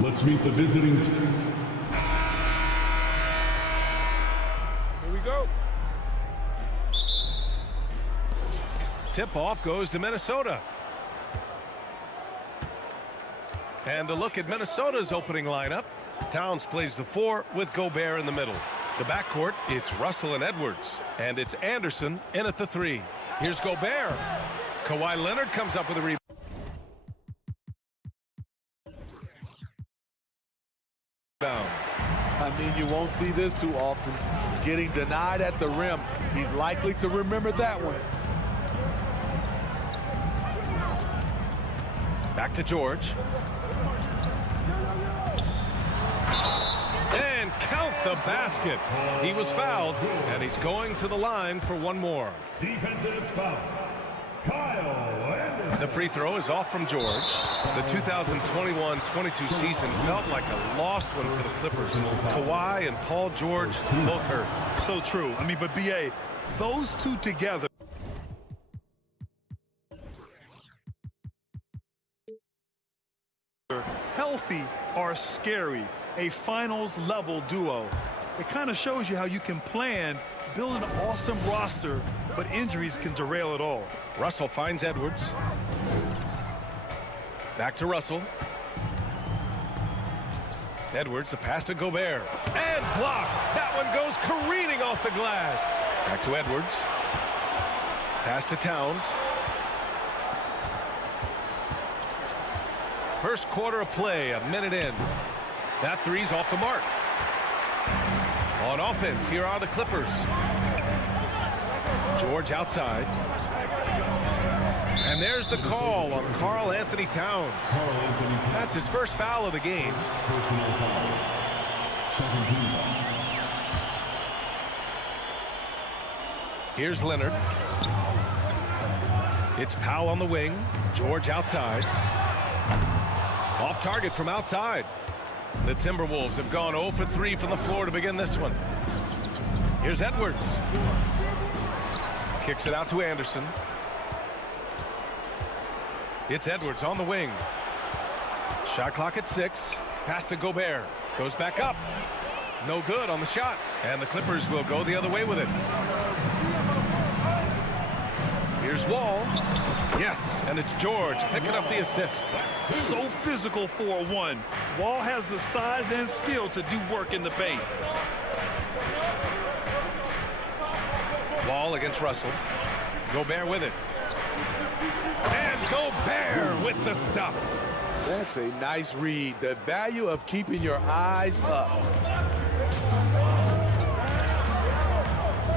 Let's meet the visiting team. Here we go. Tip-off goes to Minnesota. And a look at Minnesota's opening lineup. Towns plays the 4 with Gobert in the middle. The backcourt, it's Russell and Edwards. And it's Anderson in at the 3. Here's Gobert. Kawhi Leonard comes up with a rebound. I mean, you won't see this too often. Getting denied at the rim. He's likely to remember that one. Back to George. And count the basket. He was fouled, and he's going to the line for one more. Defensive foul. Kyle Anderson. The free throw is off from George. The 2021-22 season felt like a lost one for the Clippers. Kawhi and Paul George both hurt. So true. I mean, but BA, those two together. Healthy are scary. A finals level duo. It kind of shows you how you can plan, build an awesome roster, but injuries can derail it all. Russell finds Edwards. Back to Russell. Edwards, the pass to Gobert. And blocked. That one goes careening off the glass. Back to Edwards. Pass to Towns. First quarter of play, a minute in. That three's off the mark. On offense, here are the Clippers. George outside. And there's the call on Karl Anthony Towns. That's his first foul of the game. Personal foul. 17. Here's Leonard. It's Powell on the wing. George outside. Off target from outside. The Timberwolves have gone 0 for 3 from the floor to begin this one. Here's Edwards. Kicks it out to Anderson. It's Edwards on the wing. Shot clock at 6. Pass to Gobert. Goes back up. No good on the shot. And the Clippers will go the other way with it. Here's Wall. Yes, and it's George picking up the assist. So physical for a 1. Wall has the size and skill to do work in the paint. Wall against Russell. Gobert with it. And Gobert with the stuff. That's a nice read. The value of keeping your eyes up.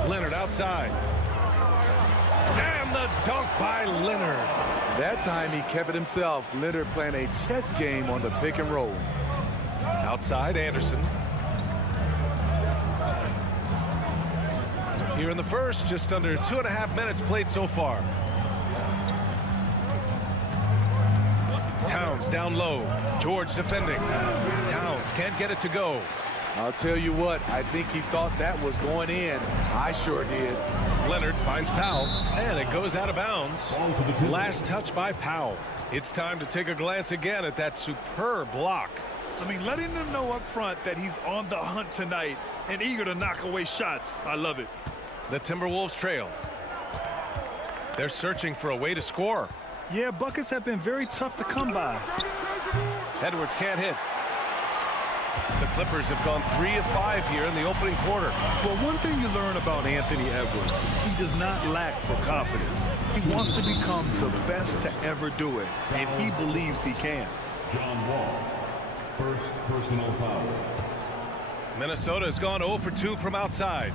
Leonard outside. And the dunk by Leonard. That time he kept it himself. Leonard playing a chess game on the pick and roll. Outside, Anderson. Here in the first, just under 2.5 minutes played so far. Towns down low. George defending. Towns can't get it to go. I'll tell you what, I think he thought that was going in. I sure did. Leonard finds Powell, and it goes out of bounds. Last touch by Powell. It's time to take a glance again at that superb block. I mean, letting them know up front that he's on the hunt tonight and eager to knock away shots. I love it. The Timberwolves trail. They're searching for a way to score. Yeah, buckets have been very tough to come by. Edwards can't hit. The Clippers have gone 3 of 5 here in the opening quarter. Well, one thing you learn about Anthony Edwards, he does not lack for confidence. He wants to become the best to ever do it, and he believes he can. John Wall. First personal foul. Minnesota has gone 0 for 2 from outside.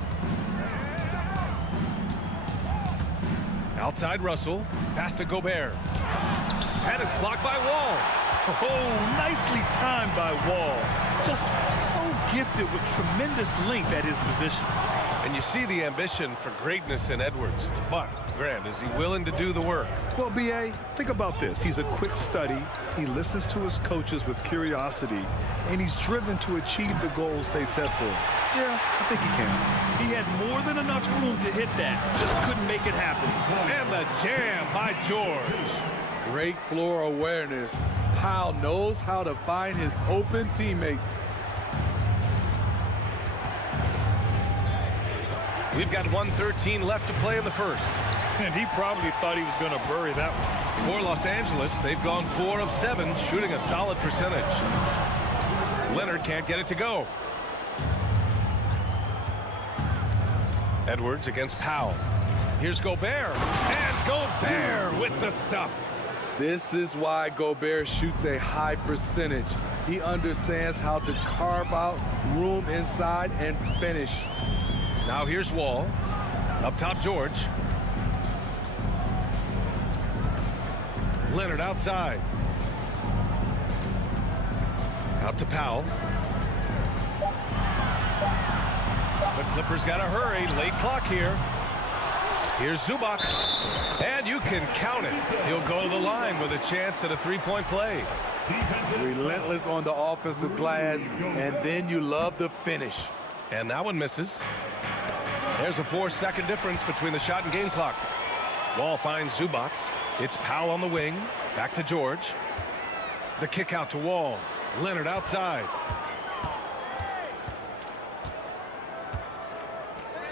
Outside Russell. Pass to Gobert. And it's blocked by Wall. Oh, nicely timed by Wall. Just so gifted with tremendous length at his position. And you see the ambition for greatness in Edwards. But, Grant, is he willing to do the work? Well, B.A., think about this. He's a quick study. He listens to his coaches with curiosity. And he's driven to achieve the goals they set for him. Yeah, I think he can. He had more than enough room to hit that. Just couldn't make it happen. And the jam by George. Great floor awareness. Powell knows how to find his open teammates. We've got 1:13 left to play in the first. And he probably thought he was going to bury that one. For Los Angeles, they've gone 4 of 7, shooting a solid percentage. Leonard can't get it to go. Edwards against Powell. Here's Gobert. And Gobert with the stuff. This is why Gobert shoots a high percentage. He understands how to carve out room inside and finish. Now here's Wall. Up top, George. Leonard outside. Out to Powell. The Clippers got to hurry. Late clock here. Here's Zubac. And you can count it. He'll go to the line with a chance at a three-point play. Relentless on the offensive glass, and then you love the finish. And that one misses. There's a 4-second difference between the shot and game clock. Wall finds Zubac. It's Powell on the wing. Back to George. The kick out to Wall. Leonard outside.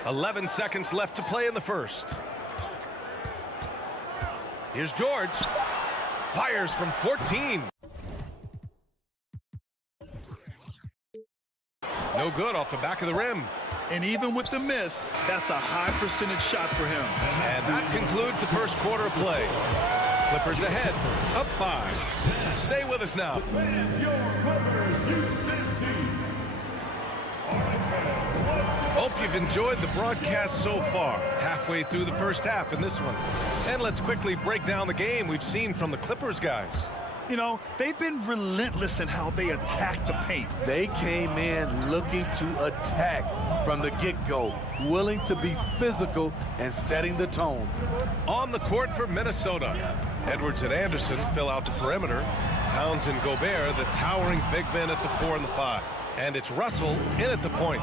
11 seconds left to play in the first. Here's George. Fires from 14. No good off the back of the rim. And even with the miss, that's a high percentage shot for him. And that concludes the first quarter of play. Clippers ahead, up 5. Stay with us now. Hope you've enjoyed the broadcast so far. Halfway through the first half in this one. And let's quickly break down the game we've seen from the Clippers guys. You know, they've been relentless in how they attack the paint. They came in looking to attack from the get-go, willing to be physical and setting the tone. On the court for Minnesota, Edwards and Anderson fill out the perimeter. Towns and Gobert, the towering big men at the 4 and the 5. And it's Russell in at the point.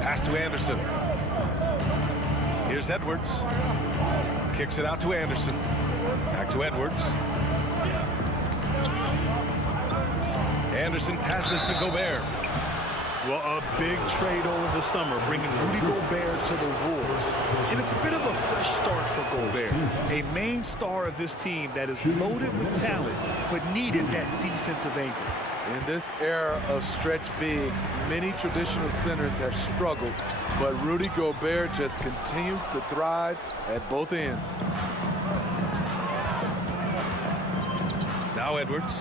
Pass to Anderson. Here's Edwards. Kicks it out to Anderson. Back to Edwards. Anderson passes to Gobert. Well, a big trade over the summer, bringing Rudy Gobert to the Wolves. And it's a bit of a fresh start for Gobert, a main star of this team that is loaded with talent, but needed that defensive anchor. In this era of stretch bigs, many traditional centers have struggled, but Rudy Gobert just continues to thrive at both ends. Now Edwards,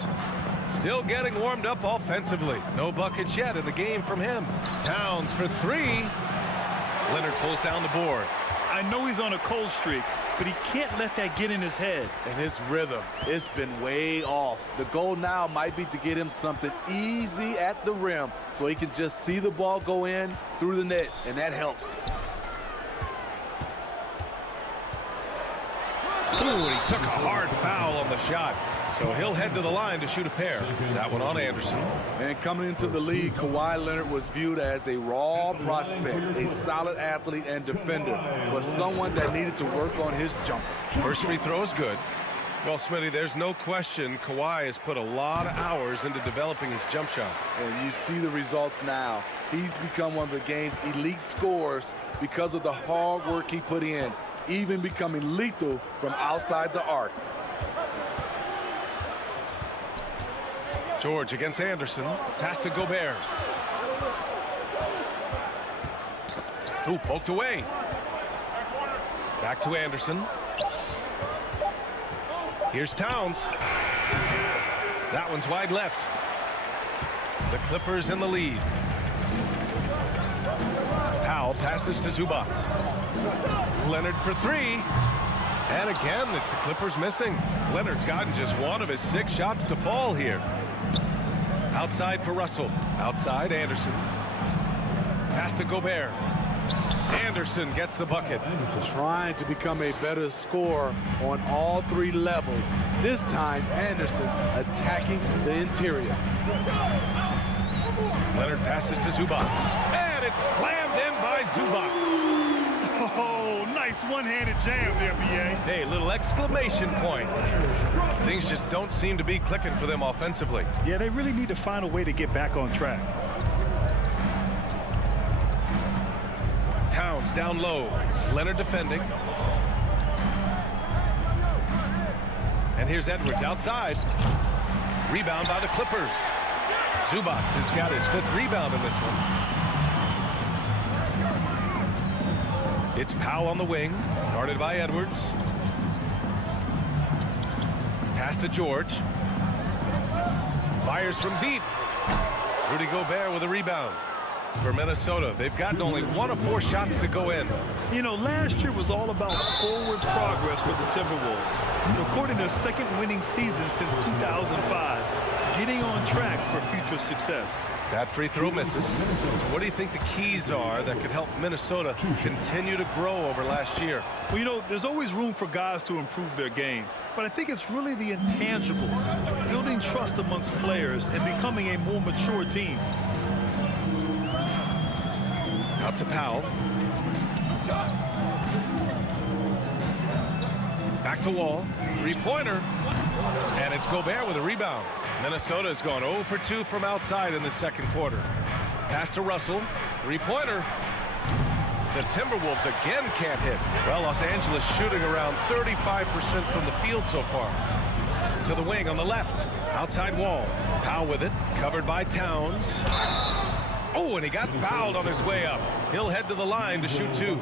still getting warmed up offensively. No buckets yet in the game from him. Towns for 3. Leonard pulls down the board. I know he's on a cold streak, but he can't let that get in his head. And his rhythm, it's been way off. The goal now might be to get him something easy at the rim so he can just see the ball go in through the net, and that helps. Ooh, and he took a hard foul on the shot. So he'll head to the line to shoot a pair. That one on Anderson. And coming into the league, Kawhi Leonard was viewed as a raw prospect, a solid athlete and defender, but someone that needed to work on his jumper. First free throw is good. Well, Smitty, there's no question Kawhi has put a lot of hours into developing his jump shot. And you see the results now. He's become one of the game's elite scorers because of the hard work he put in, even becoming lethal from outside the arc. George against Anderson. Pass to Gobert. Ooh, poked away. Back to Anderson. Here's Towns. That one's wide left. The Clippers in the lead. Powell passes to Zubac. Leonard for 3. And again, it's the Clippers missing. Leonard's gotten just one of his 6 shots to fall here. Outside for Russell. Outside, Anderson. Pass to Gobert. Anderson gets the bucket. Trying to become a better scorer on all 3 levels. This time, Anderson attacking the interior. Leonard passes to Zubac. And it's slammed in by Zubac. Oh, nice one-handed jam there, B.A. Hey, little exclamation point. Things just don't seem to be clicking for them offensively. Yeah, they really need to find a way to get back on track. Towns down low. Leonard defending. And here's Edwards outside. Rebound by the Clippers. Zubac has got his 5th rebound in this one. It's Powell on the wing, guarded by Edwards. Pass to George. Fires from deep. Rudy Gobert with a rebound. For Minnesota, they've gotten only 1 of 4 shots to go in. You know, last year was all about forward progress for the Timberwolves. Recording their 2nd winning season since 2005. Getting on track for future success. That free throw misses. So what do you think the keys are that could help Minnesota continue to grow over last year? Well, you know, there's always room for guys to improve their game. But I think it's really the intangibles. Building trust amongst players and becoming a more mature team. Out to Powell. Back to Wall. 3-pointer. And it's Gobert with a rebound. Minnesota has gone 0 for 2 from outside in the 2nd quarter. Pass to Russell. 3-pointer. The Timberwolves again can't hit. Well, Los Angeles shooting around 35% from the field so far. To the wing on the left. Outside Wall. Powell with it. Covered by Towns. Oh, and he got fouled on his way up. He'll head to the line to shoot 2.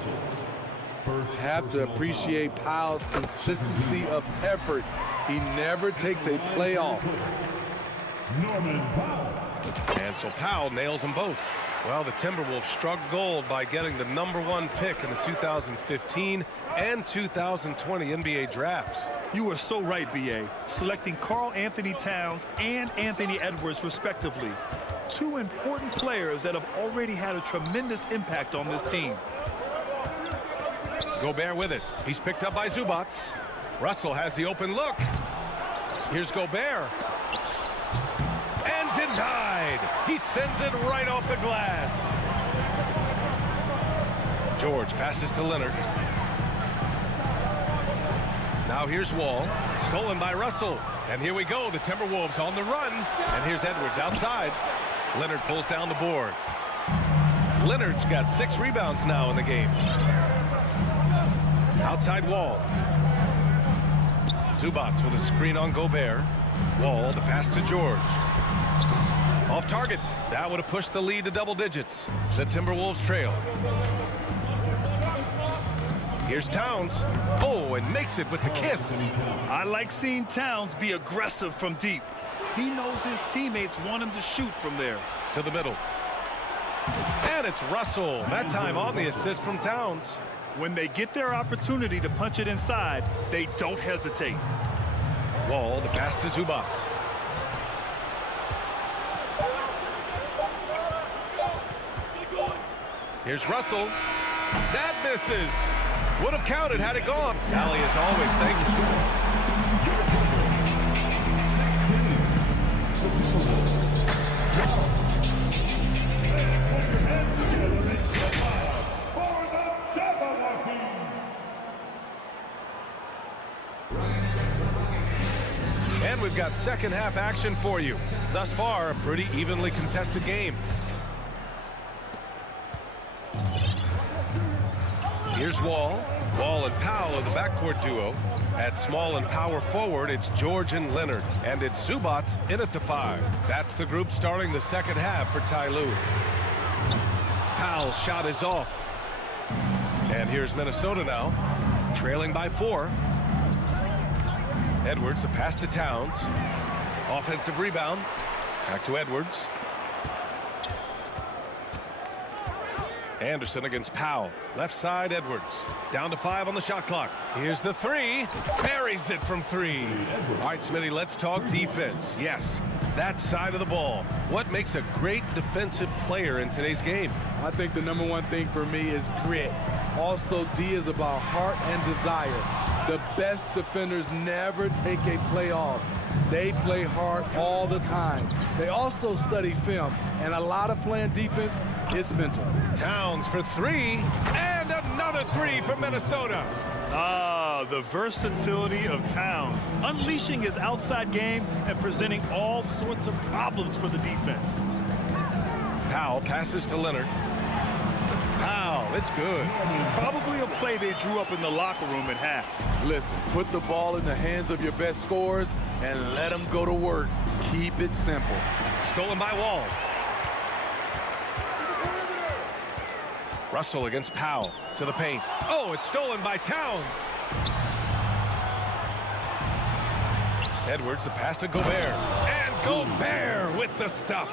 Have to appreciate Powell's consistency of effort. He never takes a play off. And so Powell nails them both. Well, the Timberwolves struck gold by getting the #1 pick in the 2015 and 2020 NBA drafts. You are so right, B.A. Selecting Karl Anthony Towns and Anthony Edwards, respectively. 2 important players that have already had a tremendous impact on this team. Gobert with it. He's picked up by Zubac. Russell has the open look. Here's Gobert. And denied. He sends it right off the glass. George passes to Leonard. Now here's Wall. Stolen by Russell. And here we go. The Timberwolves on the run. And here's Edwards outside. Leonard pulls down the board. Leonard's got 6 rebounds now in the game. Outside Wall. Zubac with a screen on Gobert. Wall, the pass to George. Off target. That would have pushed the lead to double digits. The Timberwolves trail. Here's Towns. Oh, and makes it with the kiss. I like seeing Towns be aggressive from deep. He knows his teammates want him to shoot from there. To the middle. And it's Russell. That time on the assist from Towns. When they get their opportunity to punch it inside, they don't hesitate. Wall, the pass to Zubac. Here's Russell. That misses. Would have counted had it gone. Allie, as always, thank you. And we've got second half action for you. Thus far, a pretty evenly contested game. Here's Wall. Wall and Powell are the backcourt duo. At small and power forward, it's George and Leonard. And it's Zubac in at the 5. That's the group starting the second half for Ty Lue. Powell's shot is off. And here's Minnesota now, trailing by 4. Edwards, the pass to Towns. Offensive rebound. Back to Edwards. Anderson against Powell. Left side, Edwards. Down to 5 on the shot clock. Here's the 3. Buries it from 3. All right, Smitty, let's talk defense. Yes, that side of the ball. What makes a great defensive player in today's game? I think the #1 thing for me is grit. Also, D is about heart and desire. The best defenders never take a play off. They play hard all the time. They also study film, and a lot of playing defense is mental. Towns for 3, and another three from Minnesota. Ah, the versatility of Towns, unleashing his outside game and presenting all sorts of problems for the defense. Powell passes to Leonard. Powell, it's good. Probably a play they drew up in the locker room at half. Listen, put the ball in the hands of your best scorers and let them go to work. Keep it simple. Stolen by Wall. Russell against Powell to the paint. Oh, it's stolen by Towns. Edwards, the pass to Gobert. And Gobert with the stuff.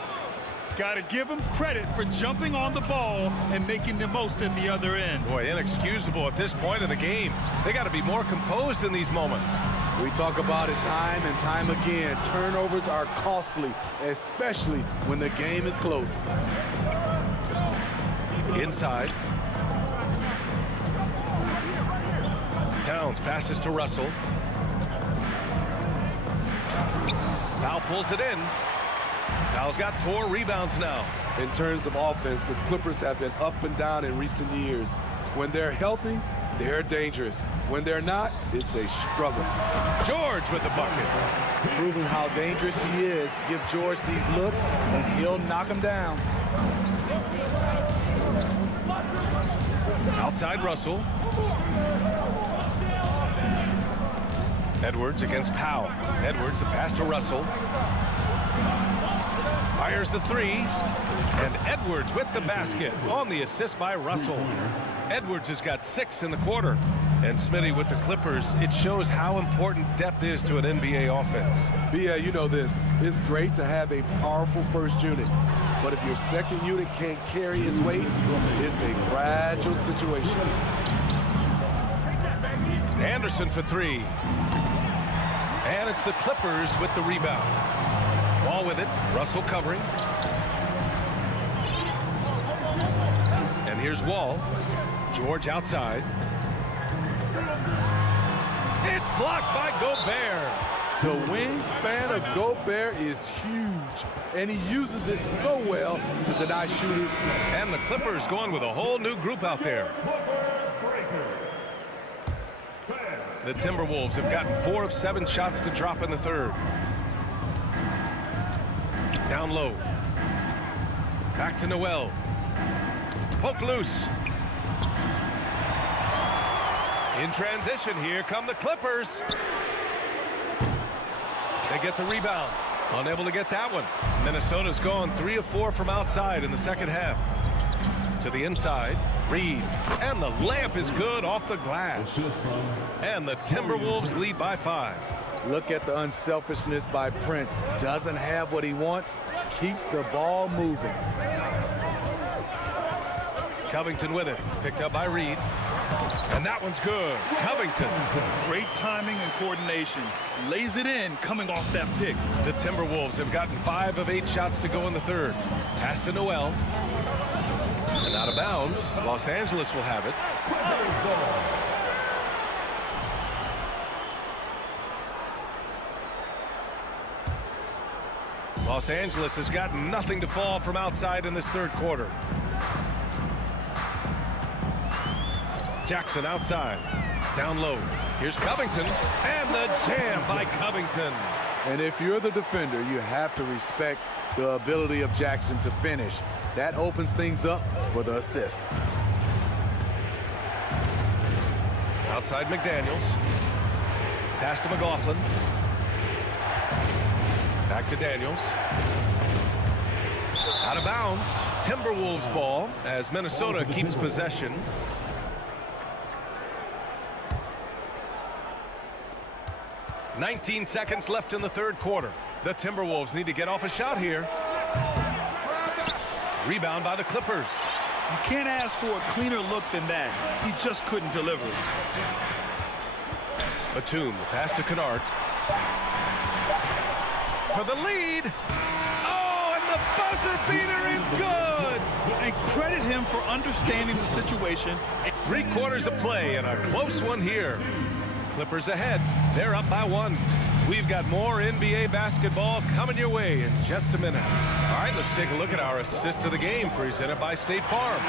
Got to give him credit for jumping on the ball and making the most at the other end. Boy, inexcusable at this point of the game. They got to be more composed in these moments. We talk about it time and time again. Turnovers are costly, especially when the game is close. Inside. Towns passes to Russell. Powell pulls it in. Powell's got 4 rebounds now. In terms of offense, the Clippers have been up and down in recent years. When they're healthy, they're dangerous. When they're not, it's a struggle. George with the bucket. Proving how dangerous he is. Give George these looks, and he'll knock him down. Outside Russell. Edwards against Powell. Edwards, the pass to Russell. Fires the 3. And Edwards with the basket on the assist by Russell. Edwards has got 6 in the quarter. And Smitty with the Clippers, it shows how important depth is to an NBA offense. Yeah, you know this. It's great to have a powerful first unit. But if your second unit can't carry its weight, it's a fragile situation. Anderson for 3. And it's the Clippers with the rebound. Wall with it. Russell covering. And here's Wall. George outside. It's blocked by Gobert. The wingspan of Gobert is huge, and he uses it so well to deny shooters. And the Clippers going with a whole new group out there. The Timberwolves have gotten 4 of 7 shots to drop in the third. Down low. Back to Noel. Poke loose. In transition, here come the Clippers. They get the rebound. Unable to get that one. Minnesota's gone 3 of 4 from outside in the second half. To the inside, Reed. And the layup is good off the glass. And the Timberwolves lead by 5. Look at the unselfishness by Prince. Doesn't have what he wants, keeps the ball moving. Covington with it. Picked up by Reed. And that one's good. Covington. Great timing and coordination. Lays it in coming off that pick. The Timberwolves have gotten 5 of 8 shots to go in the third. Pass to Noel. And out of bounds. Los Angeles will have it. Los Angeles has gotten nothing to fall from outside in this third quarter. Jackson outside. Down low. Here's Covington. And the jam by Covington. And if you're the defender, you have to respect the ability of Jackson to finish. That opens things up for the assist. Outside McDaniels. Pass to McLaughlin. Back to Daniels. Out of bounds. Timberwolves ball as Minnesota keeps possession. .19 seconds left in the third quarter. The Timberwolves need to get off a shot here. Rebound by the Clippers. You can't ask for a cleaner look than that. He just couldn't deliver. Batum, the pass to Kennard. For the lead. Oh, and the buzzer beater is good. And credit him for understanding the situation. 3 quarters of play and a close one here. Clippers ahead. They're up by 1. We've got more NBA basketball coming your way in just a minute. All right, let's take a look at our assist of the game presented by State Farm.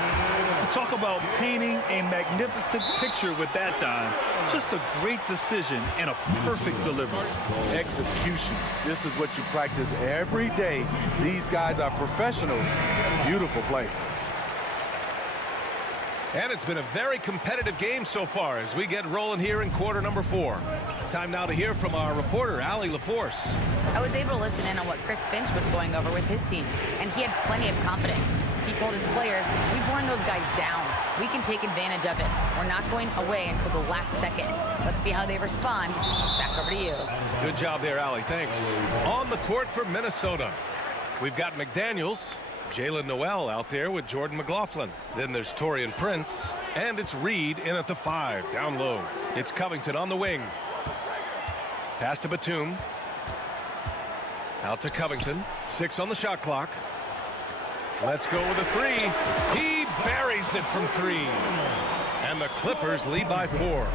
Talk about painting a magnificent picture with that dime. Just a great decision and a perfect delivery. Execution. This is what you practice every day. These guys are professionals. Beautiful play. And it's been a very competitive game so far as we get rolling here in quarter number 4. Time now to hear from our reporter, Allie LaForce. I was able to listen in on what Chris Finch was going over with his team, and he had plenty of confidence. He told his players, we've worn those guys down. We can take advantage of it. We're not going away until the last second. Let's see how they respond. Back over to you. Good job there, Allie. Thanks. On the court for Minnesota, we've got McDaniels, Jalen Noel out there with Jordan McLaughlin. Then there's Taurean Prince, and it's Reed in at the 5, down low. It's Covington on the wing. Pass to Batum. Out to Covington. 6 on the shot clock. Let's go with a 3. He buries it from 3. And the Clippers lead by 4.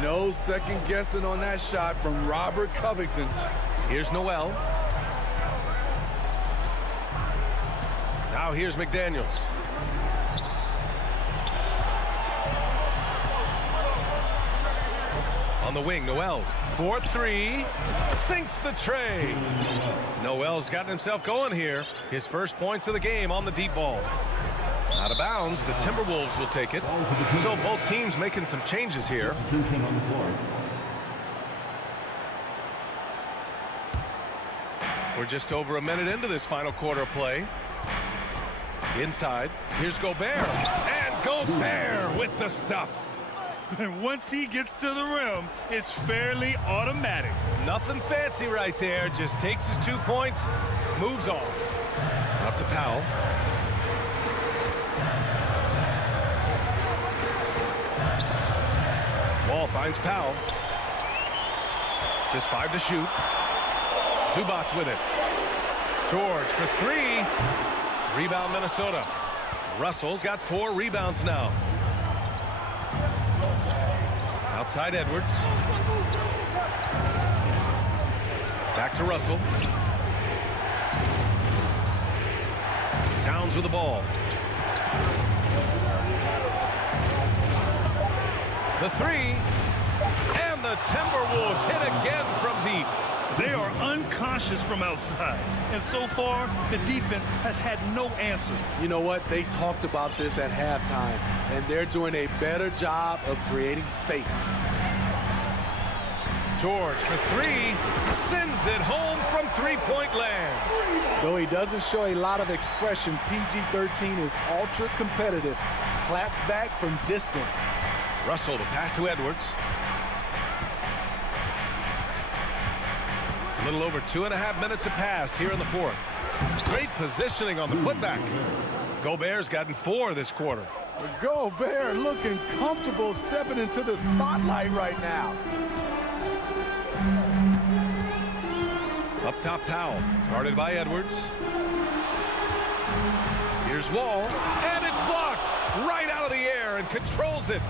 No second guessing on that shot from Robert Covington. Here's Noel. Now here's McDaniels. On the wing, Noel. 4-3. Sinks the tray. Noel's gotten himself going here. His first points of the game on the deep ball. Out of bounds, the Timberwolves will take it. So both teams making some changes here. We're just over a minute into this final quarter of play. Inside, here's Gobert. And Gobert with the stuff. And once he gets to the rim, it's fairly automatic. Nothing fancy right there. Just takes his 2 points, moves on. Out to Powell. Ball finds Powell. Just 5 to shoot. Zubac with it. George for 3. Rebound Minnesota. Russell's got 4 rebounds now. Outside Edwards. Back to Russell. Towns with the ball. The 3. And the Timberwolves hit again from deep. They are unconscious from outside. And so far, the defense has had no answer. You know what? They talked about this at halftime, and they're doing a better job of creating space. George for 3. Sends it home from three-point land. Though he doesn't show a lot of expression, PG-13 is ultra competitive. Claps back from distance. Russell to pass to Edwards. A little over 2.5 minutes have passed here in the 4th. Great positioning on the putback. Gobert's gotten 4 this quarter. Gobert looking comfortable stepping into the spotlight right now. Up top, Powell. Guarded by Edwards. Here's Wall. And it's blocked right out of the air and controls it.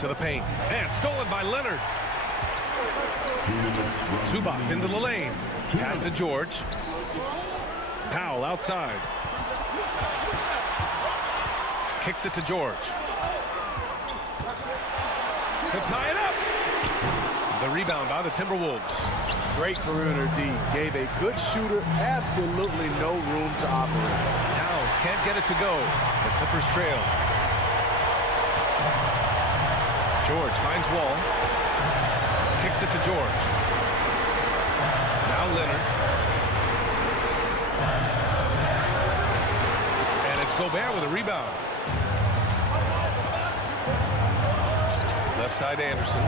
To the paint. And stolen by Leonard. Zubac into the lane. Pass to George. Powell outside. Kicks it to George. To tie it up. The rebound by the Timberwolves. Great perimeter D. Gave a good shooter absolutely no room to operate. Towns can't get it to go. The Clippers trail. George finds Wall. Kicks it to George. Now Leonard. And it's Gobert with a rebound. Left side Anderson.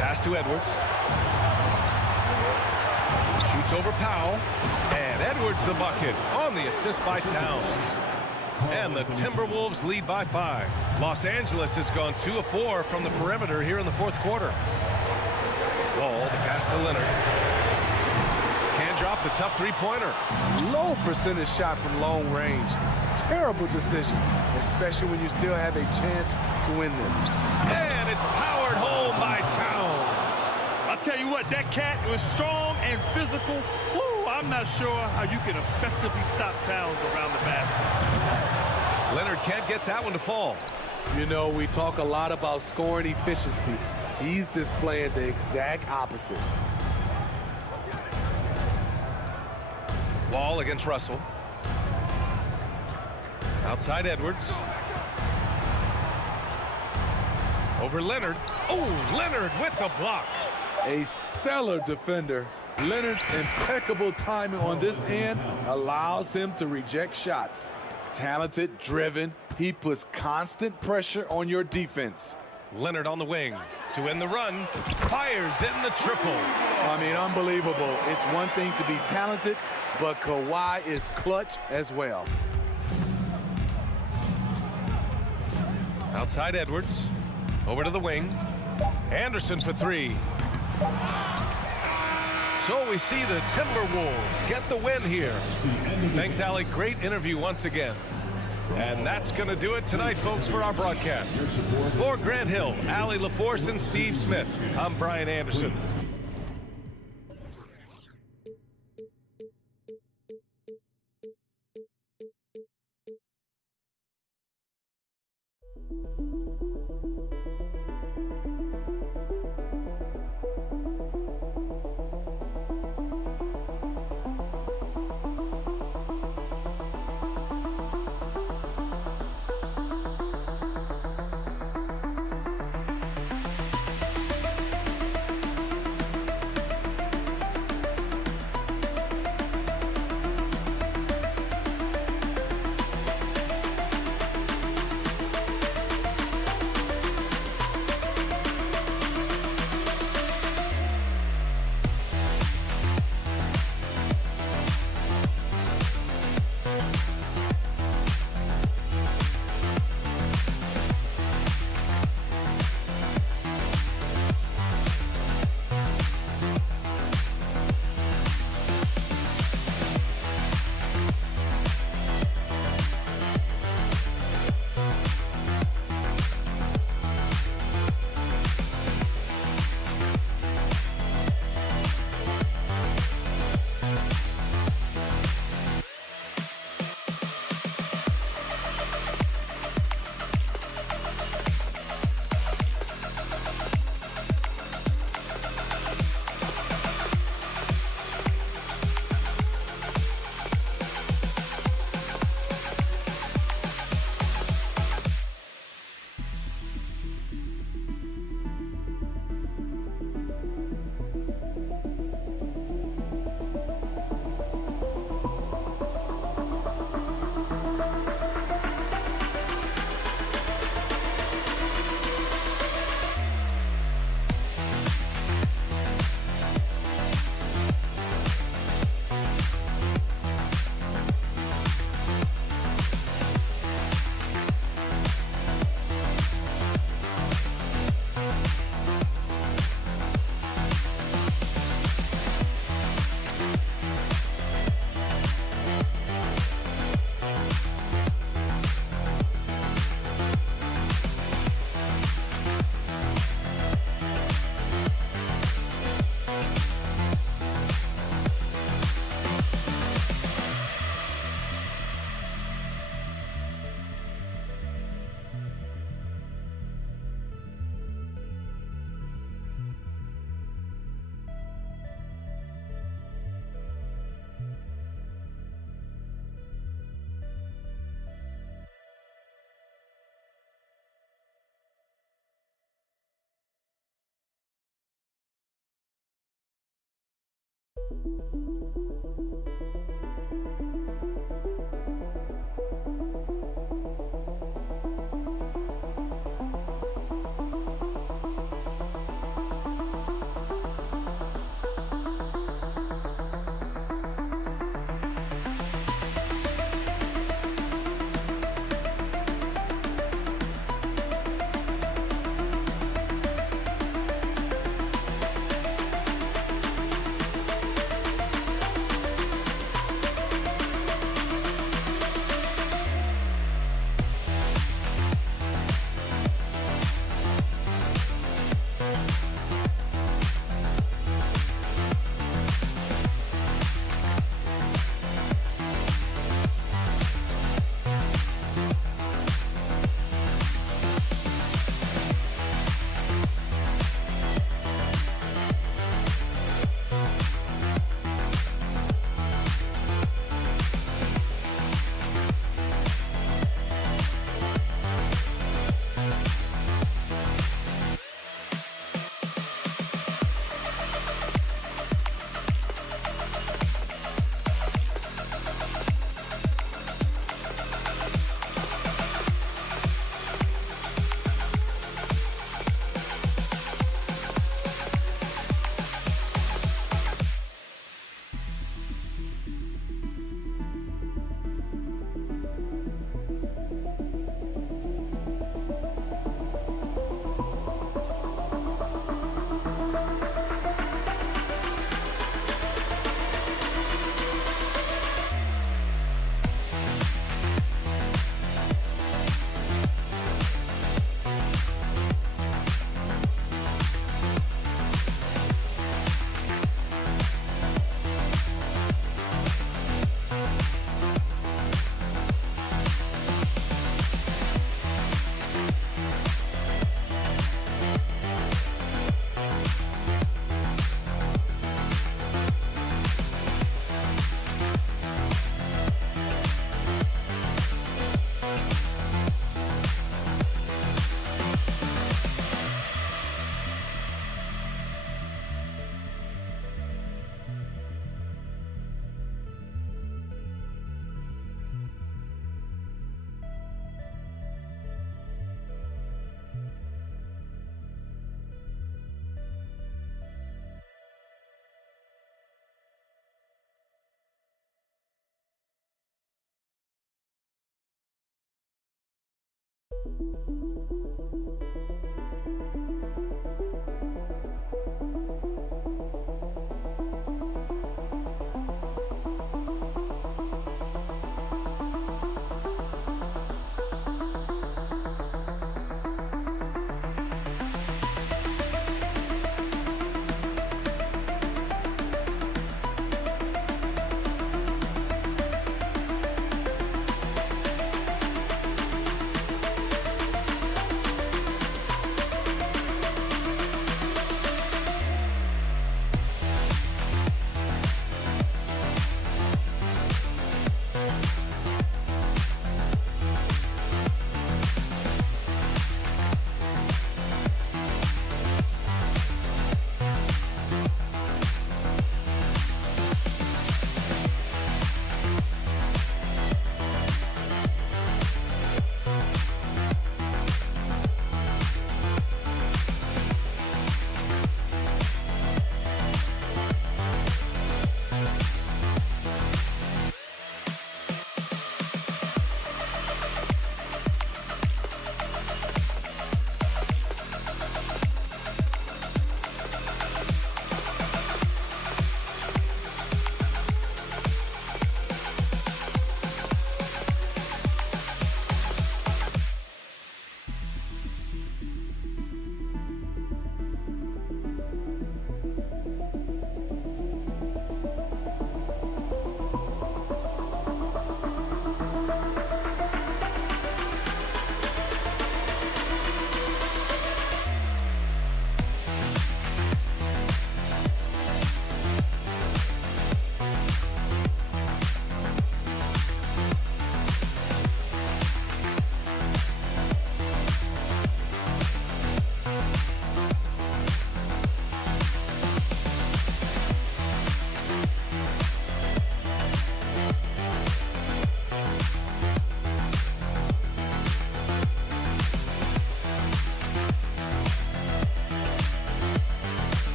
Pass to Edwards. Shoots over Powell. And Edwards the bucket on the assist by Towns. And the Timberwolves lead by 5. Los Angeles has gone 2 of 4 from the perimeter here in the 4th quarter. Wall, the pass to Leonard. Can't drop the tough three-pointer. Low percentage shot from long range. Terrible decision, especially when you still have a chance to win this. And it's powered home by Towns. tell you what, that cat was strong and physical. Woo, I'm not sure how you can effectively stop Towns around the basket. Leonard can't get that one to fall. You know, we talk a lot about scoring efficiency. He's displaying the exact opposite. Wall against Russell. Outside Edwards. Over Leonard. Oh, Leonard with the block. A stellar defender. Leonard's impeccable timing on this end allows him to reject shots. Talented, driven, he puts constant pressure on your defense. Leonard on the wing to end the run. Fires in the triple. I mean, unbelievable. It's one thing to be talented, but Kawhi is clutch as well. Outside Edwards. Over to the wing. Anderson for three. So we see the Timberwolves get the win here. Thanks, Allie. Great interview once again. And that's going to do it tonight, folks, for our broadcast. For Grant Hill, Allie LaForce, and Steve Smith, I'm Brian Anderson.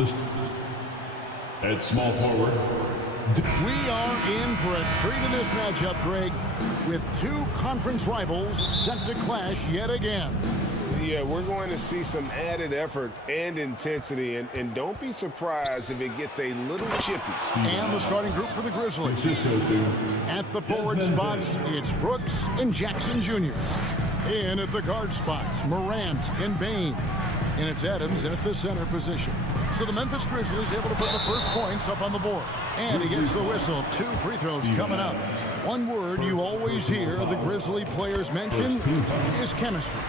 This at small forward. We are in for a treat in this matchup, Greg, with two conference rivals set to clash yet again. Yeah, we're going to see some added effort and intensity, and don't be surprised if it gets a little chippy. And the starting group for the Grizzlies. At the forward spots, it's Brooks and Jackson Jr. In at the guard spots, Morant and Bain. And it's Adams in at the center position. So the Memphis Grizzlies able to put the first points up on the board. And he gets the whistle. 2 free throws coming up. One word you always hear the Grizzly players mention is chemistry.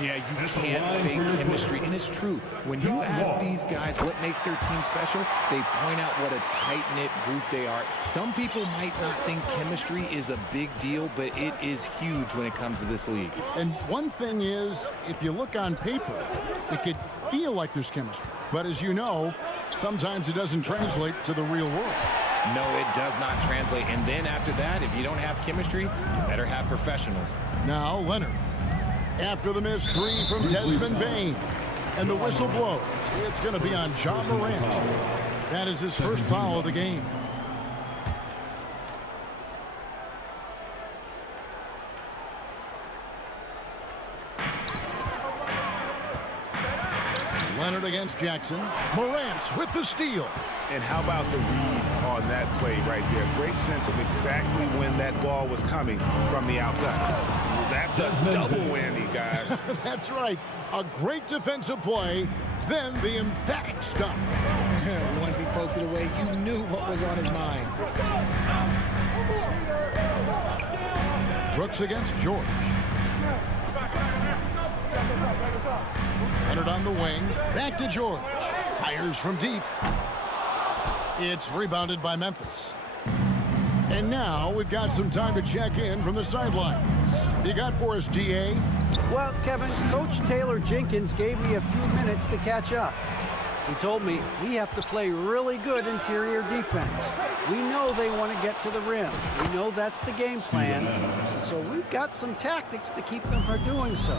Yeah, you can't fake chemistry, and it's true. When you ask these guys what makes their team special, they point out what a tight-knit group they are. Some people might not think chemistry is a big deal, but it is huge when it comes to this league. And one thing is, if you look on paper, it could feel like there's chemistry. But as you know, sometimes it doesn't translate to the real world. No, it does not translate. And then after that, if you don't have chemistry, you better have professionals. Now Leonard. After the missed 3 from Desmond Bain. And the whistle blows. It's going to be on John Morant. That is his first foul of the game. Leonard against Jackson. Morant with the steal. And how about the read on that play right there? Great sense of exactly when that ball was coming from the outside. That's a double whammy, guys. That's right. A great defensive play, then the emphatic stuff. Once he poked it away, you knew what was on his mind. Brooks against George. Leonard on the wing. Back to George. Fires from deep. It's rebounded by Memphis. And now we've got some time to check in from the sidelines. You got for us, DA? Well, Kevin, Coach Taylor Jenkins gave me a few minutes to catch up. He told me we have to play really good interior defense. We know they want to get to the rim. We know that's the game plan. So we've got some tactics to keep them from doing so.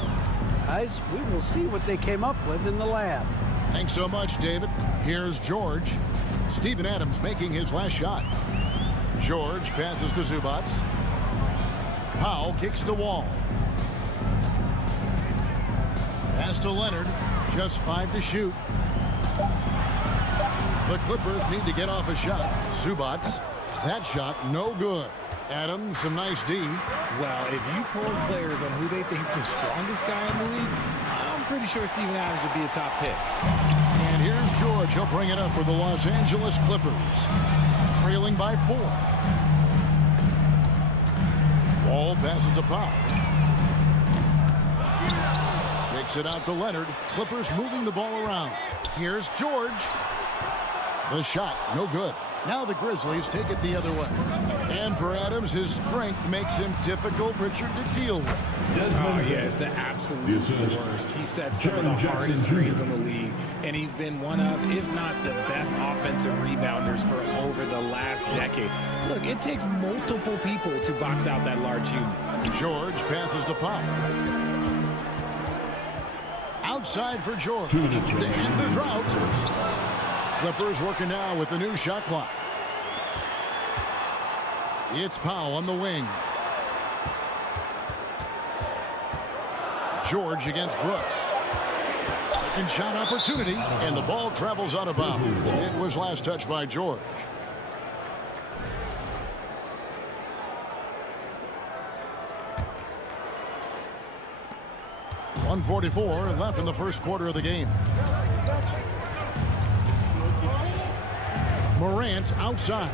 Guys, we will see what they came up with in the lab. Thanks so much, David. Here's George. Steven Adams making his last shot. George passes to Zubac. Powell kicks the wall. Pass to Leonard. Just 5 to shoot. The Clippers need to get off a shot. Zubac. That shot no good. Adams, some nice D. Well, if you poll players on who they think the strongest guy in the league, I'm pretty sure Steven Adams would be a top pick. And here's George. He'll bring it up for the Los Angeles Clippers. Trailing by 4. Ball passes to Powell. Takes it out to Leonard. Clippers moving the ball around. Here's George. The shot, no good. Now the Grizzlies take it the other way. And for Adams, his strength makes him difficult, Richard, to deal with. Oh, yeah, it's the absolute worst. He sets some of the hardest screens in the league, and he's been one of, if not the best offensive rebounders for over the last decade. Look, it takes multiple people to box out that large human. George passes to Powell. Outside for George. To end the drought. Clippers working now with the new shot clock. It's Powell on the wing. George against Brooks. Second shot opportunity, and the ball travels out of bounds. It was last touched by George. .144 left in the first quarter of the game. Morant outside.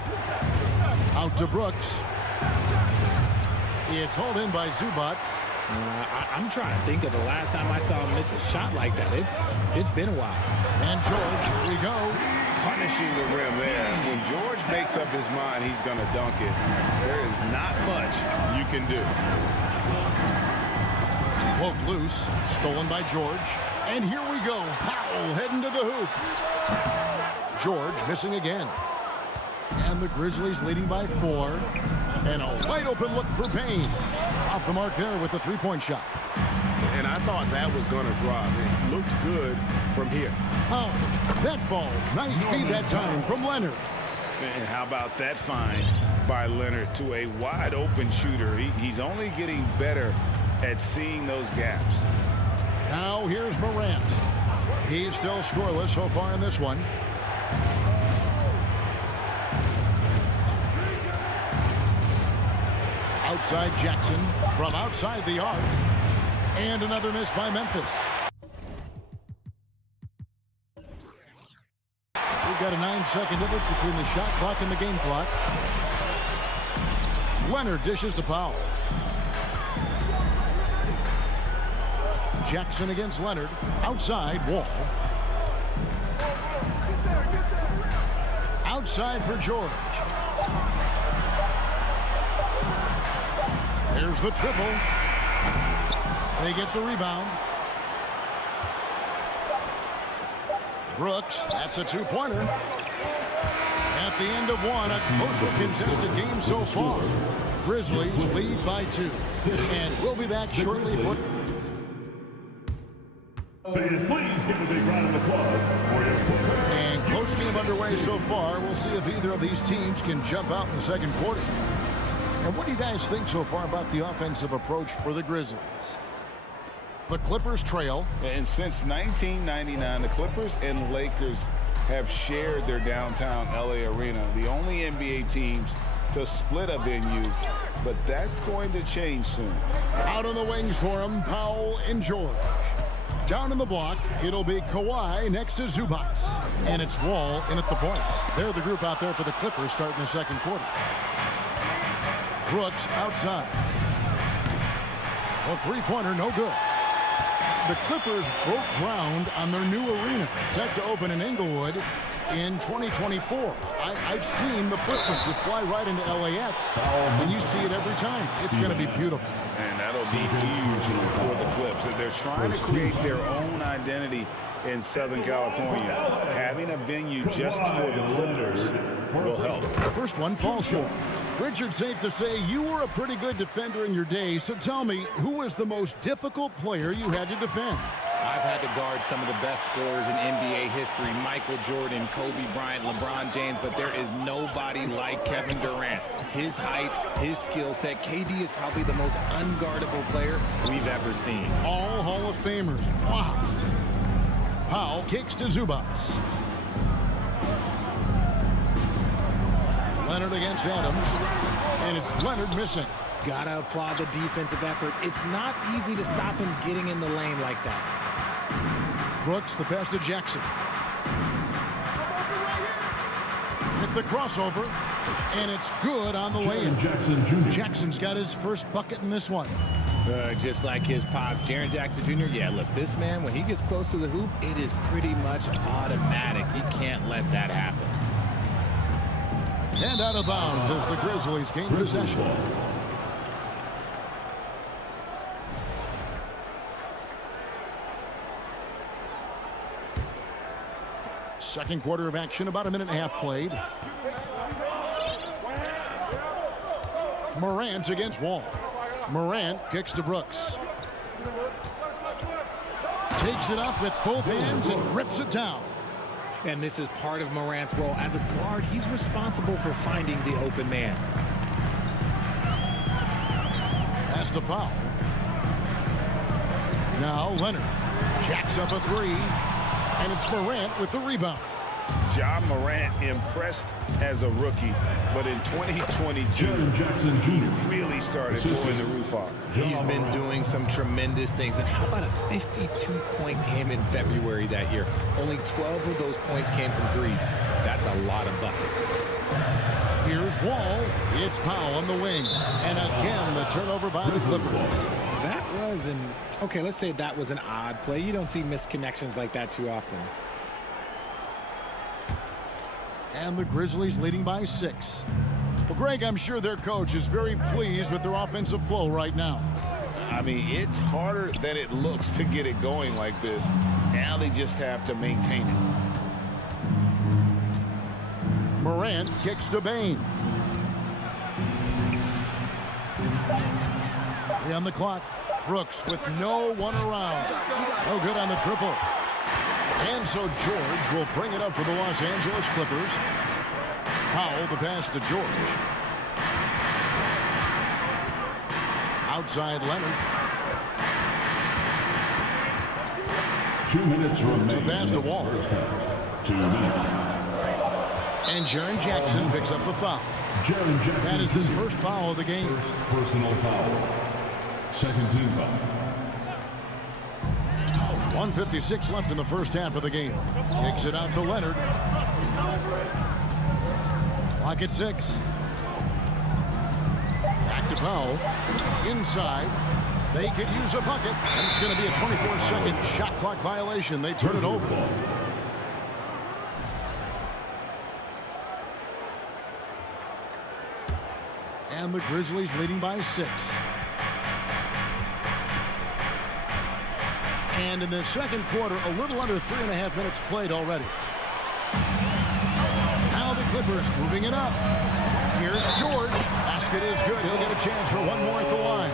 Out to Brooks. It's hauled in by Zubac. I'm trying to think of the last time I saw him miss a shot like that. It's been a while. And George, here we go. Punishing the rim there. When George makes up his mind he's going to dunk it, there is not much you can do. Poked loose. Stolen by George. And here we go. Powell heading to the hoop. George missing again. And the Grizzlies leading by 4. And a wide open look for Payne. Off the mark there with the three-point shot. And I thought that was going to drop. It looked good from here. Oh, that ball. Nice feed that time from Leonard. And how about that find by Leonard to a wide open shooter? He's only getting better at seeing those gaps. Now here's Morant. He's still scoreless so far in this one. Outside Jackson from outside the arc. And another miss by Memphis. We've got a 9-second difference between the shot clock and the game clock. Leonard dishes to Powell. Jackson against Leonard. Outside, Wall. Outside for George. There's the triple. They get the rebound. Brooks, that's a two-pointer. At the end of one, a closely contested game so far. Grizzlies lead by 2. And we'll be back shortly for... Fans, please give a big round of applause for your Clippers. And close game underway so far. We'll see if either of these teams can jump out in the second quarter. And what do you guys think so far about the offensive approach for the Grizzlies? The Clippers trail. And since 1999, the Clippers and Lakers have shared their downtown LA arena, the only NBA teams to split a venue, but that's going to change soon. Out on the wings for him, Powell and George. Down in the block, it'll be Kawhi next to Zubac. And it's Wall in at the point. They're the group out there for the Clippers starting the second quarter. Brooks outside. A three-pointer, no good. The Clippers broke ground on their new arena, set to open in Inglewood in 2024. I've seen the footprint. You fly right into LAX, and you see it every time. It's going to be beautiful. And that'll be huge for the Clips. They're trying to create their own identity in Southern California. Having a venue just for the Clippers will help. The first one falls for him. Richard, safe to say you were a pretty good defender in your day, so tell me, who was the most difficult player you had to defend? I've had to guard some of the best scorers in NBA history, Michael Jordan, Kobe Bryant, LeBron James, but there is nobody like Kevin Durant. His height, his skill set. KD is probably the most unguardable player we've ever seen. All Hall of Famers. Wow. Powell kicks to Zubac. Leonard against Adams, and it's Leonard missing. Gotta applaud the defensive effort. It's not easy to stop him getting in the lane like that. Brooks, the pass to Jackson. Hit the crossover, and it's good on the way-in. Jackson's got his first bucket in this one. Just like his pops, Jaren Jackson Jr. Yeah, look, this man, when he gets close to the hoop, it is pretty much automatic. He can't let that happen. And out of bounds as the Grizzlies gain possession. Second quarter of action, about a minute and a half played. Morant against Wall. Morant kicks to Brooks. Takes it up with both hands and rips it down. And this is part of Morant's role. As a guard, he's responsible for finding the open man. Pass to Powell. Now Leonard jacks up a three, and it's Morant with the rebound. Ja Morant impressed as a rookie, but in 2022, really started blowing the roof off. He's been doing some tremendous things. And how about a 52-point game in February that year? Only 12 of those points came from threes. That's a lot of buckets. Here's Wall. It's Powell on the wing. And again, the turnover by the Clippers. That was okay, let's say that was an odd play. You don't see missed connections like that too often. And the Grizzlies leading by 6. Well, Greg, I'm sure their coach is very pleased with their offensive flow right now. I mean, it's harder than it looks to get it going like this. Now they just have to maintain it. Morant kicks to Bain. On the clock, Brooks with no one around. No good on the triple. And so George will bring it up for the Los Angeles Clippers. Powell, the pass to George. Outside Leonard. 2 minutes remaining. The pass to Wall. 2 minutes. And Jaren Jackson picks up the foul. Jaren Jackson. That is his first foul of the game. First personal foul. Second team foul. 1:56 left in the first half of the game. Kicks it out to Leonard. Clock at 6. Back to Powell. Inside. They could use a bucket. And it's going to be a 24-second shot clock violation. They turn it over. And the Grizzlies leading by 6. And in the second quarter, a little under 3.5 minutes played already. Now the Clippers moving it up. Here's George. Basket is good. He'll get a chance for one more at the line.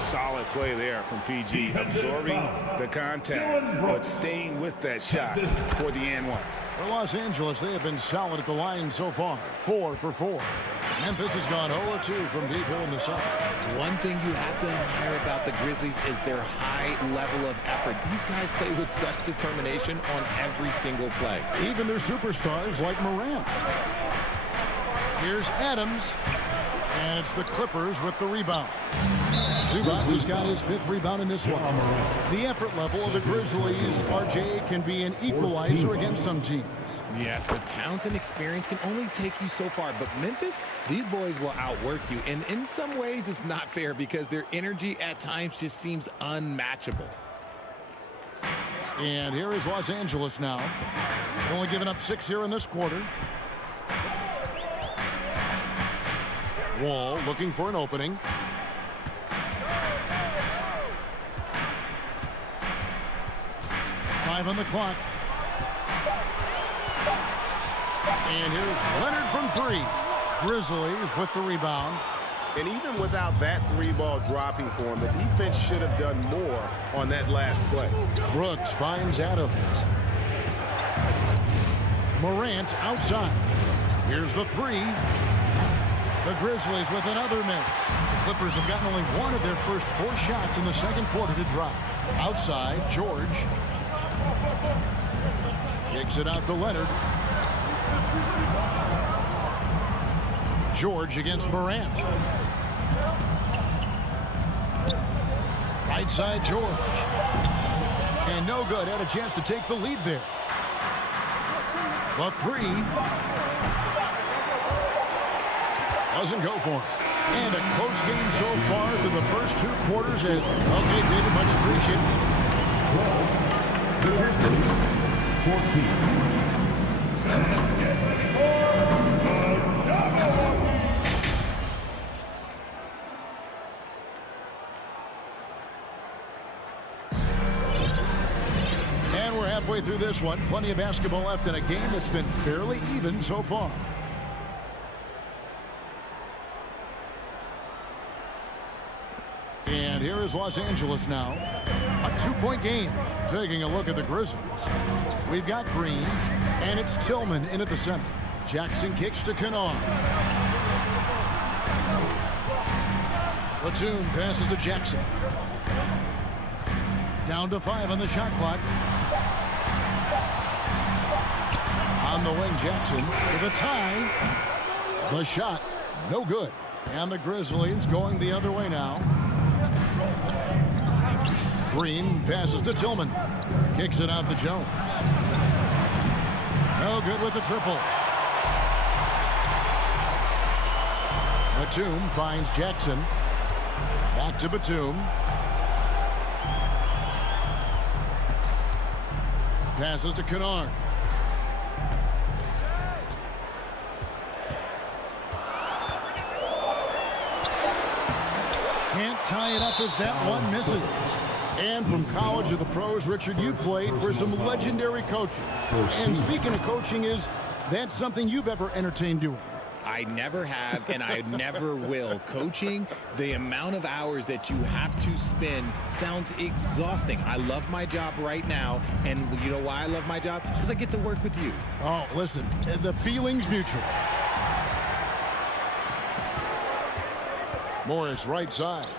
Solid play there from PG, absorbing the contact, but staying with that shot for the and one. For Los Angeles, they have been solid at the line so far. 4 for 4. Memphis has gone 0-2 from deep here in the second. One thing you have to admire about the Grizzlies is their high level of effort. These guys play with such determination on every single play. Even their superstars like Morant. Here's Adams. And it's the Clippers with the rebound. Zubac has got his 5th rebound in this one. The effort level of the Grizzlies, RJ, can be an equalizer against some teams. Yes, the talent and experience can only take you so far. But Memphis, these boys will outwork you. And in some ways, it's not fair because their energy at times just seems unmatchable. And here is Los Angeles now. Only giving up 6 here in this quarter. Wall looking for an opening. Five on the clock. And here's Leonard from 3. Grizzlies with the rebound. And even without that 3-ball dropping for him, the defense should have done more on that last play. Brooks finds Adams. Morant outside. Here's the 3. The Grizzlies with another miss. The Clippers have gotten only one of their first 4 shots in the second quarter to drop. Outside, George. Kicks it out to Leonard. George against Morant. Right side, George. And no good. Had a chance to take the lead there. The 3. Doesn't go for him. And a close game so far through the first 2 quarters as, okay, David, much appreciated. 14. And we're halfway through this one. Plenty of basketball left in a game that's been fairly even so far. And here is Los Angeles now. A 2-point game. Taking a look at the Grizzlies. We've got Green, and it's Tillman in at the center. Jackson kicks to Kennard. Platoon passes to Jackson. Down to 5 on the shot clock. On the wing, Jackson with a tie. The shot, no good. And the Grizzlies going the other way now. Green passes to Tillman. Kicks it out to Jones. No good with the triple. Batum finds Jackson. Back to Batum. Passes to Kennard. Can't tie it up as that one misses. And from college to the pros, Richard, you played for some legendary coaches. And speaking of coaching, is that something you've ever entertained doing? I never have, and I never will. Coaching, the amount of hours that you have to spend sounds exhausting. I love my job right now, and you know why I love my job? Because I get to work with you. Oh, listen, the feeling's mutual. Morris right side.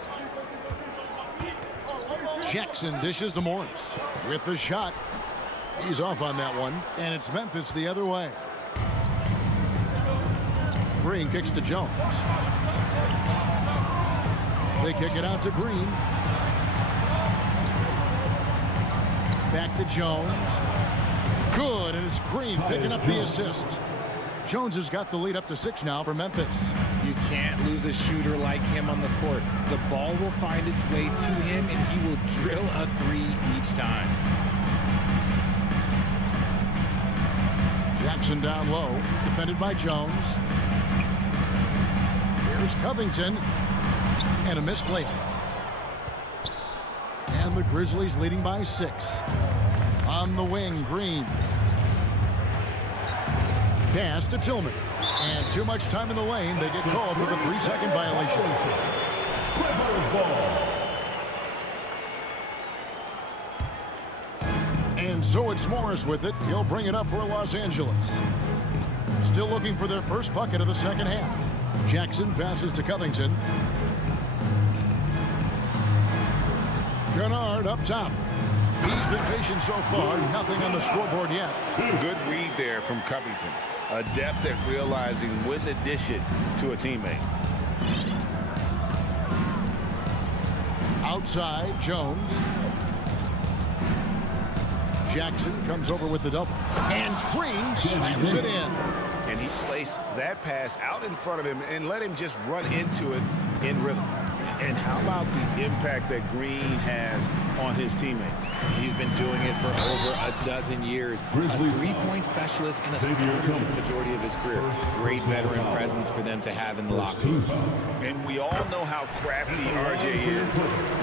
Jackson dishes to Morris with the shot. He's off on that one, and it's Memphis the other way. Green kicks to Jones. They kick it out to Green. Back to Jones. Good, and it's Green picking up the assist. Jones has got the lead up to 6 now for Memphis. You can't lose a shooter like him on the court. The ball will find its way to him, and he will drill a 3 each time. Jackson down low, defended by Jones. Here's Covington, and a missed layup. And the Grizzlies leading by 6. On the wing, Green. Pass to Tillman. And too much time in the lane. They get called for the 3-second violation. And so it's Morris with it. He'll bring it up for Los Angeles. Still looking for their first bucket of the second half. Jackson passes to Covington. Kennard up top. He's been patient so far. Nothing on the scoreboard yet. Good read there from Covington. Adept at realizing when to dish it to a teammate. Outside, Jones. Jackson comes over with the double. And Green slams it in. And he placed that pass out in front of him and let him just run into it in rhythm. And how about the impact that Green has on his teammates? He's been doing it for over a dozen years. A three-point specialist and a starter for the majority of his career. Great veteran presence for them to have in the locker room. And we all know how crafty RJ is.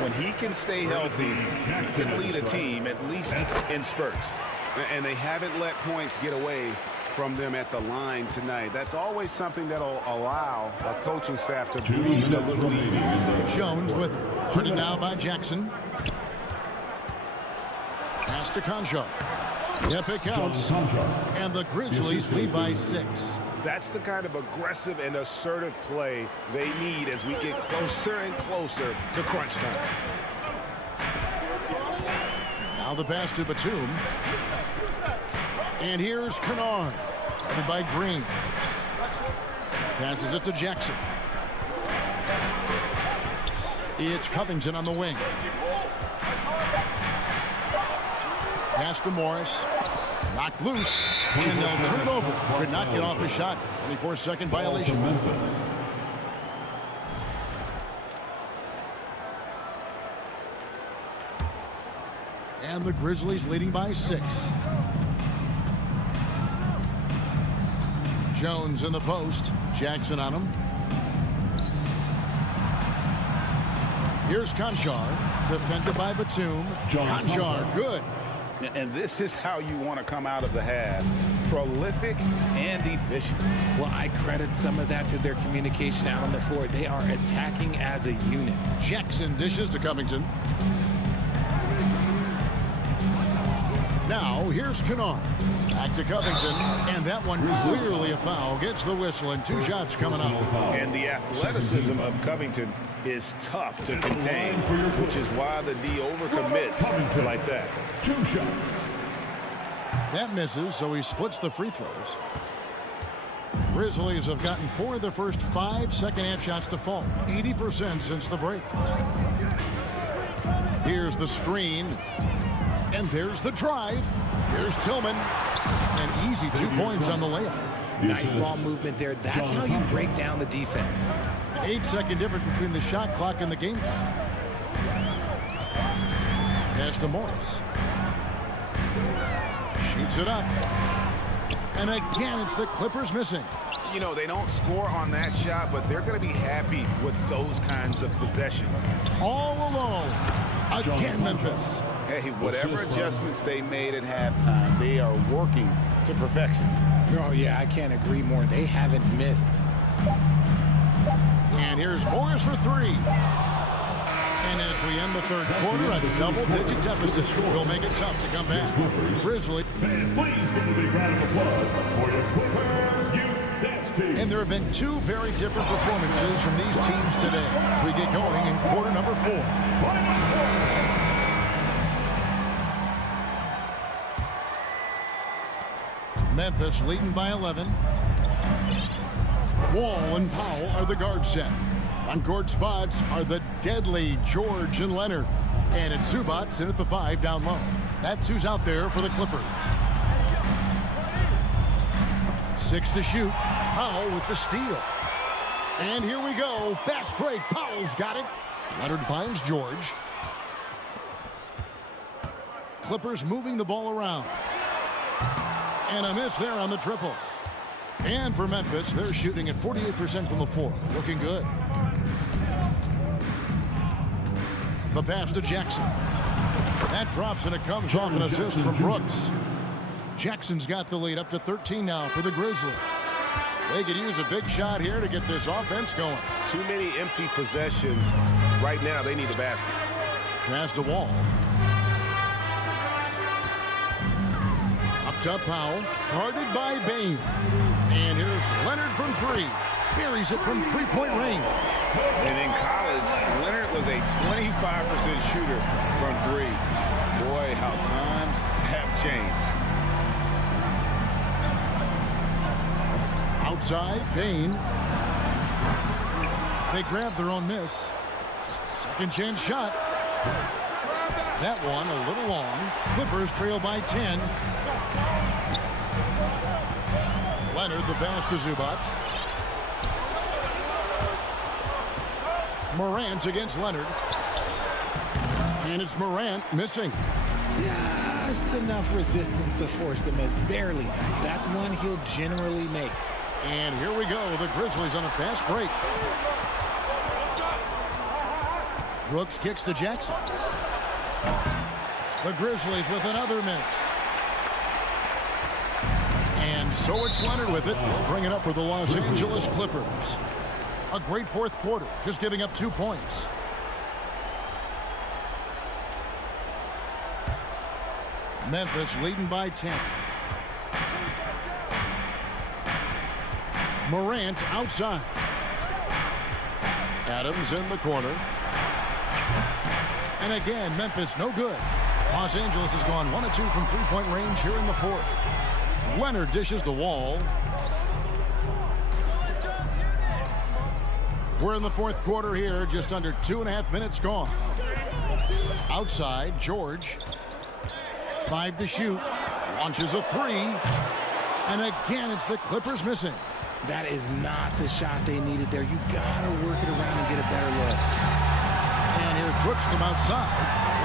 When he can stay healthy, he can lead a team, at least in spurts. And they haven't let points get away from them at the line tonight. That's always something that'll allow a coaching staff to breathe a little easier. Jones with it. Guarded now by Jackson. Pass to Conjar. Yep, it counts. And the Grizzlies lead by 6. That's the kind of aggressive and assertive play they need as we get closer and closer to crunch time. Now the pass to Batum. And here's Kennard, headed by Green. Passes it to Jackson. It's Covington on the wing. Pass to Morris. Knocked loose, and they'll turn it over. Could not get off his shot. 24-second violation. And the Grizzlies leading by 6. Jones in the post. Jackson on him. Here's Conjar, defended by Batum. Conjar, good. And this is how you want to come out of the half. Prolific and efficient. Well, I credit some of that to their communication out on the floor. They are attacking as a unit. Jackson dishes to Covington. Now, here's Kennard. Back to Covington, and that one clearly a foul. Gets the whistle, and 2 shots coming up. And the athleticism of Covington is tough to contain, which is why the D overcommits like that. 2 shots. That misses, so he splits the free throws. Grizzlies have gotten 4 of their first 5 second-half shots to fall. 80% since the break. Here's the screen. And there's the drive. Here's Tillman. An easy 2 points on the layup. Nice ball movement there. That's how you break down the defense. 8-second difference between the shot clock and the game. Pass to Morris. Shoots it up. And again, it's the Clippers missing. You know, they don't score on that shot, but they're going to be happy with those kinds of possessions. All alone. Again, Memphis. Hey, whatever adjustments they made at halftime, they are working to perfection. Oh, yeah, I can't agree more. They haven't missed. And here's Morris for 3. And as we end the third quarter, a double-digit deficit will make it tough to come back. Grizzlies. Fans, please give a big round of applause for the Clippers Youth Dance Team. And there have been 2 very different performances from these teams today as we get going in quarter number 4. Memphis leading by 11. Wall and Powell are the guard set. On court spots are the deadly George and Leonard. And it's Zubats in at the 5 down low. That's who's out there for the Clippers. 6 to shoot. Powell with the steal. And here we go. Fast break. Powell's got it. Leonard finds George. Clippers moving the ball around. And a miss there on the triple. And for Memphis, they're shooting at 48% from the floor. Looking good. The pass to Jackson. That drops and it comes off an assist from Brooks. Jackson's got the lead up to 13 now for the Grizzlies. They could use a big shot here to get this offense going. Too many empty possessions. Right now, they need a basket. Pass to Wall. Up top, Powell. Guarded by Bain. And here's Leonard from 3. Buries it from three-point range. And in college, Leonard was a 25% shooter from 3. Boy, how times have changed. Outside, Bain. They grab their own miss. Second chance shot. That one a little long. Clippers trail by 10. Leonard the pass to Zubats. Morant against Leonard. And it's Morant missing. Just enough resistance to force the miss. Barely. That's one he'll generally make. And here we go. The Grizzlies on a fast break. Brooks kicks to Jackson. The Grizzlies with another miss. And so it's Leonard with it. He'll bring it up for the Los Angeles Clippers. A great fourth quarter, just giving up 2 points. Memphis leading by 10. Morant outside. Adams in the corner. And again, Memphis no good. Los Angeles has gone 1 of 2 from three-point range here in the fourth. Leonard dishes the Wall. We're in the fourth quarter here, just under 2.5 minutes gone. Outside, George. 5 to shoot. Launches a 3. And again, it's the Clippers missing. That is not the shot they needed there. You gotta work it around and get a better look. And here's Brooks from outside.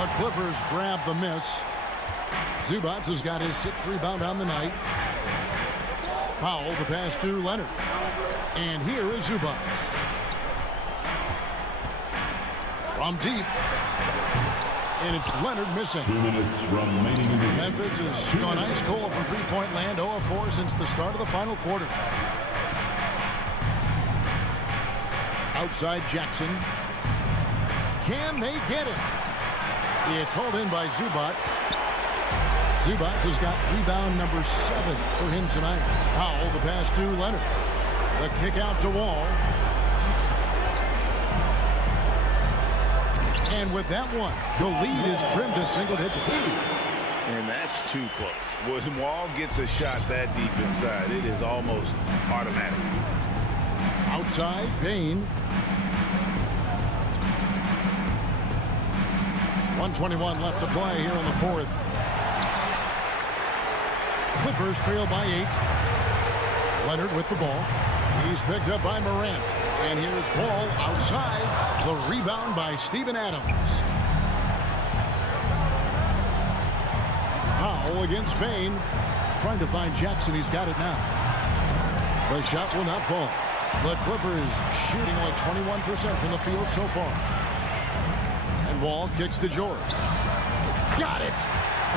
The Clippers grab the miss. Zubats has got his 6th rebound on the night. Powell the pass to Leonard. And here is Zubats. From deep. And it's Leonard missing. 2 minutes remaining. Memphis has gone ice cold from three-point land, 0 of 4 since the start of the final quarter. Outside Jackson. Can they get it? It's hauled in by Zubats. Zubats has got rebound number 7 for him tonight. Powell the pass to Leonard. The kick out to Wall. And with that one, the lead is trimmed to single digits. And that's too close. When Wall gets a shot that deep inside, it is almost automatic. Outside, Bain. 1:21 left to play here in the fourth. Clippers trail by 8. Leonard with the ball. He's picked up by Morant. And here's Wall outside. The rebound by Steven Adams. Powell against Bain. Trying to find Jackson. He's got it now. The shot will not fall. The Clippers shooting only 21% from the field so far. And Wall kicks to George. Got it.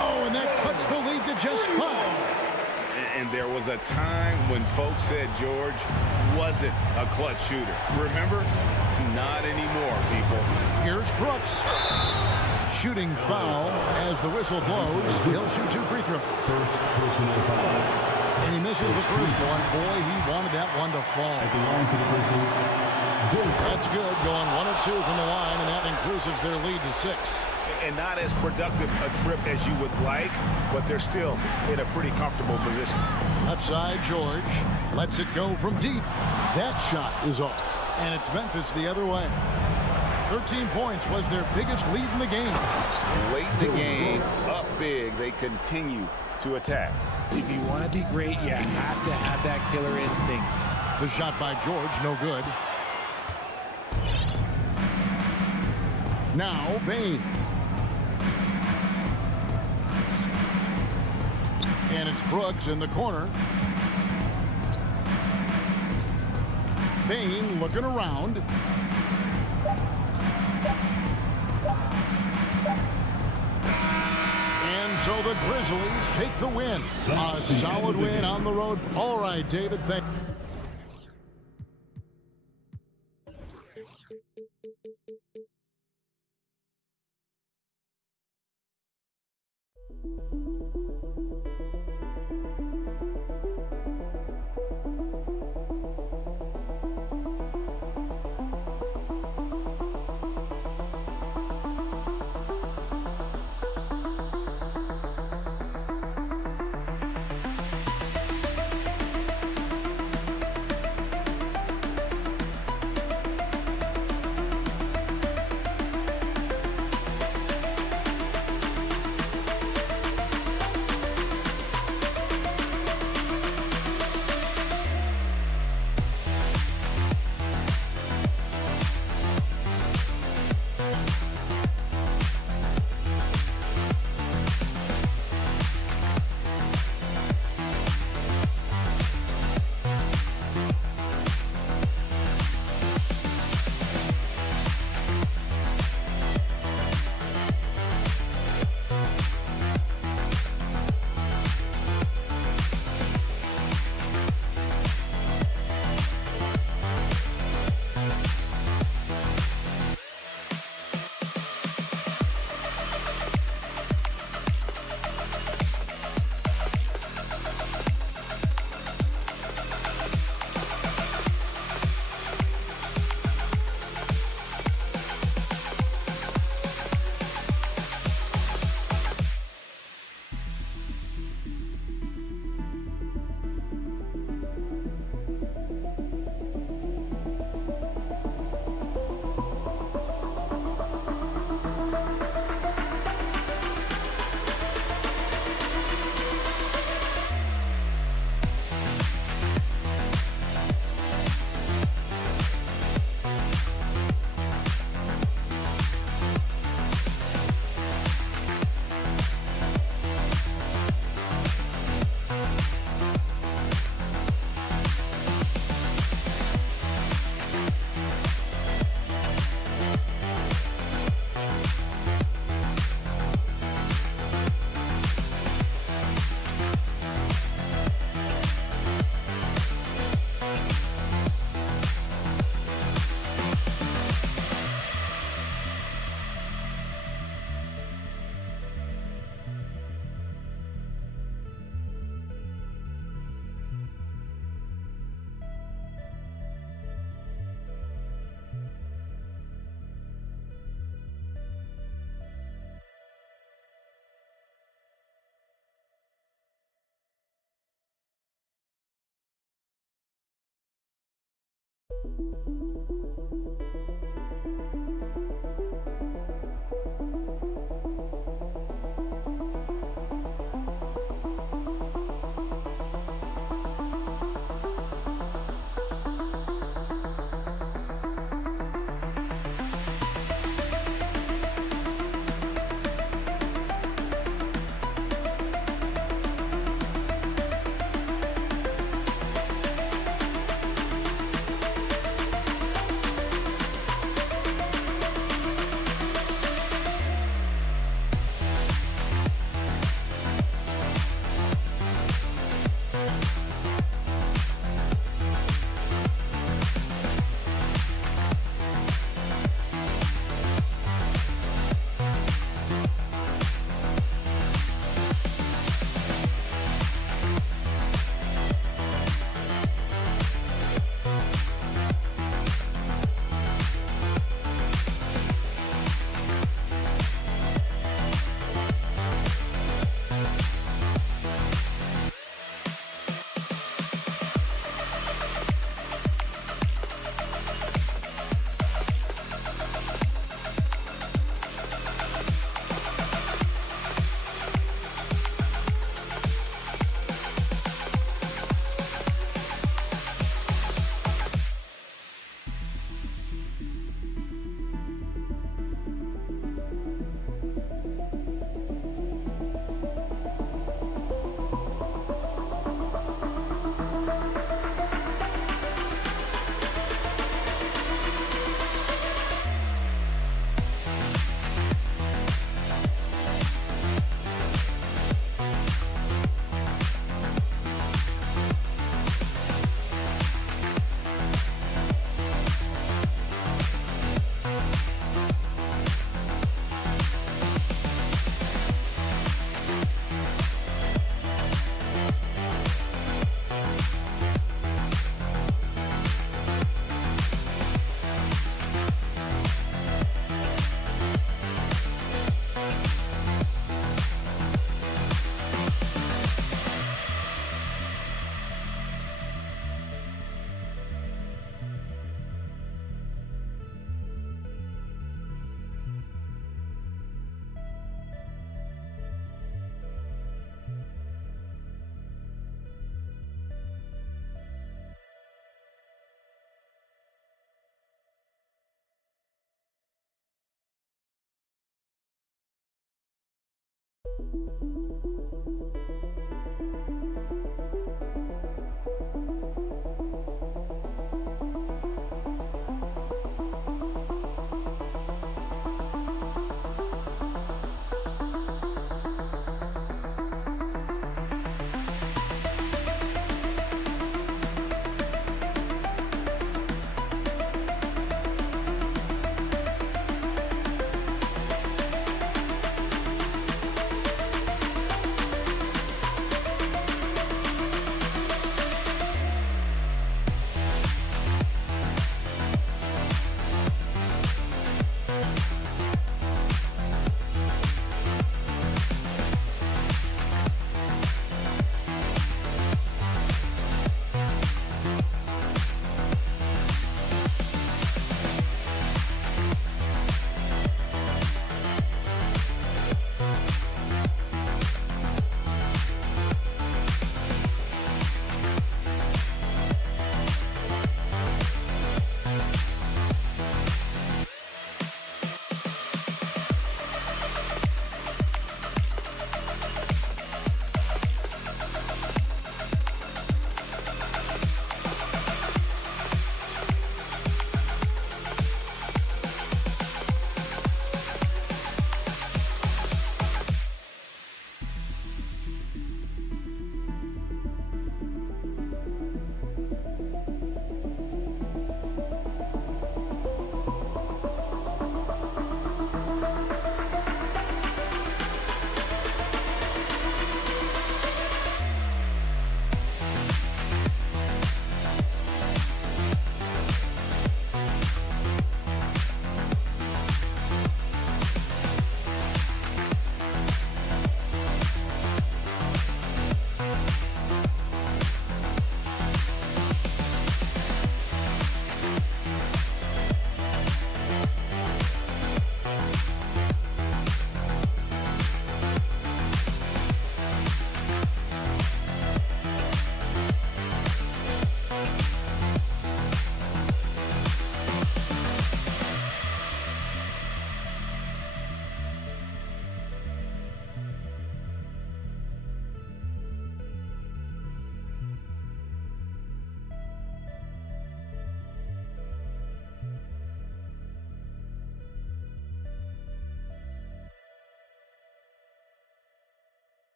Oh, and that cuts the lead to just 5. And there was a time when folks said George wasn't a clutch shooter. Remember? Not anymore, people. Here's Brooks. Shooting foul as the whistle blows. He'll shoot 2 free throws. First personal foul. And he misses the first one. Boy, he wanted that one to fall. At the line for the Grizzlies. That's good. Going 1 of 2 from the line, and that includes cruises their lead to 6. And not as productive a trip as you would like, but they're still in a pretty comfortable position. Left side, George lets it go from deep. That shot is off, and it's Memphis the other way. 13 points was their biggest lead in the game. Late in the game, up big, they continue to attack. If you want to be great, you have to have that killer instinct. The shot by George, no good. Now, Bain. And it's Brooks in the corner. Bain looking around. And so the Grizzlies take the win. A solid win on the road. All right, David, thank you.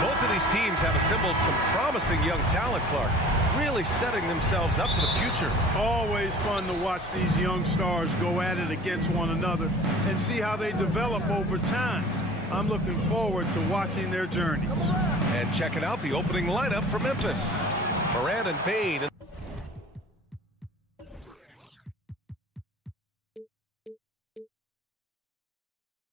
Both of these teams have assembled some promising young talent, Clark, really setting themselves up for the future. Always fun to watch these young stars go at it against one another and see how they develop over time. I'm looking forward to watching their journeys. And checking out the opening lineup for Memphis. Morant and Bane.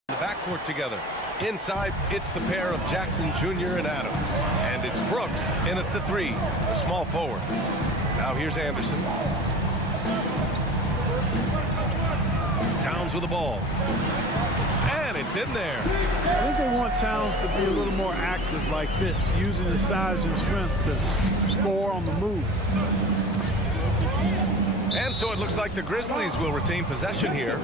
The backcourt together. Inside, it's the pair of Jackson Jr. and Adams. And it's Brooks in at the 3, the small forward. Now here's Anderson. Towns with the ball. And it's in there. I think they want Towns to be a little more active like this, using his size and strength to score on the move. And so it looks like the Grizzlies will retain possession here.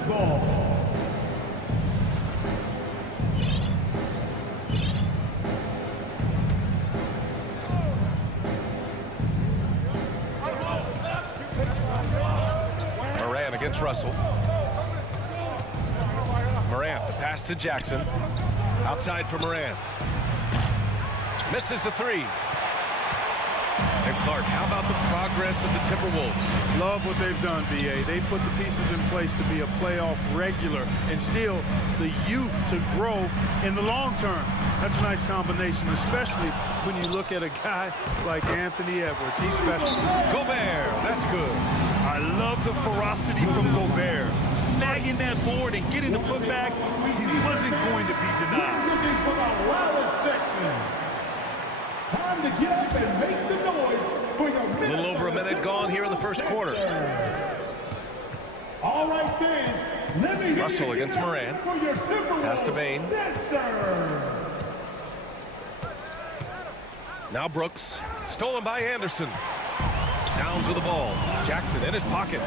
Morant against Russell. Morant, the pass to Jackson. Outside for Morant. Misses the 3. And Clark, how about the progress of the Timberwolves? Love what they've done, B.A. They put the pieces in place to be a playoff regular and still the youth to grow in the long term. That's a nice combination, especially when you look at a guy like Anthony Edwards. He's special. Gobert, that's good. I love the ferocity from Gobert. Snagging that board and getting the putback, he wasn't going to be denied. Time to get up and make some noise for your A little over a minute gone here in the first quarter. All right, fans. Let me hear Russell you against get up Morant. for your Timberwolves. Pass to Bane. Dancers. Now Brooks. Stolen by Anderson. Towns with the ball. Jackson in his pocket.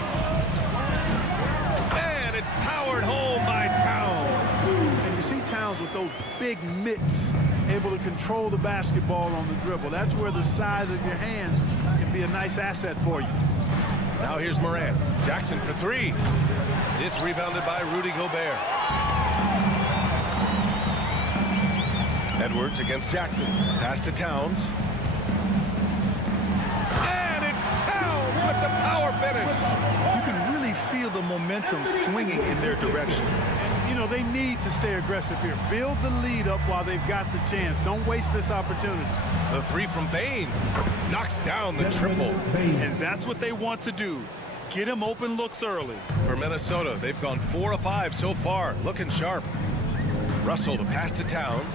And it's powered home by Towns. And you see Towns with those big mitts, able to control the basketball on the dribble. That's where the size of your hands can be a nice asset for you. Now here's Morant. Jackson for 3. It's rebounded by Rudy Gobert. Edwards against Jackson. Pass to Towns. And it's Towns with the power finish. You can really feel the momentum swinging in their direction. And, you know, they need to stay aggressive here. Build the lead up while they've got the chance. Don't waste this opportunity. The 3 from Bane knocks down the triple. And that's what they want to do. Get him open looks early. For Minnesota, they've gone 4 of 5 so far. Looking sharp. Russell, the pass to Towns.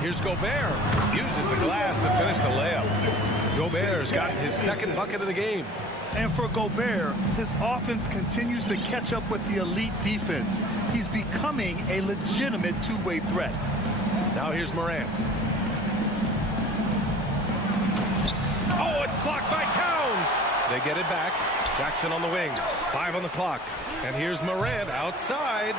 Here's Gobert. Uses the glass to finish the layup. Gobert's got his second bucket of the game. And for Gobert, his offense continues to catch up with the elite defense. He's becoming a legitimate two-way threat. Now here's Morant. Oh, it's blocked by Towns. They get it back. Jackson on the wing. 5 on the clock. And here's Morant outside.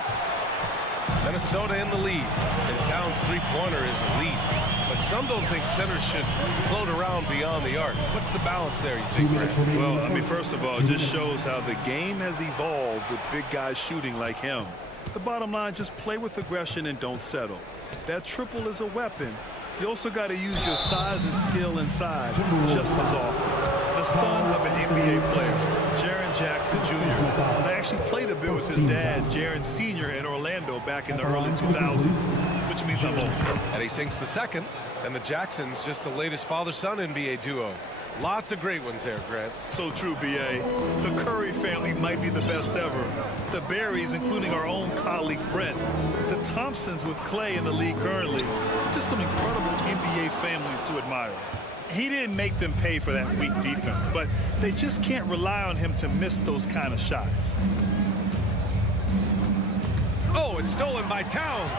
Minnesota in the lead. And Towns' three-pointer is elite. But some don't think centers should float around beyond the arc. What's the balance there, you think, Brad? Well, I mean, first of all, it just shows how the game has evolved with big guys shooting like him. The bottom line, just play with aggression and don't settle. That triple is a weapon. You also got to use your size and skill inside just as often. The son of an NBA player, Jaren Jackson Jr. And I actually played a bit with his dad, Jaren Sr. in Orlando back in the early 2000s, which means I'm old. And he sinks the second. And the Jacksons, just the latest father-son NBA duo. Lots of great ones there, Grant. So true, B.A. The Curry family might be the best ever. The Berries, including our own colleague Brent. The Thompsons with Clay in the league currently. Just some incredible NBA families to admire. he didn't make them pay for that weak defense, but they just can't rely on him to miss those kind of shots. Oh, it's stolen by Towns.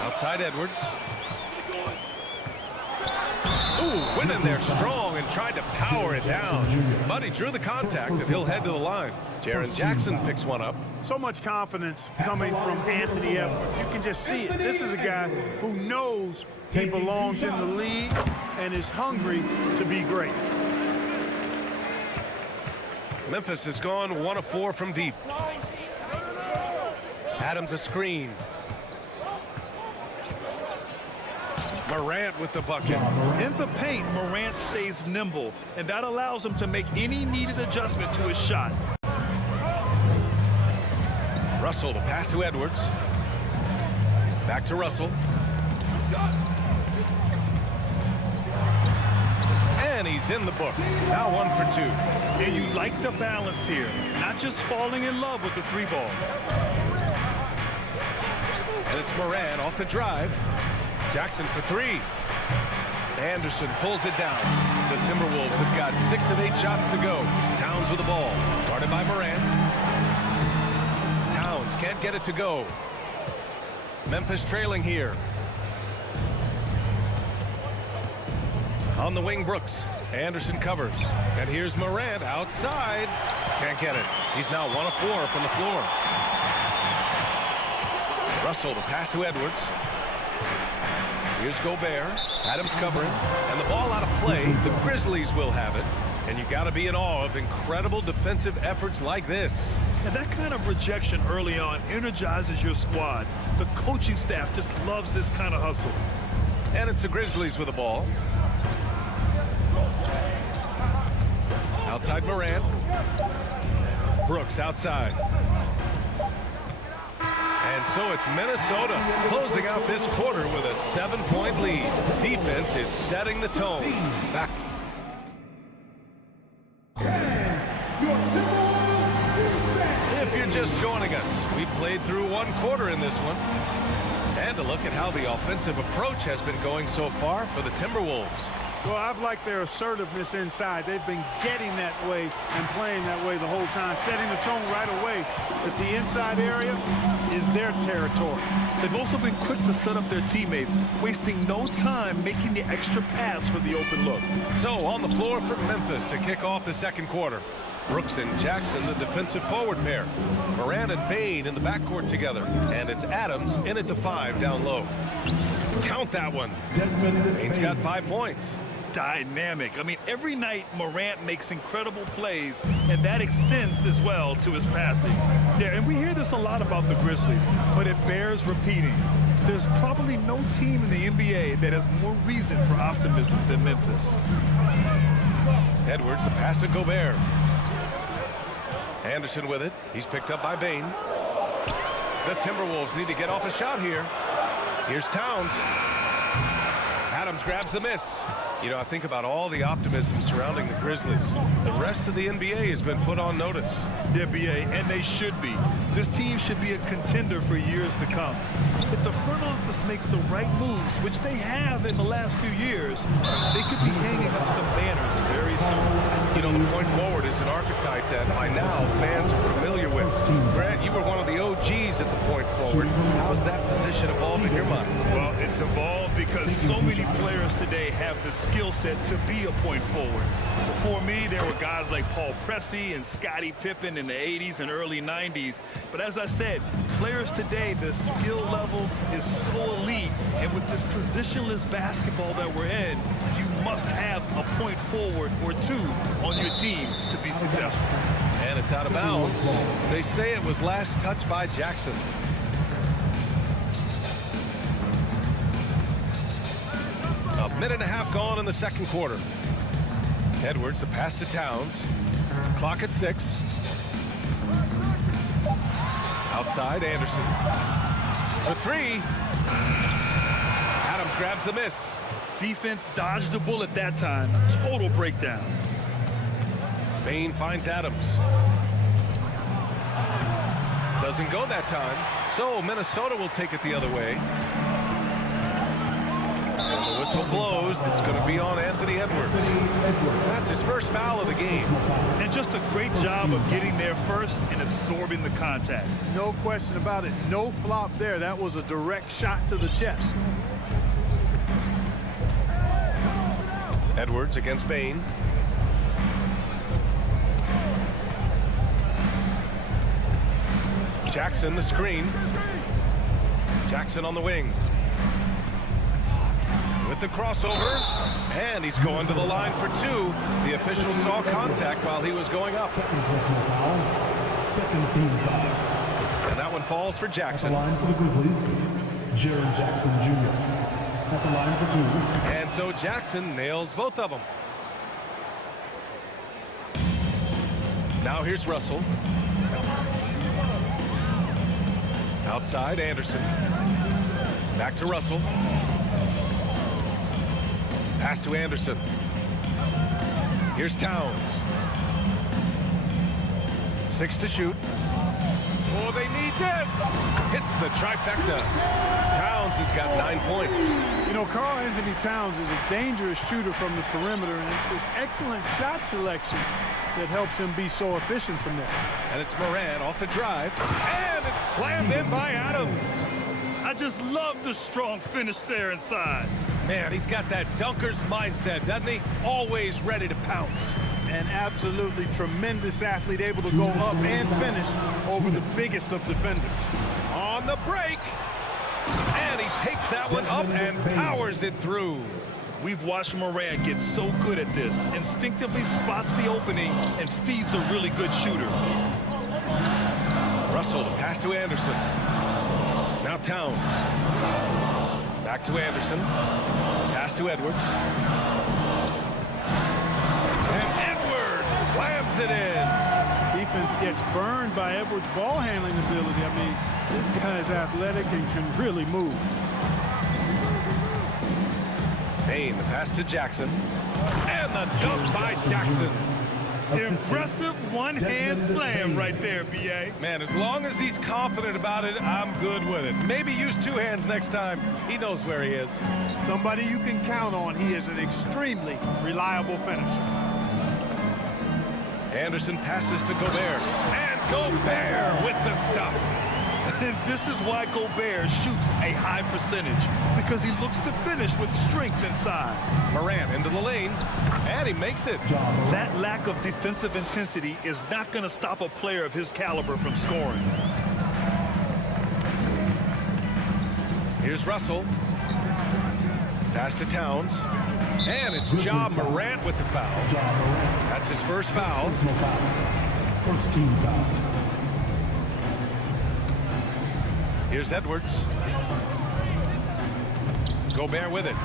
Outside Edwards. Ooh, went in there strong and tried to power it down. But he drew the contact, and he'll head to the line. Jaren Jackson picks one up. So much confidence coming from Anthony Edwards. You can just see it. This is a guy who knows he belongs in the league and is hungry to be great. Memphis has gone 1 of 4 from deep. Adams a screen. Morant with the bucket. In the paint, Morant stays nimble, and that allows him to make any needed adjustment to his shot. Russell to pass to Edwards. Back to Russell. And he's in the books. Now 1 for 2. And you like the balance here, not just falling in love with the 3-ball. And it's Morant off the drive. Jackson for 3. Anderson pulls it down. The Timberwolves have got 6 of 8 shots to go. Towns with the ball. Guarded by Morant. Towns can't get it to go. Memphis trailing here. On the wing, Brooks. Anderson covers. And here's Morant outside. Can't get it. He's now 1 of 4 from the floor. Russell to pass to Edwards. Here's Gobert. Adams covering. And the ball out of play. The Grizzlies will have it. And you got to be in awe of incredible defensive efforts like this. And that kind of rejection early on energizes your squad. The coaching staff just loves this kind of hustle. And it's the Grizzlies with the ball. Outside Morant. Brooks outside. And so it's Minnesota closing out this quarter with a 7-point lead. Defense is setting the tone. Back. If you're just joining us, we played through 1 quarter in this one. And a look at how the offensive approach has been going so far for the Timberwolves. Well, I've liked their assertiveness inside. They've been getting that way and playing that way the whole time, setting the tone right away that the inside area is their territory. They've also been quick to set up their teammates, wasting no time making the extra pass for the open look. So on the floor for Memphis to kick off the second quarter. Brooks and Jackson, the defensive forward pair. Morant and Bain in the backcourt together. And it's Adams in at the 5 down low. Count that one. Bain's got 5 points. Dynamic. I mean, every night Morant makes incredible plays, and that extends as well to his passing. Yeah, and we hear this a lot about the Grizzlies, but it bears repeating. There's probably no team in the NBA that has more reason for optimism than Memphis. Edwards, the pass to Gobert. Anderson with it. He's picked up by Bain. The Timberwolves need to get off a shot here. Here's Towns. Adams grabs the miss. You know, I think about all the optimism surrounding the Grizzlies. The rest of the NBA has been put on notice. The NBA, and they should be. This team should be a contender for years to come. If the front office makes the right moves, which they have in the last few years, they could be hanging up some banners very soon. You know, the point forward is an archetype that by now fans are familiar with. Grant, you were one of the OGs at the point forward. How's that position evolved in your mind? Well, it's evolved because so many players today have the skill set to be a point forward. Before me, there were guys like Paul Pressey and Scottie Pippen in the 80s and early 90s. But as I said, players today, the skill level is so elite. And with this positionless basketball that we're in, you must have a point forward or 2 on your team to be successful. And it's out of bounds. They say it was last touched by Jackson. A minute and a half gone in the second quarter. Edwards, the pass to Towns. Clock at 6. Outside, Anderson. For 3. Adams grabs the miss. Defense dodged a bullet that time. Total breakdown. Bain finds Adams. Doesn't go that time. So Minnesota will take it the other way. And the The whistle blows. It's going to be on Anthony Edwards. That's his first foul of the game. And just a great job of getting there first and absorbing the contact. No question about it. No flop there. That was a direct shot to the chest. Edwards against Bain. Jackson the screen. Jackson on the wing. With the crossover, and he's going to the line for two. The official saw contact while he was going up. Second team foul. And that one falls for Jackson. At the line for the Grizzlies, Jaron Jackson Jr. At the line for two. And so Jackson nails both of them. Now here's Russell. Outside, Anderson. Back to Russell. Pass to Anderson. Here's Towns. 6 to shoot. Oh, they need this. Hits the trifecta. Towns has got 9 points. You know, Karl Anthony Towns is a dangerous shooter from the perimeter, and it's his excellent shot selection that helps him be so efficient from there. And it's Moran off the drive. And it's slammed in by Adams. I just love the strong finish there inside. Man, he's got that dunker's mindset, doesn't he? Always ready to pounce. An absolutely tremendous athlete, able to go up and finish over the biggest of defenders. On the break. And he takes that one up and powers it through. We've watched Moran get so good at this. Instinctively spots the opening and feeds a really good shooter. Russell, pass to Anderson. Now Towns. Back to Anderson. Pass to Edwards. And Edwards slams it in. Defense gets burned by Edwards' ball handling ability. I mean, this guy's athletic and can really move. Bain, the pass to Jackson. And the dunk by Jackson. Impressive one-hand slam right there, B.A. Man, as long as he's confident about it, I'm good with it. Maybe use 2 hands next time. He knows where he is. Somebody you can count on. He is an extremely reliable finisher. Anderson passes to Gobert. And Gobert with the stuff. And this is why Gobert shoots a high percentage, because he looks to finish with strength inside. Moran into the lane, and he makes it. That lack of defensive intensity is not going to stop a player of his caliber from scoring. Here's Russell. Pass to Towns. And it's Ja Morant with the foul. That's his first foul. First team foul. Here's Edwards. Gobert with it.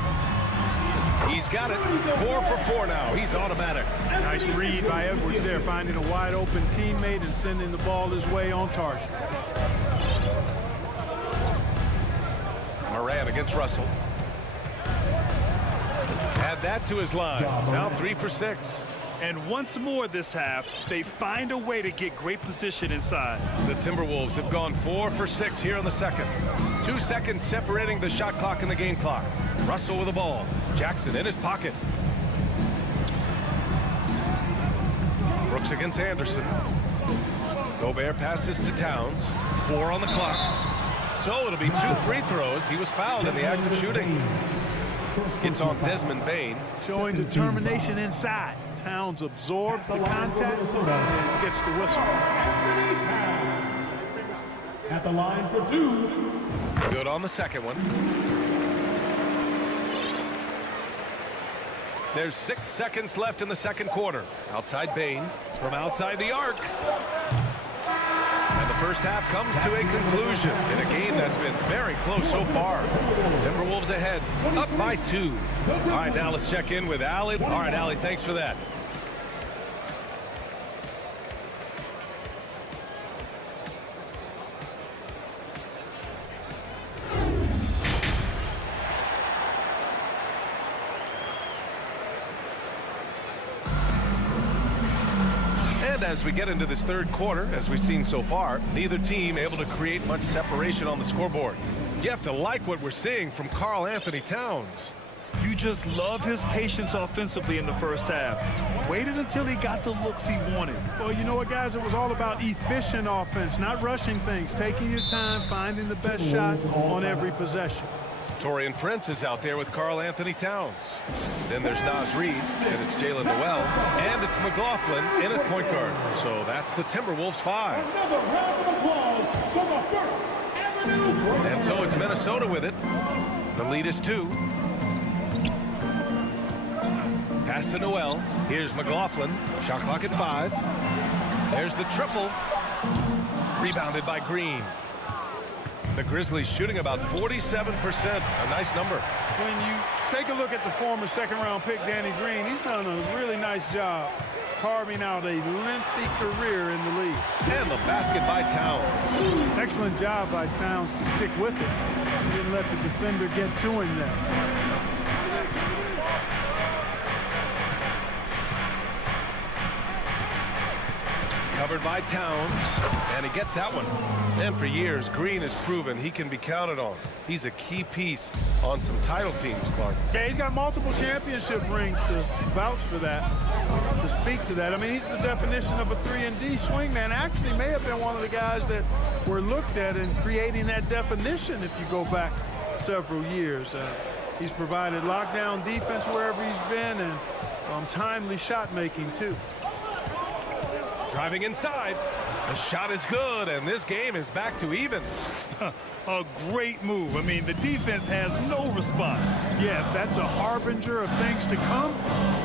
He's got it. 4 for 4 now. He's automatic. Nice read by Edwards there, finding a wide open teammate and sending the ball his way on target. Moran against Russell. Add that to his line. Now 3 for 6. And once more this half, they find a way to get great position inside. The Timberwolves have gone 4 for 6 here in the second. 2 seconds separating the shot clock and the game clock. Russell with the ball. Jackson in his pocket. Brooks against Anderson. Gobert passes to Towns. 4 on the clock. So it'll be 2 free throws. He was fouled in the act of shooting. It's on Desmond Bain. Showing determination inside. Towns absorbs the contact and gets the whistle. At the line for 2. Good on the second one. There's 6 seconds left in the second quarter. Outside Bain from outside the arc. And the first half comes to a conclusion in a game that's been very close so far. Timberwolves ahead, up by 2. All right, now let's check in with Allie. All right, Allie, thanks for that. And as we get into this third quarter, as we've seen so far, neither team able to create much separation on the scoreboard. You have to like what we're seeing from Karl Anthony Towns. You just love his patience offensively in the first half. Waited until he got the looks he wanted. Well, you know what, guys? It was all about efficient offense, not rushing things, taking your time, finding the best shot on every possession. Torian Prince is out there with Karl Anthony Towns. Then there's Naz Reid, and it's Jalen Noel, and it's McLaughlin in at point guard. So that's the Timberwolves 5. And so it's Minnesota with it. The lead is 2. Pass to Noel. Here's McLaughlin. Shot clock at 5. There's the triple. Rebounded by Green. The Grizzlies shooting about 47%. A nice number. When you take a look at the former second-round pick, Danny Green, he's done a really nice job carving out a lengthy career in the league. And the basket by Towns. Excellent job by Towns to stick with it. He didn't let the defender get to him there. Covered by Towns, and he gets that one. And for years, Green has proven he can be counted on. He's a key piece on some title teams, Clark. Yeah, he's got multiple championship rings to vouch for that, to speak to that. I mean, he's the definition of a 3-and-D swingman. Actually may have been one of the guys that were looked at in creating that definition if you go back several years. He's provided lockdown defense wherever he's been and timely shot making, too. Driving inside. The shot is good, and this game is back to even. A great move. I mean, the defense has no response. Yeah, if that's a harbinger of things to come,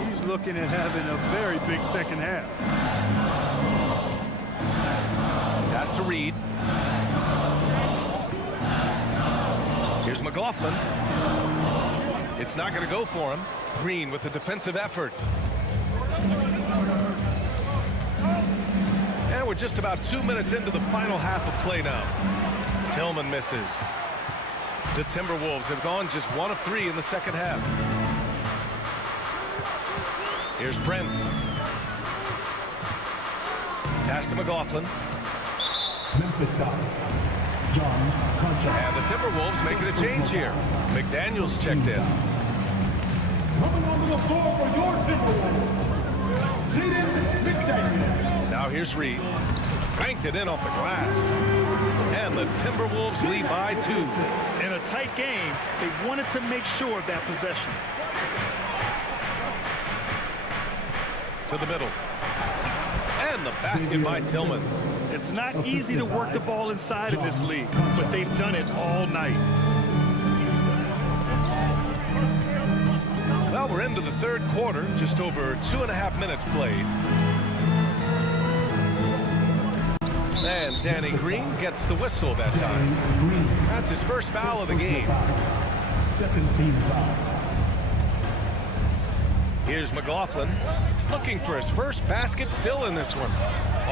he's looking at having a very big second half. Pass to Reid. Here's McLaughlin. It's not going to go for him. Green with the defensive effort. And we're just about 2 minutes into the final half of play now. Tillman misses. The Timberwolves have gone just 1 of 3 in the second half. Here's Prince. Pass to McLaughlin. Memphis John Concha. And the Timberwolves making a change here. McDaniels checked in. Coming onto the floor for your Timberwolves, Jaden McDaniels. Now here's Reid. Banked it in off the glass. And the Timberwolves lead by 2. In a tight game, they wanted to make sure of that possession. To the middle. And the basket by Tillman. It's not easy to work the ball inside in this league, but they've done it all night. Well, we're into the third quarter. Just over 2.5 minutes played. And Danny Green gets the whistle that time. That's his first foul of the game. Second team foul. Here's McLaughlin looking for his first basket still in this one.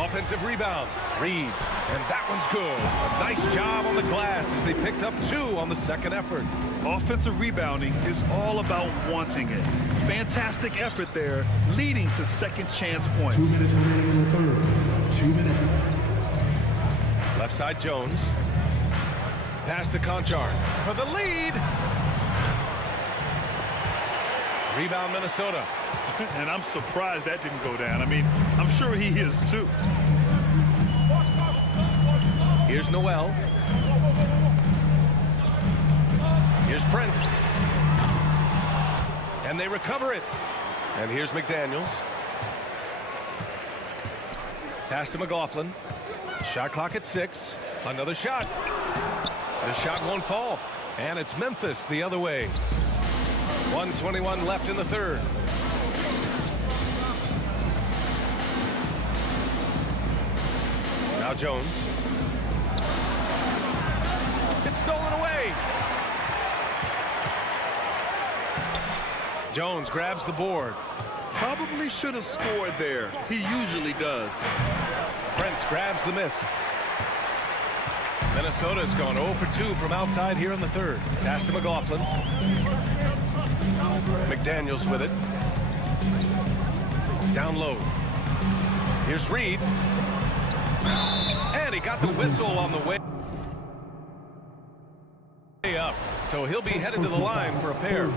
Offensive rebound. Reid. And that one's good. A nice job on the glass as they picked up 2 on the second effort. Offensive rebounding is all about wanting it. Fantastic effort there, leading to second chance points. 2 minutes remaining in the third. 2 minutes. Left side Jones. Pass to Conchar for the lead. Rebound Minnesota. And I'm surprised that didn't go down. I mean, I'm sure he is too. Here's Noel. Here's Prince. And they recover it. And here's McDaniels. Pass to McLaughlin. Shot clock at 6. Another shot. The shot won't fall. And it's Memphis the other way. 1:21 left in the third. Now Jones. It's stolen away. Jones grabs the board. Probably should have scored there. He usually does. Prince grabs the miss. Minnesota's gone 0 for 2 from outside here in the third. Pass to McLaughlin. McDaniels with it. Down low. Here's Reid. And he got the whistle on the way up. up, so he'll be headed to the line for a pair.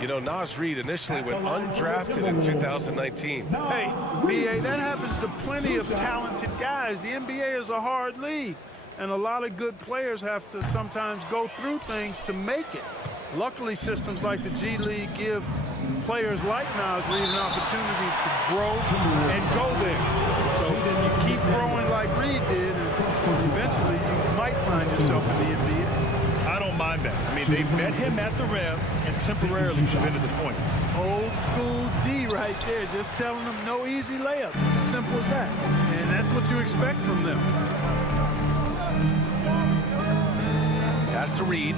You know, Naz Reid initially went undrafted in 2019. Hey, B.A., that happens to plenty of talented guys. The NBA is a hard league, and a lot of good players have to sometimes go through things to make it. Luckily, systems like the G League give players like Naz Reid an opportunity to grow and go there. So then you keep growing like Reid did, and eventually you might find yourself in the NBA. I don't mind that. I mean, they met him at the rim and temporarily prevented the points. Old school D right there, just telling them no easy layups. It's as simple as that. And that's what you expect from them. Pass to Reid.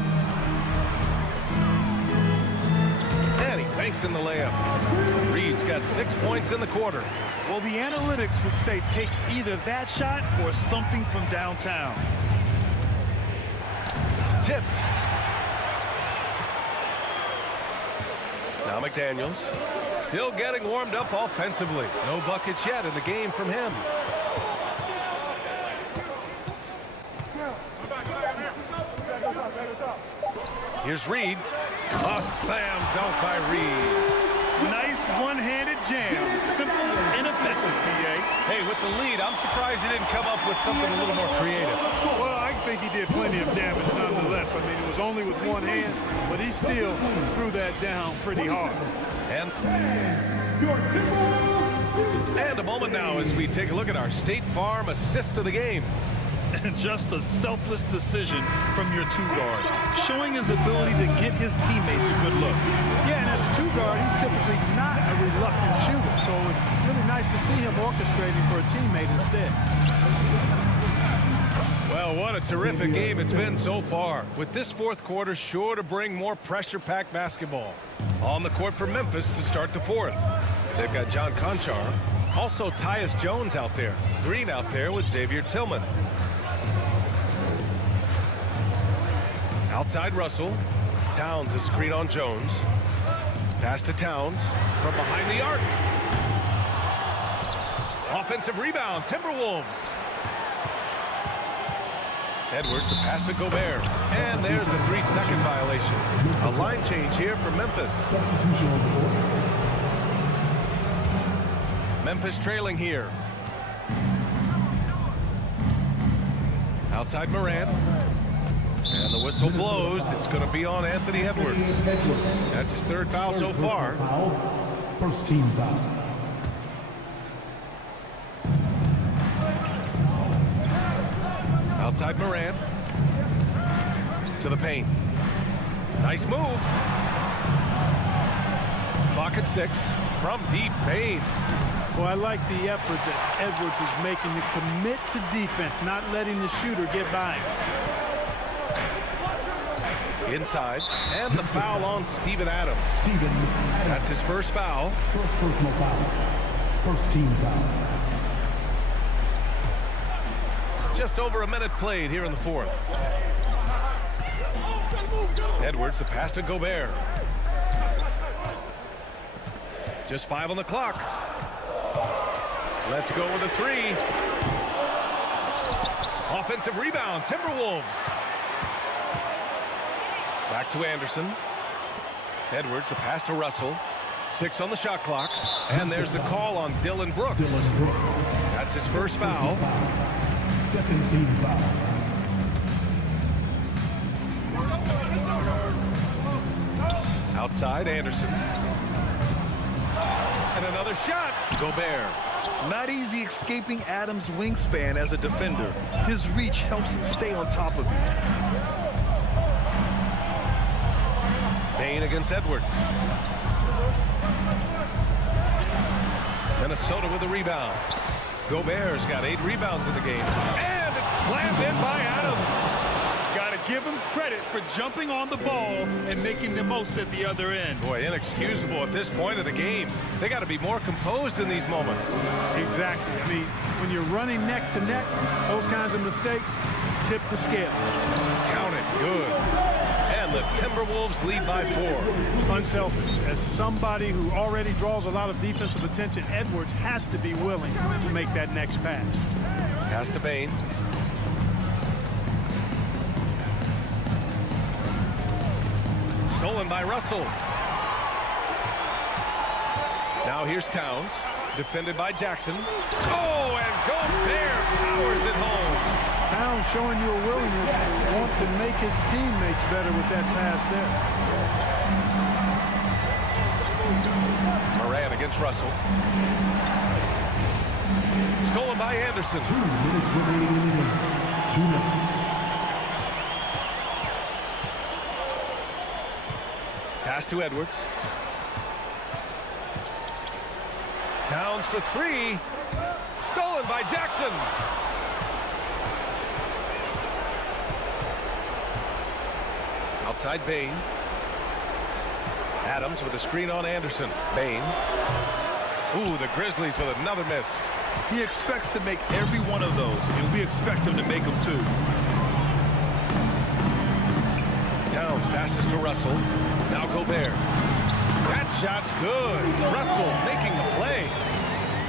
And he banks in the layup. Reid's got 6 points in the quarter. Well, the analytics would say take either that shot or something from downtown. Tipped. Now McDaniels still getting warmed up offensively. No buckets yet in the game from him. Here's Reid. A slam dunk by Reid. Nice one-handed jam. Simple and effective, PA. Hey, with the lead, I'm surprised he didn't come up with something a little more creative. Well, I think he did plenty of damage nonetheless. I mean, it was only with one hand, but he still threw that down pretty hard. And a moment now as we take a look at our State Farm assist of the game. Just a selfless decision from your two-guard, showing his ability to get his teammates a good looks. Yeah, and as a two-guard, he's typically not a reluctant shooter, so it's really nice to see him orchestrating for a teammate instead. Well, what a terrific game it's been so far, with this fourth quarter sure to bring more pressure-packed basketball. On the court for Memphis to start the fourth. They've got John Conchar, also Tyus Jones out there, Green out there with Xavier Tillman. Outside Russell. Towns is screen on Jones. Pass to Towns from behind the arc. Offensive rebound, Timberwolves. Edwards, a pass to Gobert. And there's a 3-second violation. A line change here for Memphis. Memphis trailing here. Outside Morant. And the whistle blows. It's going to be on Anthony Edwards. That's his third foul so far. First team foul. Outside Morant. To the paint. Nice move. Clock at 6. From deep paint. Well, I like the effort that Edwards is making to commit to defense, not letting the shooter get by him. Inside, and the foul on Steven Adams. That's his first foul. First personal foul. First team foul. Just over a minute played here in the fourth. Edwards, the pass to Gobert. Just 5 on the clock. Let's go with a 3. Offensive rebound, Timberwolves. Back to Anderson. Edwards, the pass to Russell. 6 on the shot clock. And there's the call on Dylan Brooks. That's his first foul. Second team foul. Outside, Anderson. And another shot. Gobert. Not easy escaping Adams' wingspan as a defender. His reach helps him stay on top of you. Payne against Edwards. Minnesota with a rebound. Gobert's got 8 rebounds in the game. And it's slammed in by Adams. Got to give him credit for jumping on the ball and making the most at the other end. Boy, inexcusable at this point of the game. They got to be more composed in these moments. Exactly. I mean, when you're running neck to neck, those kinds of mistakes tip the scale. Count it. Good. And the Timberwolves lead by 4. Unselfish. As somebody who already draws a lot of defensive attention, Edwards has to be willing to make that next pass. Pass to Payne. Stolen by Russell. Now here's Towns. Defended by Jackson. Oh, and Gobert powers it home. Towns showing you a willingness to want to make his teammates better with that pass there. Moran against Russell. Stolen by Anderson. 2 minutes remaining in the game. 2 minutes. Pass to Edwards. Towns for three. Stolen by Jackson. Outside Bain. Adams with a screen on Anderson. Bain. Ooh, the Grizzlies with another miss. He expects to make every one of those, and we expect him to make them too. Towns passes to Russell. Now Gobert. That shot's good. Russell making the play.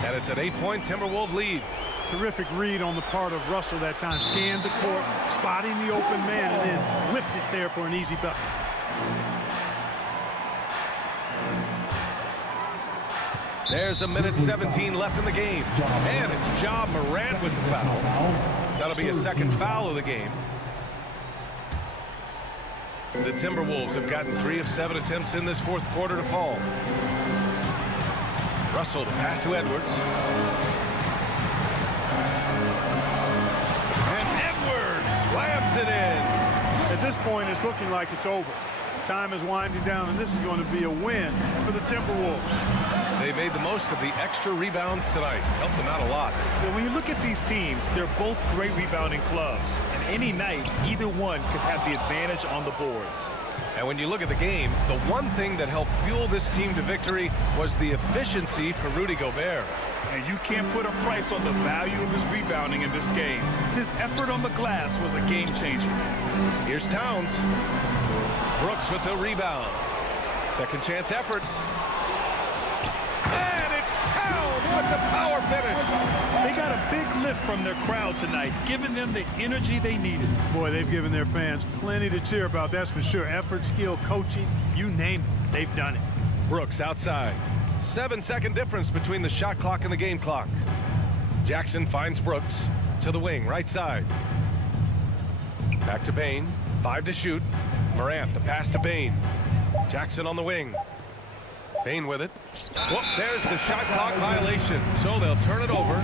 And it's an 8-point Timberwolves lead. Terrific read on the part of Russell that time. Scanned the court, spotting the open man, and then whipped it there for an easy bucket. There's 1:17 left in the game. And it's Ja Morant with the foul. That'll be a second foul of the game. The Timberwolves have gotten 3 of 7 attempts in this fourth quarter to fall. Russell to pass to Edwards. And Edwards slams it in. At this point, it's looking like it's over. Time is winding down, and this is going to be a win for the Timberwolves. They made the most of the extra rebounds tonight. Helped them out a lot. Well, when you look at these teams, they're both great rebounding clubs. And any night, either one could have the advantage on the boards. And when you look at the game, the one thing that helped fuel this team to victory was the efficiency for Rudy Gobert. And you can't put a price on the value of his rebounding in this game. His effort on the glass was a game changer. Here's Towns. Brooks with the rebound. Second chance effort. And it's Towns with the power finish. They got a big lift from their crowd tonight, giving them the energy they needed. Boy, they've given their fans plenty to cheer about, that's for sure. Effort, skill, coaching, you name it, they've done it. Brooks outside. 7-second difference between the shot clock and the game clock. Jackson finds Brooks to the wing, right side. Back to Bain. 5 to shoot. Morant, the pass to Bain. Jackson on the wing. Bain with it. Whoop, there's the shot clock violation. So they'll turn it over.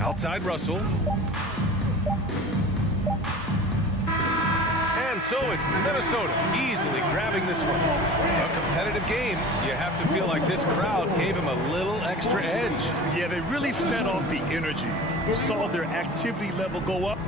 Outside Russell. And so it's Minnesota easily grabbing this one. A competitive game. You have to feel like this crowd gave him a little extra edge. Yeah, they really fed off the energy. You saw their activity level go up.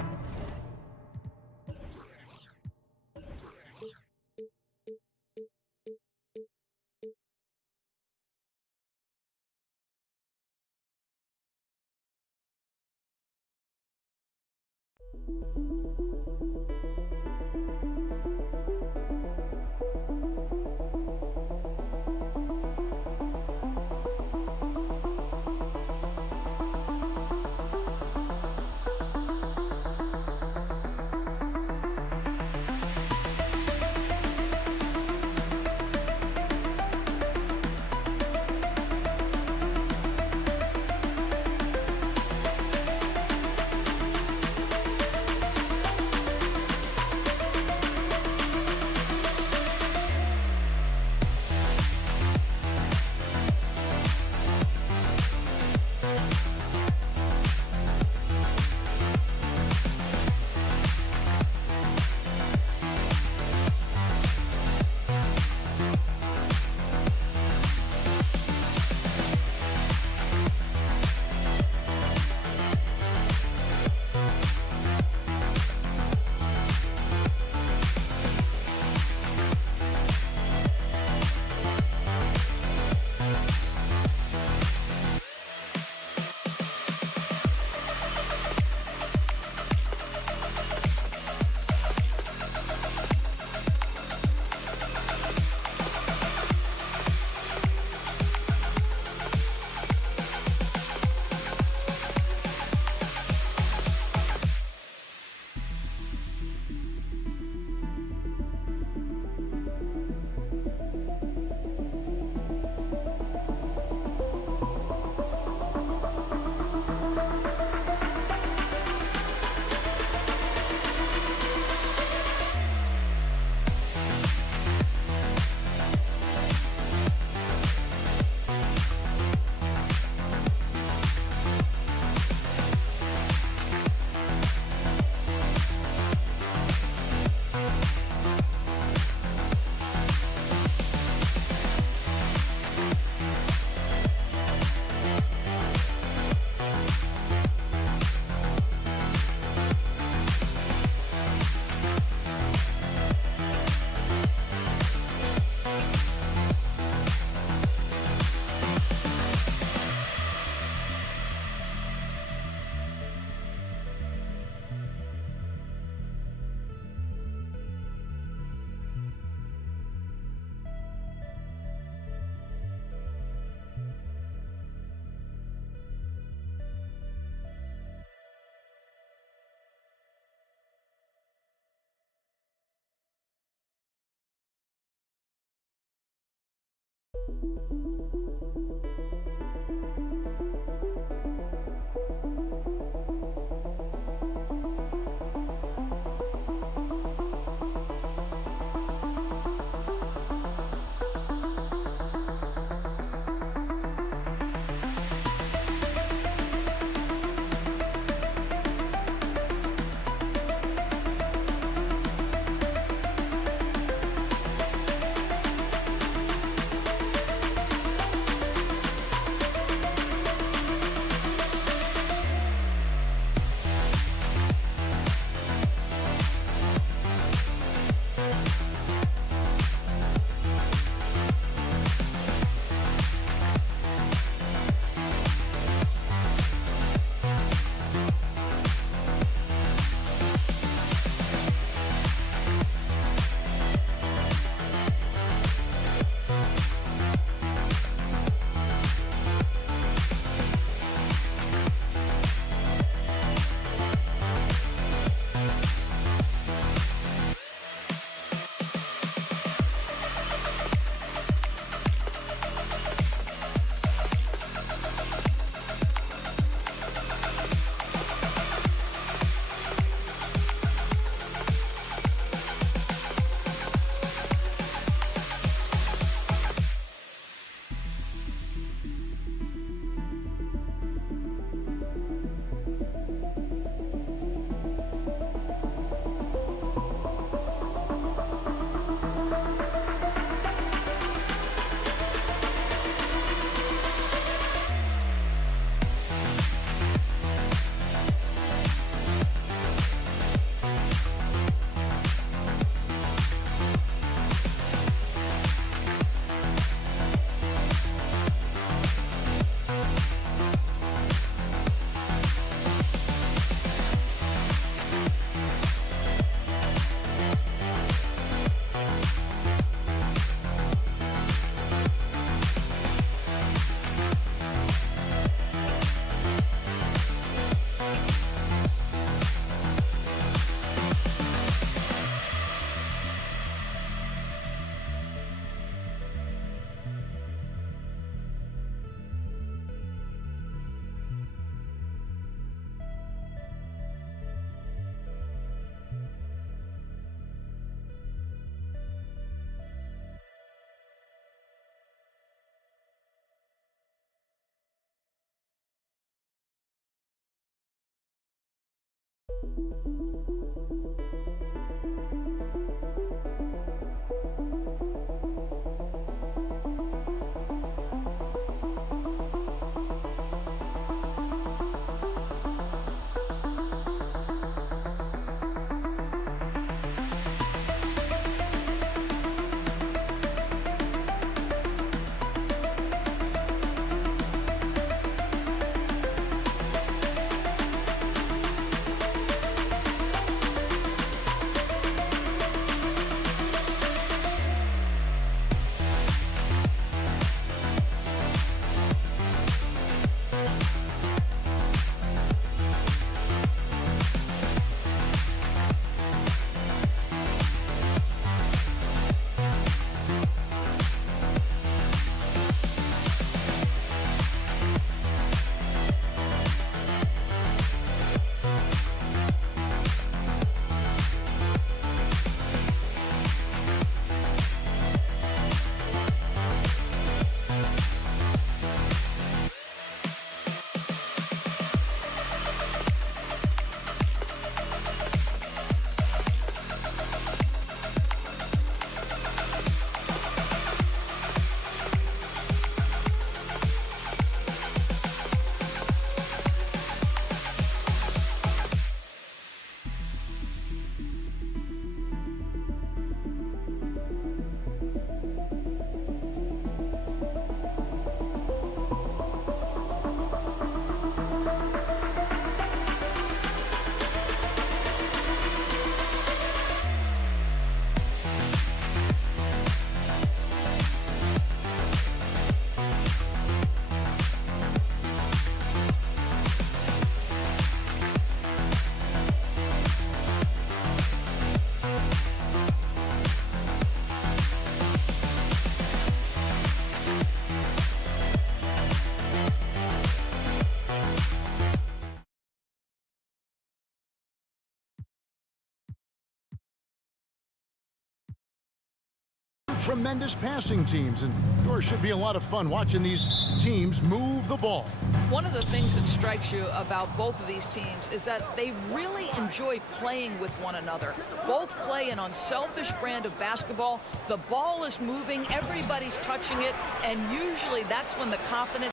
tremendous passing teams, and sure should be a lot of fun watching these teams move the ball. One of the things that strikes you about both of these teams is that they really enjoy playing with one another. Both play an unselfish brand of basketball. The ball is moving, everybody's touching it, and usually that's when the confidence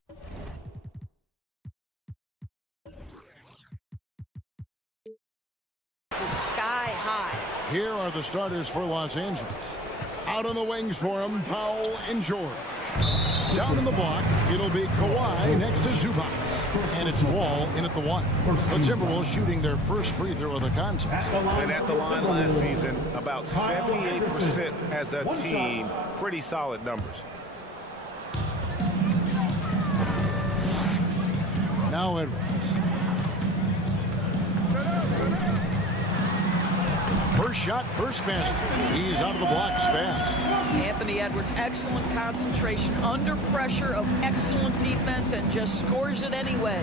is sky high. Here are the starters for Los Angeles. Out on the wings for them, Powell and George. Down in the block, it'll be Kawhi next to Zubac. And it's Wall in at the 1. The Timberwolves shooting their first free throw of the contest. And at the line last season, about 78% as a team. Pretty solid numbers. Now Edwards. First shot, first pass. He's out of the blocks fast. Anthony Edwards, excellent concentration, under pressure of excellent defense, and just scores it anyway.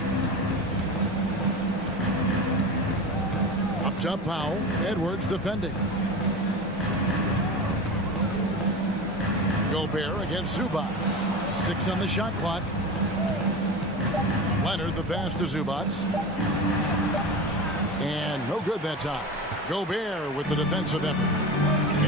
Up top, Powell. Edwards defending. Gobert against Zubac. 6 on the shot clock. Leonard the pass to Zubac. And no good that time. Gobert with the defensive effort.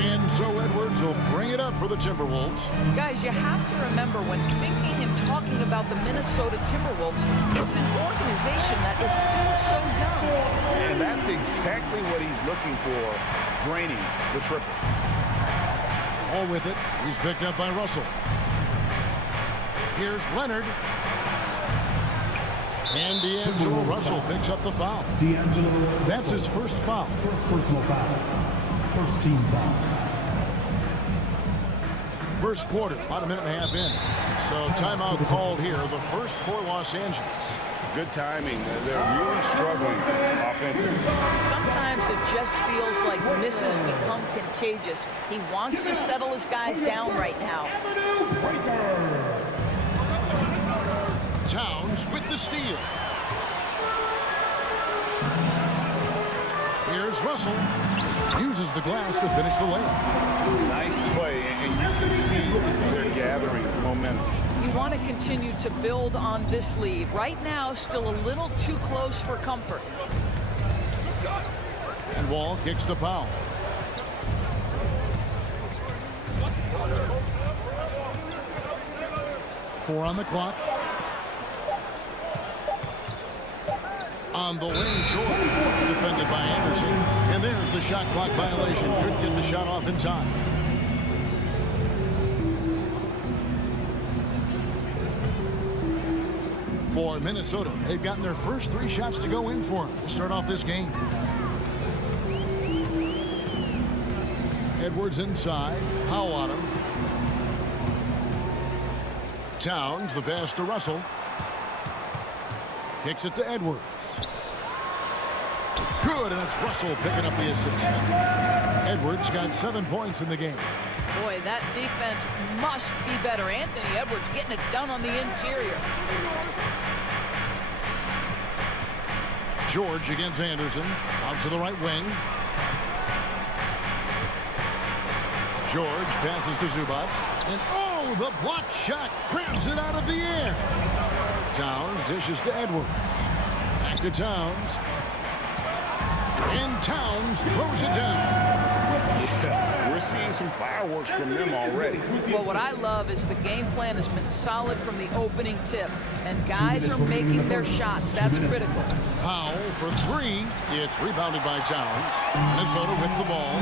And so Edwards will bring it up for the Timberwolves. Guys, you have to remember when thinking and talking about the Minnesota Timberwolves, it's an organization that is still so young. And that's exactly what he's looking for, draining the triple. All with it. He's picked up by Russell. Here's Leonard. And D'Angelo Russell picks up the foul. That's his first foul. First personal foul. First team foul. First quarter, about a minute and a half in. So timeout called here, the first for Los Angeles. Good timing. They're really struggling offensively. Sometimes it just feels like misses become contagious. He wants to settle his guys down right now. Towns with the steal. Here's Russell. Uses the glass to finish the layup. Nice play, and you can see they're gathering momentum. You want to continue to build on this lead. Right now, still a little too close for comfort. And Wall kicks to Powell. Four on the clock. On the wing, George, defended by Anderson. And there's the shot clock violation. Couldn't get the shot off in time. For Minnesota, they've gotten their first 3 shots to go in for them to start off this game. Edwards inside. Powell on him. Towns, the pass to Russell. Kicks it to Edwards. Good, and it's Russell picking up the assist. Edwards got 7 points in the game. Boy, that defense must be better. Anthony Edwards getting it done on the interior. George against Anderson. Out to the right wing. George passes to Zubac. And oh, the block shot grabs it out of the air. Towns dishes to Edwards. Back to Towns. And Towns throws it down. We're seeing some fireworks from them already. Well, what I love is the game plan has been solid from the opening tip. And guys are making their shots. That's critical. Powell for 3. It's rebounded by Towns. Minnesota with the ball.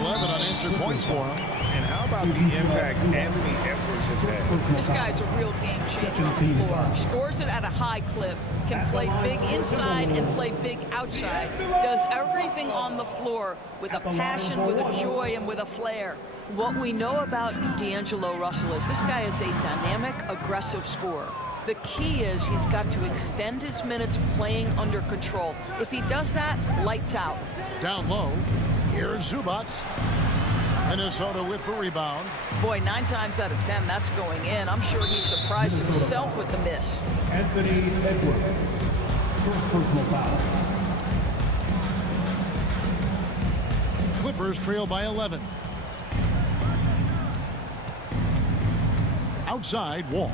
11 unanswered points for him. And how about the impact Anthony Edwards has had? This guy's a real game changer on the floor. Scores it at a high clip. Can play big inside and play big outside. Does everything on the floor with a passion, with a joy, and with a flair. What we know about D'Angelo Russell is this guy is a dynamic, aggressive scorer. The key is he's got to extend his minutes playing under control. If he does that, lights out. Down low. Here's Zubac. Minnesota with the rebound. Boy, 9 times out of 10, that's going in. I'm sure he surprised himself with the miss. Anthony Edwards. First personal foul. Clippers trail by 11. Outside, Wall.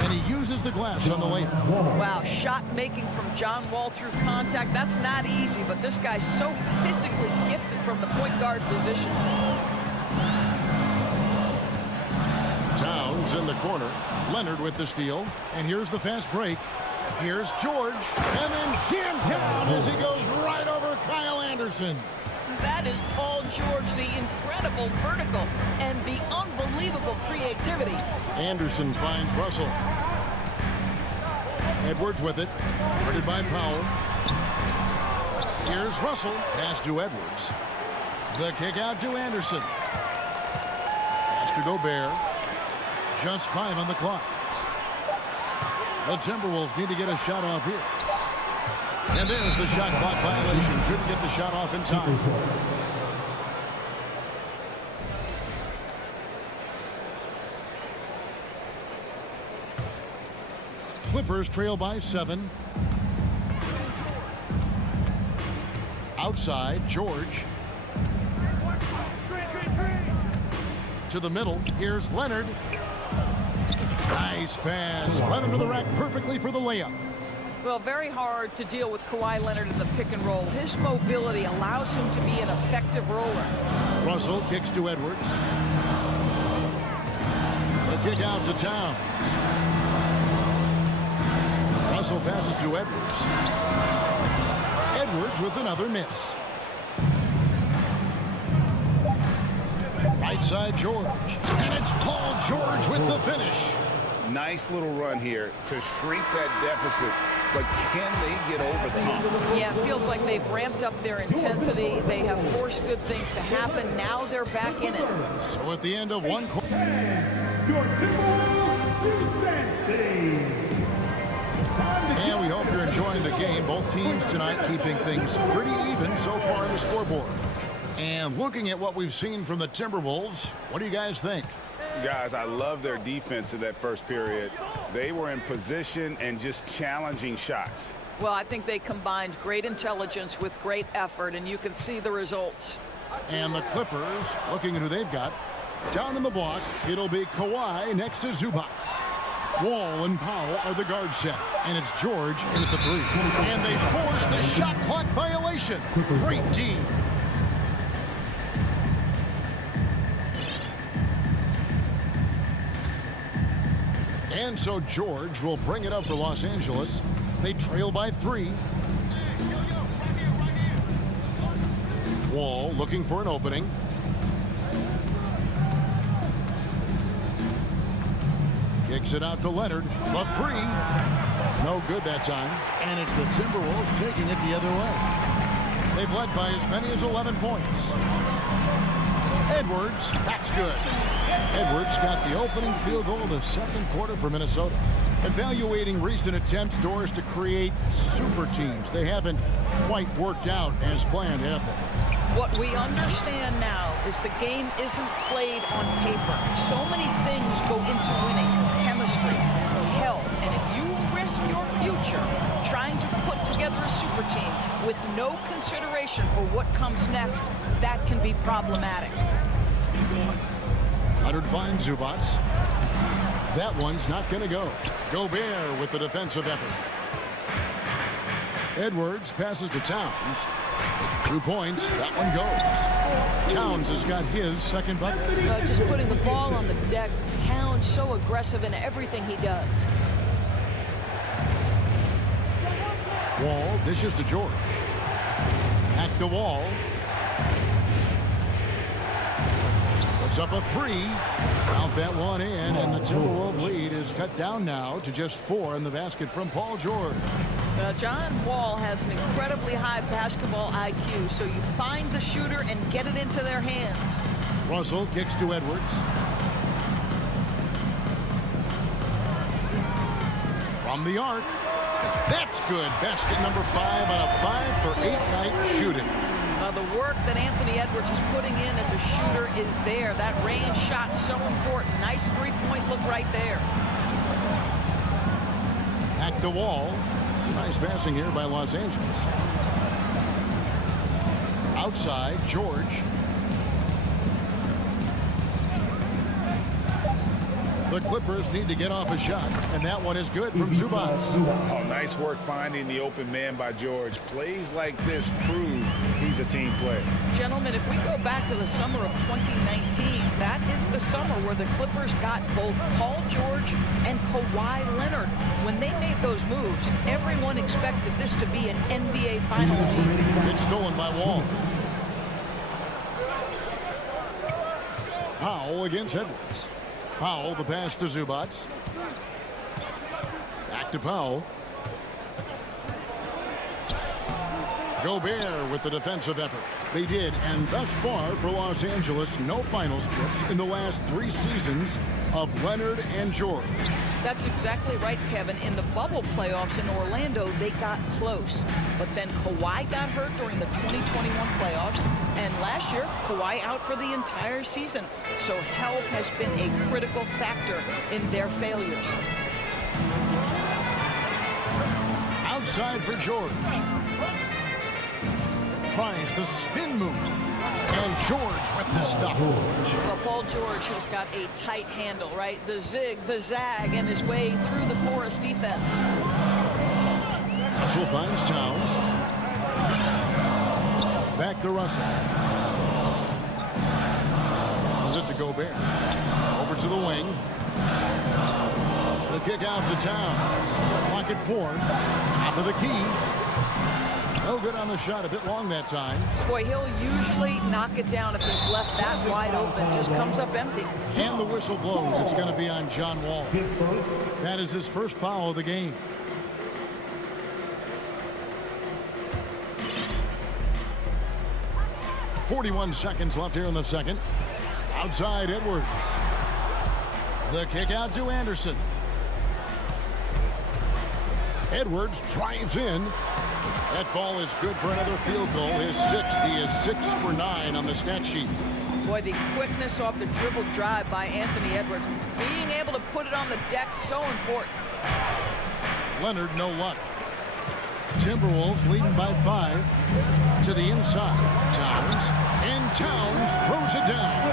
And he uses the glass on the layup. Wow, shot making from John Wall through contact. That's not easy, but this guy's so physically gifted from the point guard position. Towns in the corner. Leonard with the steal. And here's the fast break. Here's George. And then jammed down as he goes right over Kyle Anderson. That is Paul George, the incredible vertical and the unbelievable creativity. Anderson finds Russell. Edwards with it. Guarded by Powell. Here's Russell. Pass to Edwards. The kick out to Anderson. Pass to Gobert. Just 5 on the clock. The Timberwolves need to get a shot off here. And there's the shot clock violation. Couldn't get the shot off in time. Clippers trail by 7. Outside, George. To the middle. Here's Leonard. Nice pass. Led him to the rack perfectly for the layup. Well, very hard to deal with Kawhi Leonard in the pick and roll. His mobility allows him to be an effective roller. Russell kicks to Edwards. The kick out to Towns. Russell passes to Edwards. Edwards with another miss. Right side, George. And it's Paul George with the finish. Nice little run here to shrink that deficit, but can they get over the hump? Yeah, it feels like they've ramped up their intensity. They have forced good things to happen. Now they're back in it. So at the end of one quarter. And we hope you're enjoying the game. Both teams tonight keeping things pretty even so far on the scoreboard. And looking at what we've seen from the Timberwolves, what do you guys think? Guys, I love their defense in that first period. They were in position and just challenging shots. Well, I think they combined great intelligence with great effort, and you can see the results. And the Clippers, looking at who they've got, down in the block, it'll be Kawhi next to Zubac. Wall and Powell are the guard set, and it's George in at the 3. And they force the shot clock violation. Great team. And so George will bring it up for Los Angeles. They trail by 3. Wall looking for an opening. Kicks it out to Leonard. The 3. No good that time. And it's the Timberwolves taking it the other way. They've led by as many as 11 points. Edwards, that's good. Edwards got the opening field goal of the second quarter for Minnesota. Evaluating recent attempts, Doris, to create super teams. They haven't quite worked out as planned, have they? What we understand now is the game isn't played on paper. So many things go into winning. Chemistry, health, and if you risk your future trying to put together a super team with no consideration for what comes next, that can be problematic. Leonard finds Zubac. That one's not going to go. Gobert with the defensive effort. Edwards passes to Towns. 2 points. That one goes. Towns has got his second bucket. Just putting the ball on the deck. Towns so aggressive in everything he does. Wall dishes to George. At the Wall. Puts up a 3. Count that one in, and the Timberwolves lead is cut down now to just 4 in the basket from Paul George. John Wall has an incredibly high basketball IQ, so you find the shooter and get it into their hands. Russell kicks to Edwards. From the arc. That's good. Basket number 5 on a 5-for-8 night shooting. The work that Anthony Edwards is putting in as a shooter is there. That range shot so important. Nice three-point look right there. At the Wall. Nice passing here by Los Angeles. Outside, George. The Clippers need to get off a shot, and that one is good from Zubac. Oh, nice work finding the open man by George. Plays like this prove he's a team player. Gentlemen, if we go back to the summer of 2019, that is the summer where the Clippers got both Paul George and Kawhi Leonard. When they made those moves, everyone expected this to be an NBA Finals team. It's stolen by Wall. Powell against Edwards. Powell, the pass to Zubac. Back to Powell. Gobert with the defensive effort. They did, and thus far for Los Angeles, no finals trips in the last 3 seasons of Leonard and George. That's exactly right, Kevin. In the bubble playoffs in Orlando, they got close. But then Kawhi got hurt during the 2021 playoffs. And last year, Kawhi out for the entire season. So health has been a critical factor in their failures. Outside for George. Tries the spin move. And George with the stuff. Well, Paul George has got a tight handle, right? The zig, the zag, and his way through the porous defense. Russell finds Towns. Back to Russell. This is it to Gobert. Over to the wing. The kick out to Towns. Clock at 4. Top of the key. No good on the shot. A bit long that time. Boy, he'll usually knock it down if he's left that wide open. Just comes up empty. And the whistle blows. It's going to be on John Wall. That is his first foul of the game. .41 seconds left here in the second. Outside Edwards. The kick out to Anderson. Edwards drives in. That ball is good for another field goal. His 6th. He is 6 for 9 on the stat sheet. Boy, the quickness off the dribble drive by Anthony Edwards. Being able to put it on the deck, so important. Leonard, no luck. Timberwolves leading by 5 to the inside. Towns. And Towns throws it down.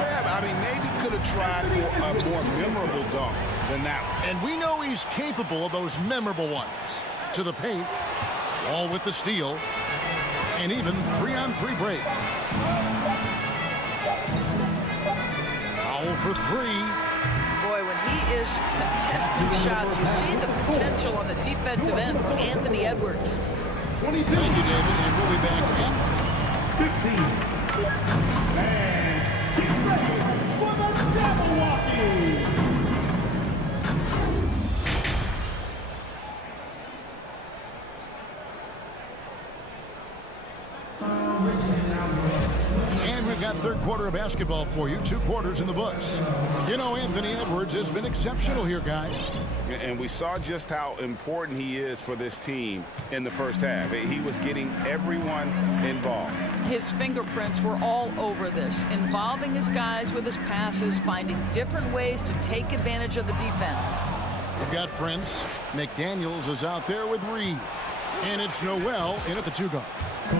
Yeah, I mean, maybe could have tried for a more memorable dunk than that one. And we know he's capable of those memorable ones. To the paint. All with the steal. And even 3-on-3 break. Powell for 3. Boy, when he is contesting shots, you see the potential on the defensive end for Anthony Edwards. Thank you, David, and we'll be back at 15. And get ready for the Jabberwocky! And we've got third quarter of basketball for you. 2 quarters in the books. You know, Anthony Edwards has been exceptional here, guys. And we saw just how important he is for this team in the first half. He was getting everyone involved. His fingerprints were all over this, involving his guys with his passes, finding different ways to take advantage of the defense. We've got Prince. McDaniels is out there with Reed. And it's Noel in at the 2-guard.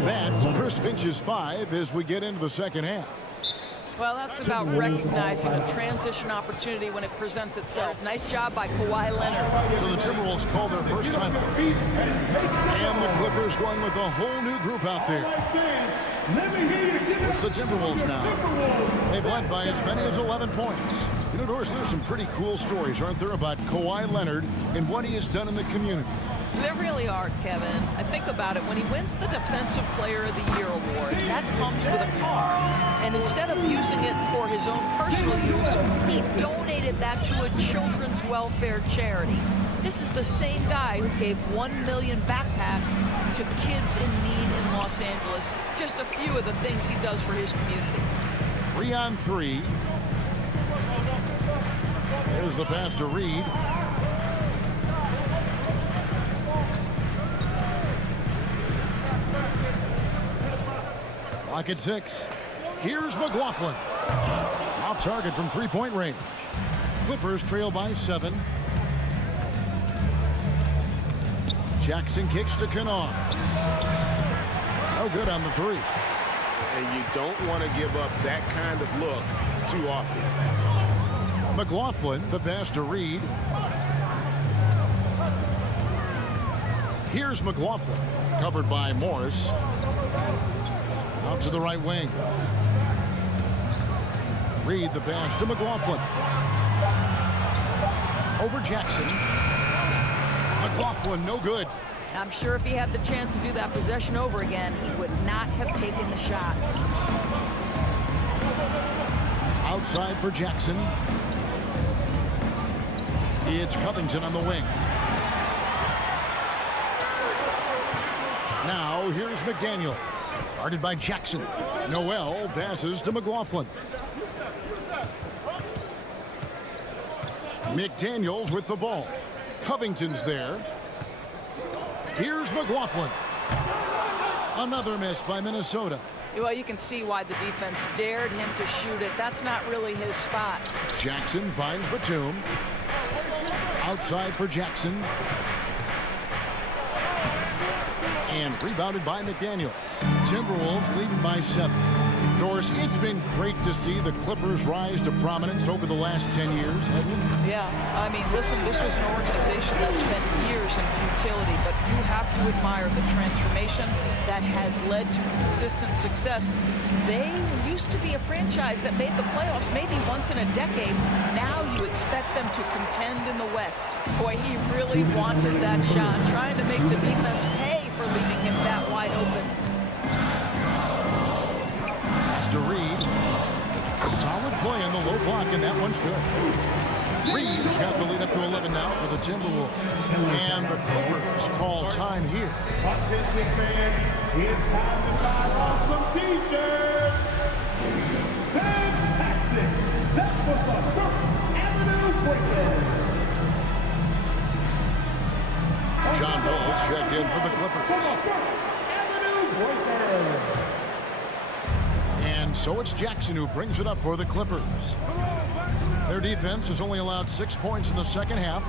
That's Chris Finch's 5 as we get into the second half. Well, that's about recognizing a transition opportunity when it presents itself. Nice job by Kawhi Leonard. So the Timberwolves call their first timeout. And the Clippers going with a whole new group out there. It's the Timberwolves now. They've led by as many as 11 points. You know, Doris, there's some pretty cool stories, aren't there, about Kawhi Leonard and what he has done in the community. There really are, Kevin. I think about it. When he wins the Defensive Player of the Year award, that comes with a car. And instead of using it for his own personal use, he donated that to a children's welfare charity. This is the same guy who gave 1 million backpacks to kids in need in Los Angeles. Just a few of the things he does for his community. 3-on-3. There's the pass to Reed. Clock at 6. Here's McLaughlin. Off target from 3-point range. Clippers trail by 7. Jackson kicks to Kennard. No good on the 3. And you don't want to give up that kind of look too often. McLaughlin, the pass to Reed. Here's McLaughlin, covered by Morris. Out to the right wing. Reed, the pass to McLaughlin. Over Jackson. McLaughlin, no good. I'm sure if he had the chance to do that possession over again, he would not have taken the shot. Outside for Jackson. It's Covington on the wing. Now here's McDaniel. Guarded by Jackson. Noel passes to McLaughlin. McDaniels with the ball. Covington's there. Here's McLaughlin. Another miss by Minnesota. Well, you can see why the defense dared him to shoot it. That's not really his spot. Jackson finds Batum. Outside for Jackson. And rebounded by McDaniels. Timberwolves leading by 7. Doris, it's been great to see the Clippers rise to prominence over the last 10 years, hasn't it? Yeah, I mean, listen, this was an organization that spent years in futility, but you have to admire the transformation that has led to consistent success. They used to be a franchise that made the playoffs maybe once in a decade. Now you expect them to contend in the West. Boy, he really wanted that shot, trying to make the defense pay for leaving him that wide open. To Reed. Solid play on the low block, and that one's good. Reed's got the lead up to 11 now for the Timberwolves. And the Clippers call time here. Autistic fans, it's time to buy off some t-shirts. Fantastic! That was the First Avenue Breakdown. John Bowles checked in for the Clippers. Avenue Breakdown. And so it's Jackson who brings it up for the Clippers. Their defense has only allowed 6 points in the second half.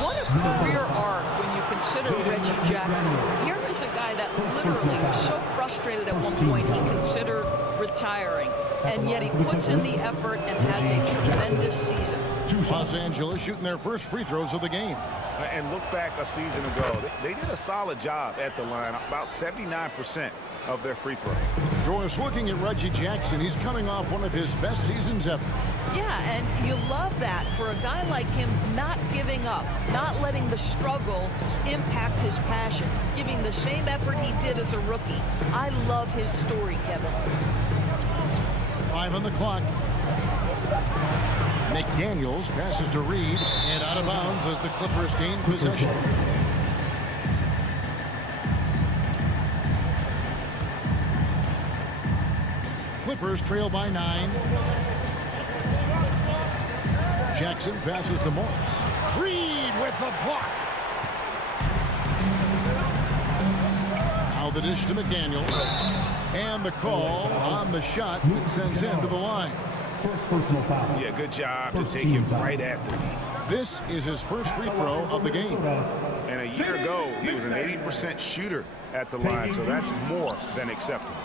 What a career arc when you consider Reggie Jackson. Here is a guy that literally was so frustrated at one point he considered retiring. And yet he puts in the effort and has a tremendous season. Los Angeles shooting their first free throws of the game. And look back a season ago. They did a solid job at the line, about 79% of their free throw. Doris, looking at Reggie Jackson, he's coming off one of his best seasons ever. Yeah, and you love that for a guy like him, not giving up, not letting the struggle impact his passion, giving the same effort he did as a rookie. I love his story, Kevin. 5 on the clock. McDaniels passes to Reed and out of bounds as the Clippers gain possession. Clippers trail by 9. Jackson passes to Morris. Reed with the block. Now the dish to McDaniels. And the call on the shot that sends him to the line. First personal foul. Yeah, good job to take him right at the knee. This is his first free throw of the game. And a year ago, he was an 80% shooter at the line, so that's more than acceptable.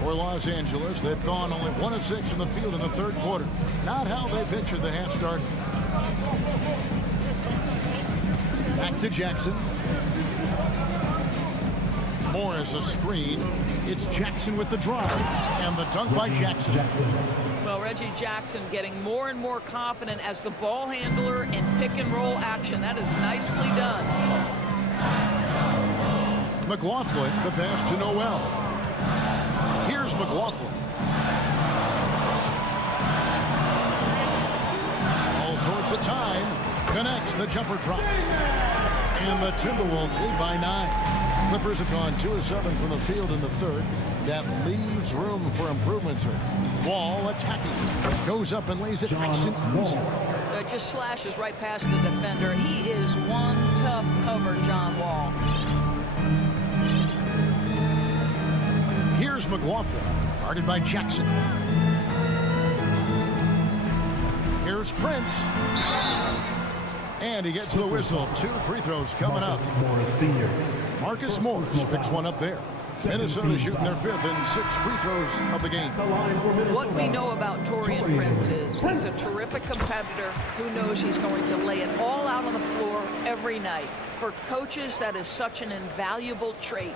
For Los Angeles, they've gone only 1 of 6 in the field in the third quarter. Not how they pictured the half started. Back to Jackson. Morris a screen. It's Jackson with the drive. And the dunk by Jackson. Well, Reggie Jackson getting more and more confident as the ball handler in pick and roll action. That is nicely done. McLaughlin, the pass to Noel. Here's McLaughlin. All sorts of time. Connects, the jumper drops. And the Timberwolves lead by 9. Clippers have gone 2 of 7 from the field in the third. That leaves room for improvement, sir. Wall attacking. Goes up and lays it nice and easy. Just slashes right past the defender. He is one tough cover, John Wall. Here's McLaughlin, guarded by Jackson. Here's Prince. And he gets the whistle. 2 free throws coming up. Marcus Morris picks one up there. Minnesota shooting their 5th and 6th free throws of the game. What we know about Taurean Prince is he's a terrific competitor who knows he's going to lay it all out on the floor every night. For coaches, that is such an invaluable trait.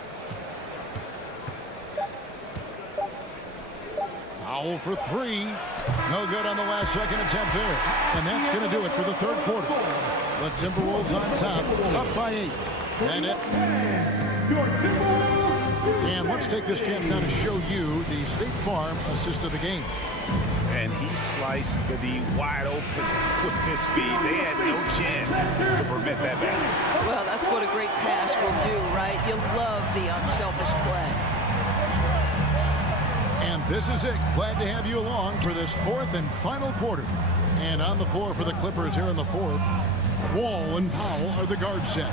Powell for 3. No good on the last second attempt there. And that's going to do it for the third quarter. The Timberwolves on top, up by 8. And let's take this chance now to show you the State Farm assist of the game. And he sliced the D wide open with his speed. They had no chance to prevent that basket. Well, that's what a great pass will do, right? You love the unselfish play. And this is it. Glad to have you along for this 4th and final quarter. And on the floor for the Clippers here in the 4th, Wall and Powell are the guard set.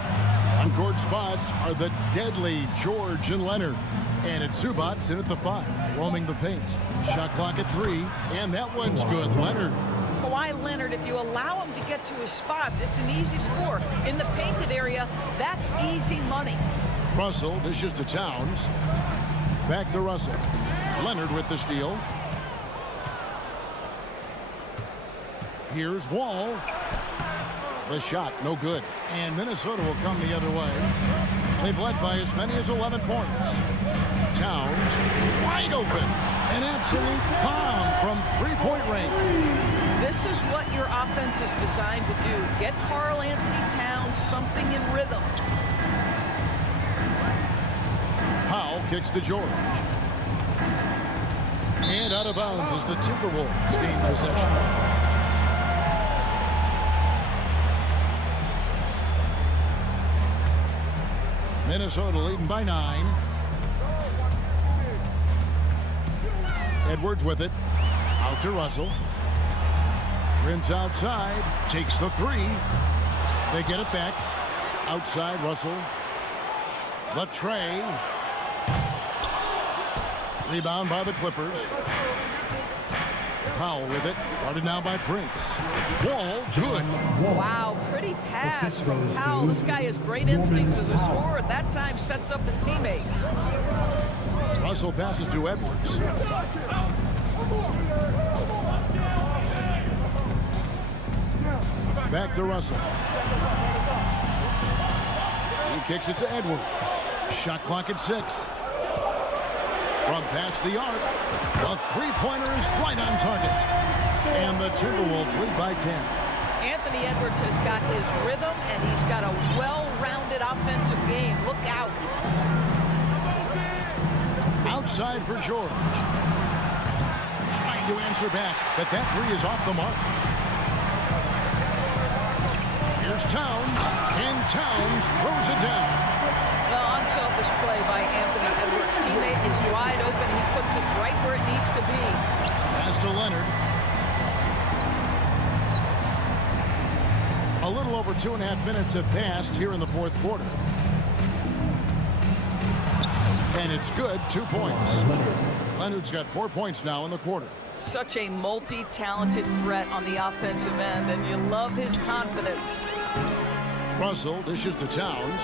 On court spots are the deadly George and Leonard. And it's Zubac in at the 5, roaming the paint. Shot clock at 3, and that one's good. Leonard. Kawhi Leonard, if you allow him to get to his spots, it's an easy score. In the painted area, that's easy money. Russell dishes to Towns. Back to Russell. Leonard with the steal. Here's Wall. The shot, no good. And Minnesota will come the other way. They've led by as many as 11 points. Towns, wide open. An absolute bomb from three-point range. This is what your offense is designed to do. Get Karl Anthony Towns something in rhythm. Powell kicks to George. And out of bounds as the Timberwolves gain possession. Minnesota leading by 9. Edwards with it. Out to Russell. Prince outside. Takes the 3. They get it back. Outside Russell. The tray. Rebound by the Clippers. Powell with it. Guarded now by Prince. Wall, good. Wow, pretty pass from Powell. This guy has great instincts as a scorer. At that time, sets up his teammate. Russell passes to Edwards. Back to Russell. He kicks it to Edwards. Shot clock at 6. From past the arc, the three-pointer is right on target. And the Timberwolves lead by 10. Anthony Edwards has got his rhythm, and he's got a well-rounded offensive game. Look out. Outside for George. Trying to answer back, but that 3 is off the mark. Here's Towns, and Towns throws it down. Well, unselfish play by Anthony Edwards. Teammate is wide open. He puts it right where it needs to be. Pass to Leonard. A little over 2.5 minutes have passed here in the 4th quarter. And it's good, 2 points. Leonard's got 4 points now in the quarter. Such a multi-talented threat on the offensive end, and you love his confidence. Russell dishes to Towns.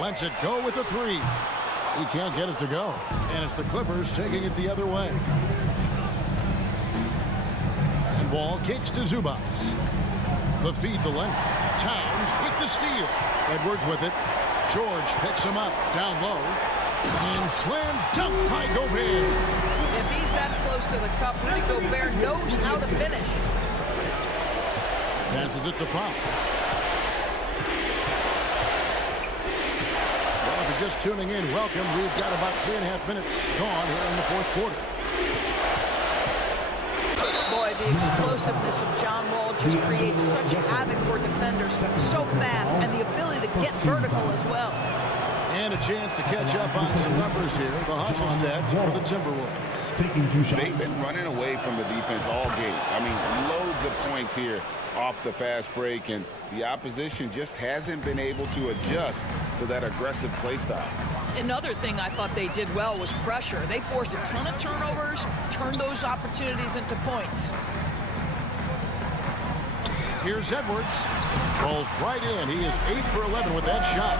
Lets it go with the 3. He can't get it to go. And it's the Clippers taking it the other way. And Wall kicks to Zubac. The feed to Leonard. Towns with the steal. Edwards with it. George picks him up down low. And slam dunk by Gobert. If he's that close to the cup, Rudy Gobert knows how to finish. Passes it to Powell. Well, if you're just tuning in, welcome. We've got about 3.5 minutes gone here in the 4th quarter. Boy, the explosiveness of John Wall just creates such havoc for defenders. So fast, and the ability to get vertical as well. And a chance to catch up on some numbers here. The hustle stats for the Timberwolves. They've been running away from the defense all game. I mean, loads of points here off the fast break, and the opposition just hasn't been able to adjust to that aggressive play style. Another thing I thought they did well was pressure. They forced a ton of turnovers, turned those opportunities into points. Here's Edwards. Pulls right in. He is 8 for 11 with that shot.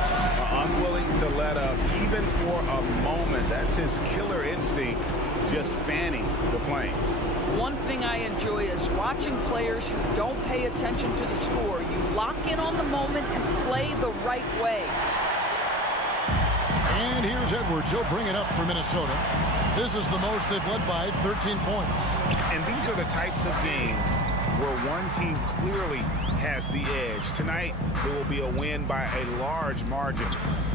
Unwilling to let up, even for a moment. That's his killer instinct, just fanning the flames. One thing I enjoy is watching players who don't pay attention to the score. You lock in on the moment and play the right way. And here's Edwards. He'll bring it up for Minnesota. This is the most they've led by 13 points. And these are the types of games where one team clearly has the edge. Tonight, there will be a win by a large margin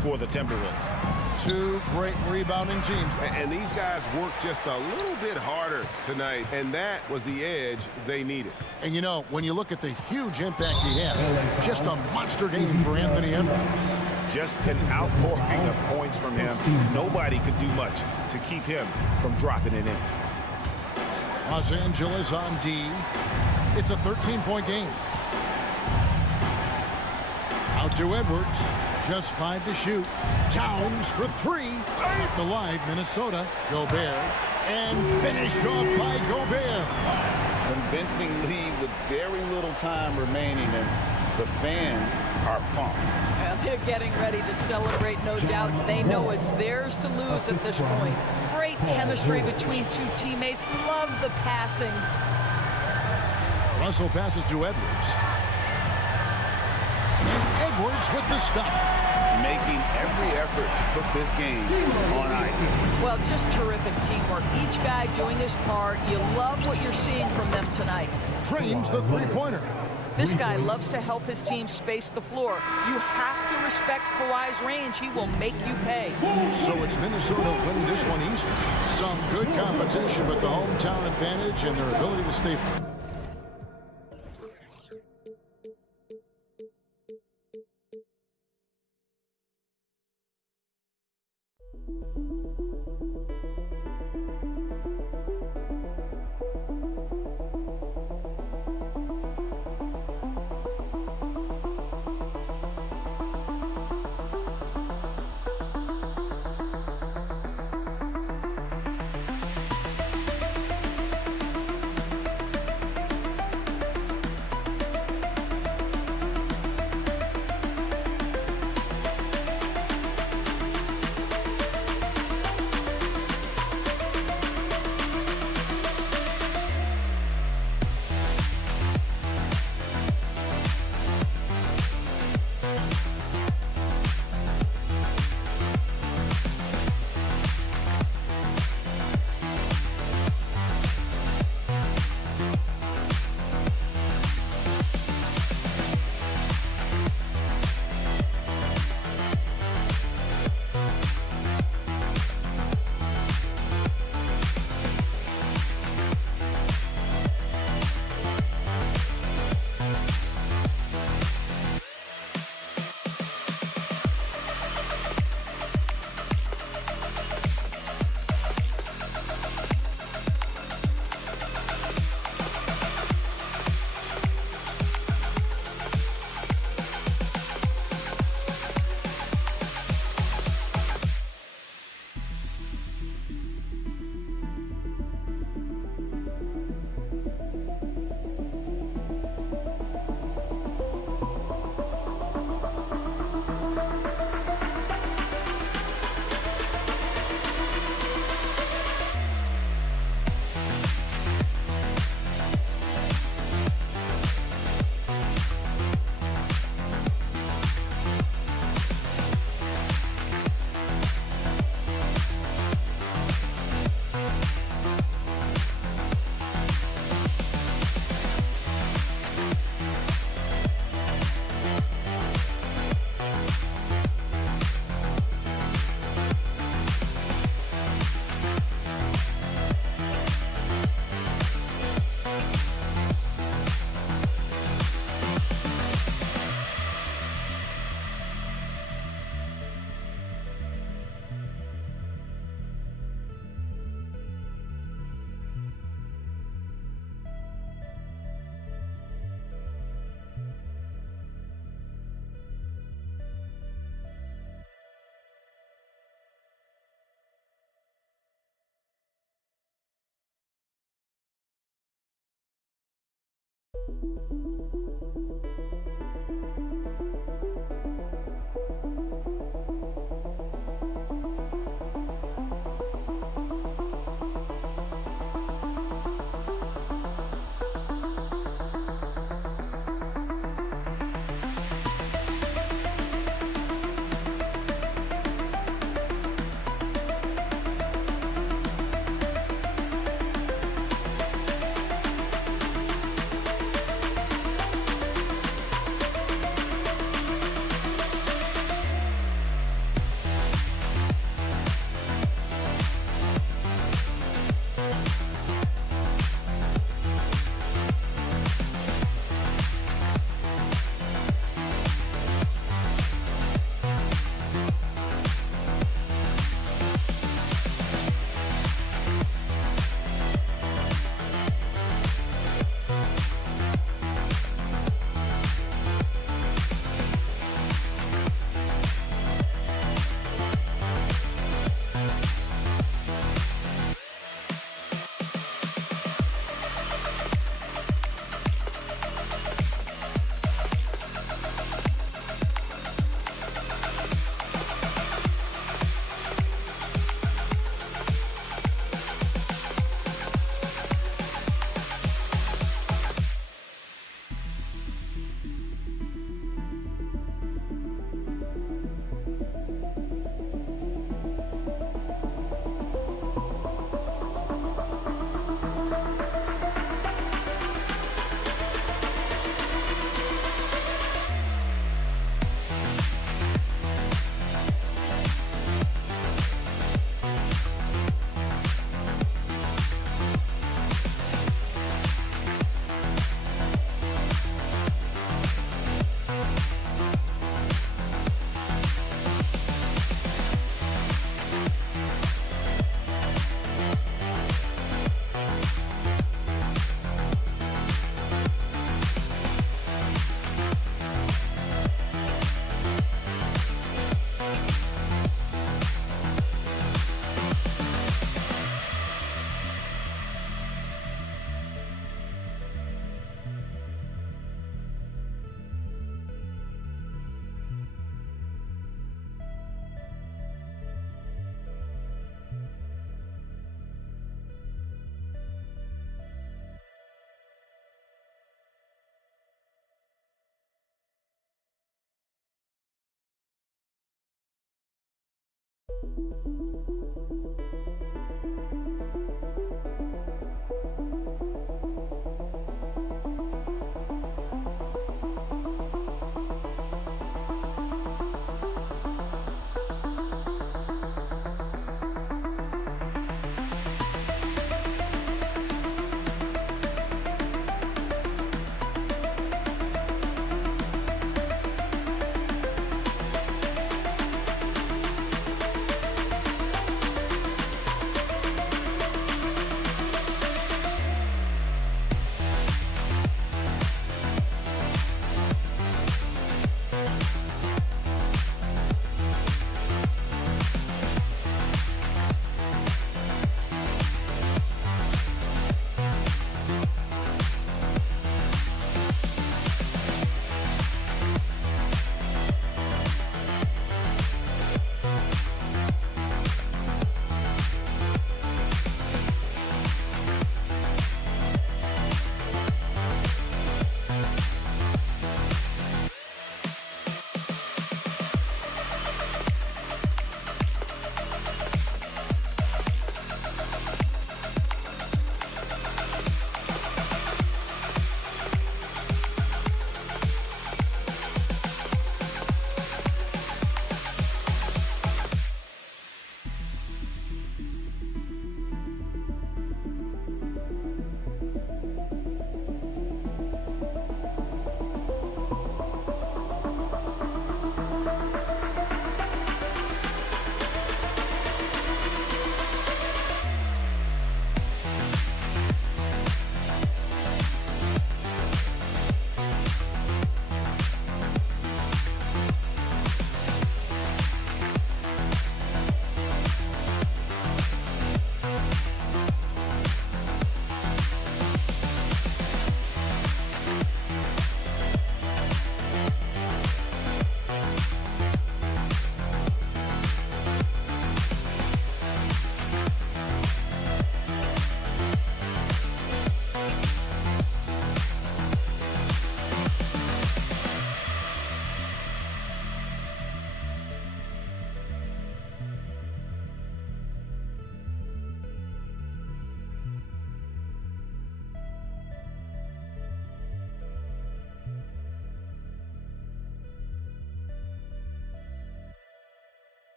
for the Timberwolves. Two great rebounding teams. And these guys worked just a little bit harder tonight, and that was the edge they needed. And you know, when you look at the huge impact he had, just a monster game for Anthony Edwards. Just an outpouring of points from him. Nobody could do much to keep him from dropping it in. Los Angeles on D. It's a 13-point game. Out to Edwards. Just 5 to shoot. Towns for 3. At the line, Minnesota. Gobert. And finished off by Gobert. Convincing lead with very little time remaining, and the fans are pumped. Well, they're getting ready to celebrate, no doubt. They know it's theirs to lose at this point. Great chemistry between two teammates. Love the passing. Russell passes to Edwards. And Edwards with the stop. Making every effort to put this game on ice. Well, just terrific teamwork. Each guy doing his part. You love what you're seeing from them tonight. Drains the three-pointer. This guy loves to help his team space the floor. You have to respect Kawhi's range. He will make you pay. So it's Minnesota winning this one easy. Some good competition with the hometown advantage and their ability to stay.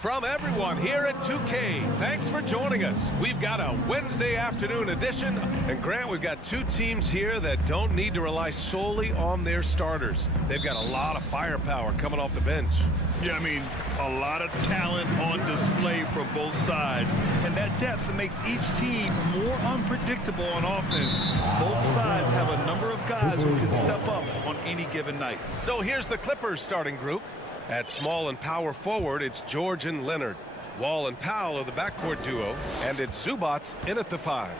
From everyone here at 2K, thanks for joining us. We've got a Wednesday afternoon edition. And Grant, we've got two teams here that don't need to rely solely on their starters. They've got a lot of firepower coming off the bench. Yeah, I mean, a lot of talent on display for both sides. And that depth makes each team more unpredictable on offense. Both sides have a number of guys who can step up on any given night. So here's the Clippers starting group. At small and power forward, it's George and Leonard. Wall and Powell are the backcourt duo, and it's Zubats in at the 5.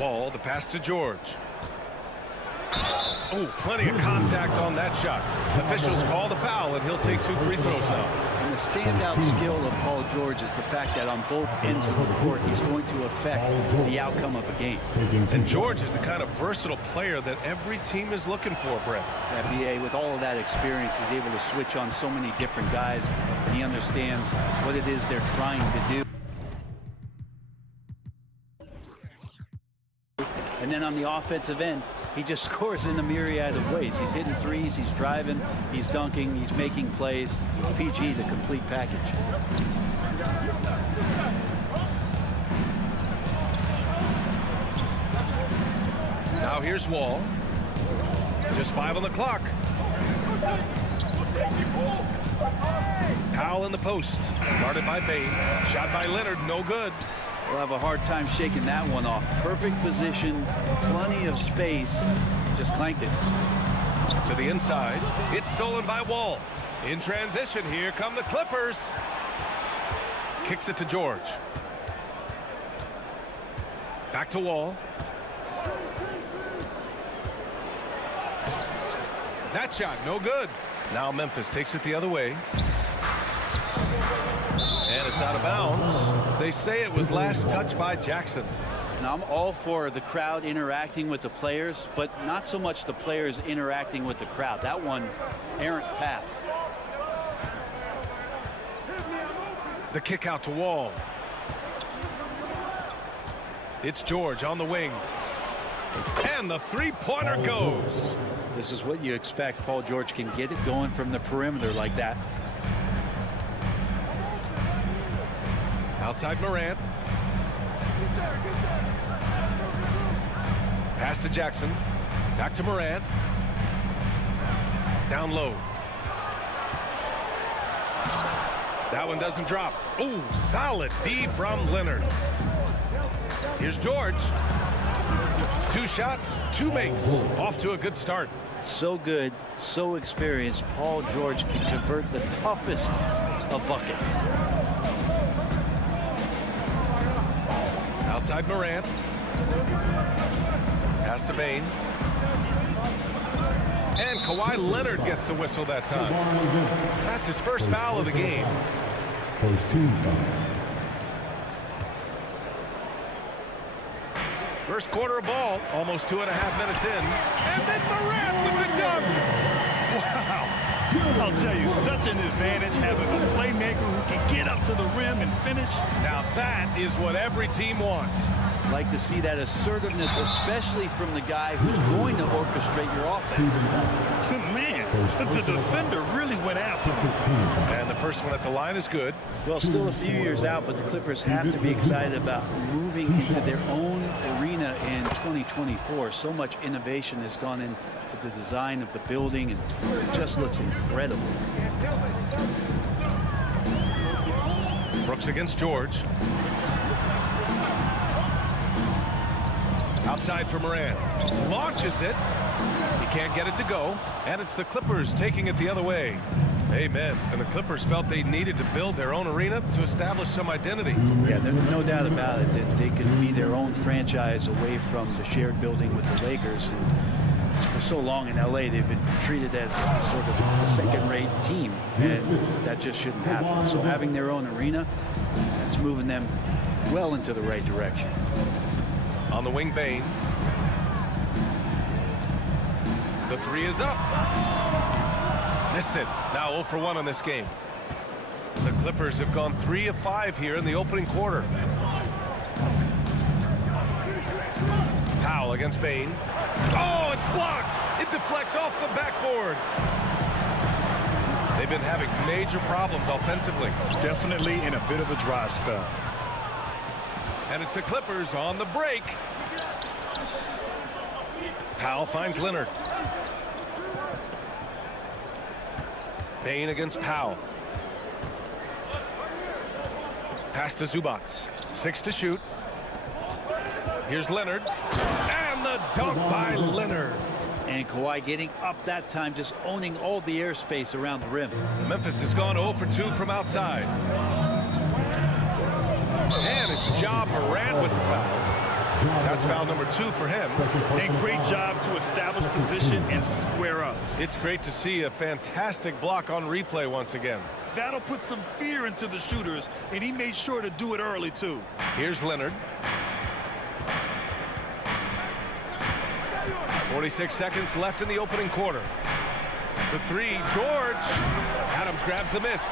Wall, the pass to George. Oh, plenty of contact on that shot. Officials call the foul, and he'll take 2 free throws now. And the standout skill of Paul George is the fact that on both ends of the court, he's going to affect the outcome of a game. And George is the kind of versatile player that every team is looking for, Brett. That BA, with all of that experience, is able to switch on so many different guys, and he understands what it is they're trying to do. And then on the offensive end, he just scores in a myriad of ways. He's hitting threes, he's driving, he's dunking, he's making plays. PG, the complete package. Now here's Wall. Just 5 on the clock. Powell in the post. Guarded by Bain. Shot by Leonard, no good. We'll have a hard time shaking that one off. Perfect position, plenty of space. Just clanked it. To the inside. It's stolen by Wall. In transition, here come the Clippers. Kicks it to George. Back to Wall. That shot, no good. Now Memphis takes it the other way. And it's out of bounds. They say it was last touched by Jackson. Now, I'm all for the crowd interacting with the players, but not so much the players interacting with the crowd. That one, errant pass. The kick out to Wall. It's George on the wing. And the three-pointer goes. This is what you expect. Paul George can get it going from the perimeter like that. Outside Morant. Pass to Jackson. Back to Morant. Down low. That one doesn't drop. Ooh, solid D from Leonard. Here's George. 2 shots, 2 makes. Off to a good start. So good, so experienced. Paul George can convert the toughest of buckets. Outside Morant. Pass to Bane. And Kawhi Leonard gets a whistle that time. That's his first foul of the game. First team foul. First quarter of ball, almost 2.5 minutes in. And then Morant with the dunk. Wow. I'll tell you, such an advantage having a playmaker who can get up to the rim and finish. Now that is what every team wants. Like to see that assertiveness, especially from the guy who's going to orchestrate your offense. Man, the defender really went after him. And the first one at the line is good. Well, still a few years out, but the Clippers have to be excited about moving into their own arena in 2024. So much innovation has gone into the design of the building, and it just looks incredible. Brooks against George. Outside for Morant. Launches it. He can't get it to go. And it's the Clippers taking it the other way. Amen. And the Clippers felt they needed to build their own arena to establish some identity. Yeah, there's no doubt about it that they could be their own franchise away from the shared building with the Lakers. And for so long in LA, they've been treated as sort of a second-rate team, and that just shouldn't happen. So having their own arena, that's moving them well into the right direction. On the wing, Bane. The 3 is up. Missed it. Now 0 for 1 on this game. The Clippers have gone 3 of 5 here in the opening quarter. Powell against Bane. Oh, it's blocked. It deflects off the backboard. They've been having major problems offensively. Definitely in a bit of a dry spell. And it's the Clippers on the break. Powell finds Leonard. Bane against Powell. Pass to Zubats. 6 to shoot. Here's Leonard. And the dunk by Leonard. And Kawhi getting up that time, just owning all the airspace around the rim. Memphis has gone 0 for 2 from outside. And it's Ja Morant with the foul. That's foul number 2 for him. A great job to establish position and square up. It's great to see a fantastic block on replay once again. That'll put some fear into the shooters, and he made sure to do it early, too. Here's Leonard. 46 seconds left in the opening quarter. The 3, George. Adams grabs the miss.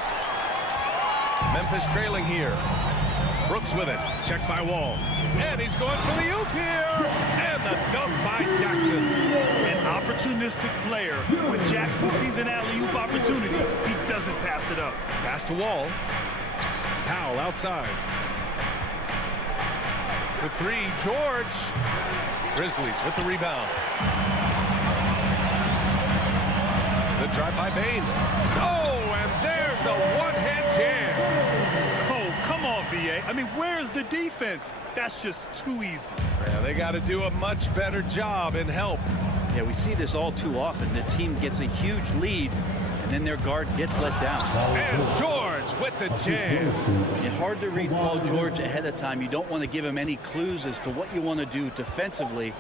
Memphis trailing here. Brooks with it. Checked by Wall. And he's going for the oop here. And the dunk by Jackson. An opportunistic player. When Jackson sees an alley-oop opportunity, he doesn't pass it up. Pass to Wall. Powell outside. The 3, George. Grizzlies with the rebound. The drive by Bane. Oh, and there's a one-hand jam. Oh, come on, VA. I mean, where's the defense? That's just too easy. Yeah, they got to do a much better job in help. Yeah, we see this all too often. The team gets a huge lead, and then their guard gets let down. And George George with the jam. It's hard to read Paul George ahead of time. You don't want to give him any clues as to what you want to do defensively,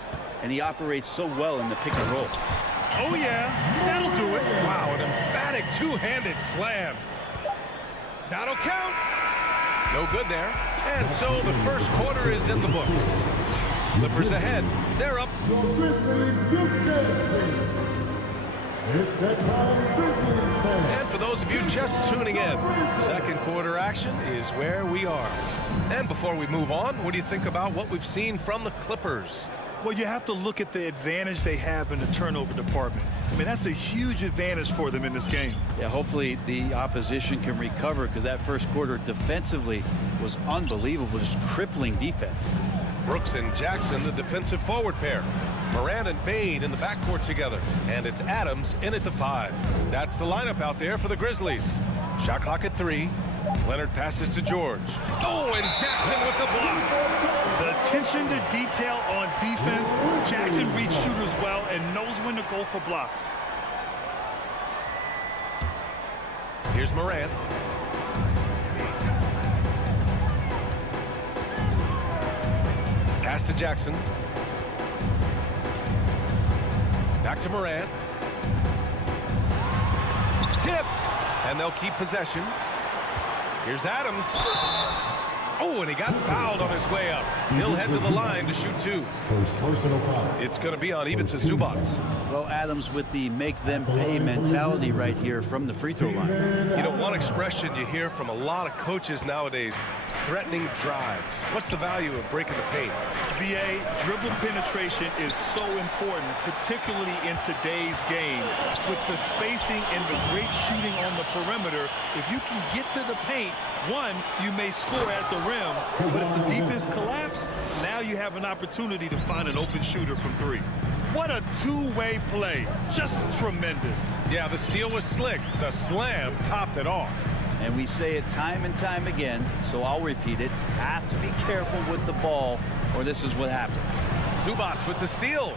and he operates so well in the pick and roll. Oh, yeah, that'll do it. Wow, an emphatic two-handed slam. That'll count. No good there. And so the first quarter is in the books. Clippers ahead. They're up. And for those of you just tuning in, second quarter action is where we are. And before we move on, what do you think about what we've seen from the Clippers? Well, you have to look at the advantage they have in the turnover department. I mean, that's a huge advantage for them in this game. Yeah, hopefully the opposition can recover, because that first quarter defensively was unbelievable, just crippling defense. Brooks and Jackson, the defensive forward pair. Morant and Bane in the backcourt together. And it's Adams in at the 5. That's the lineup out there for the Grizzlies. Shot clock at 3. Leonard passes to George. Oh, and Jackson with the block. The attention to detail on defense. Jackson reads shooters well and knows when to go for blocks. Here's Morant. Pass to Jackson. Back to Morant. Tipped. And they'll keep possession. Here's Adams. Oh, and he got fouled on his way up. He'll head to the line to shoot 2. First personal foul. It's going to be on Ivica Zubac. Well, Adams with the make them pay mentality right here from the free throw line. You know, one expression you hear from a lot of coaches nowadays, threatening drives. What's the value of breaking the paint? BA, dribble penetration is so important, particularly in today's game. With the spacing and the great shooting on the perimeter, if you can get to the paint, one, you may score at the rim, but if the defense collapses, now you have an opportunity to find an open shooter from 3. What a two-way play. Just tremendous. Yeah, the steal was slick. The slam topped it off. And we say it time and time again, so I'll repeat it. Have to be careful with the ball, or this is what happens. Zubac with the steal.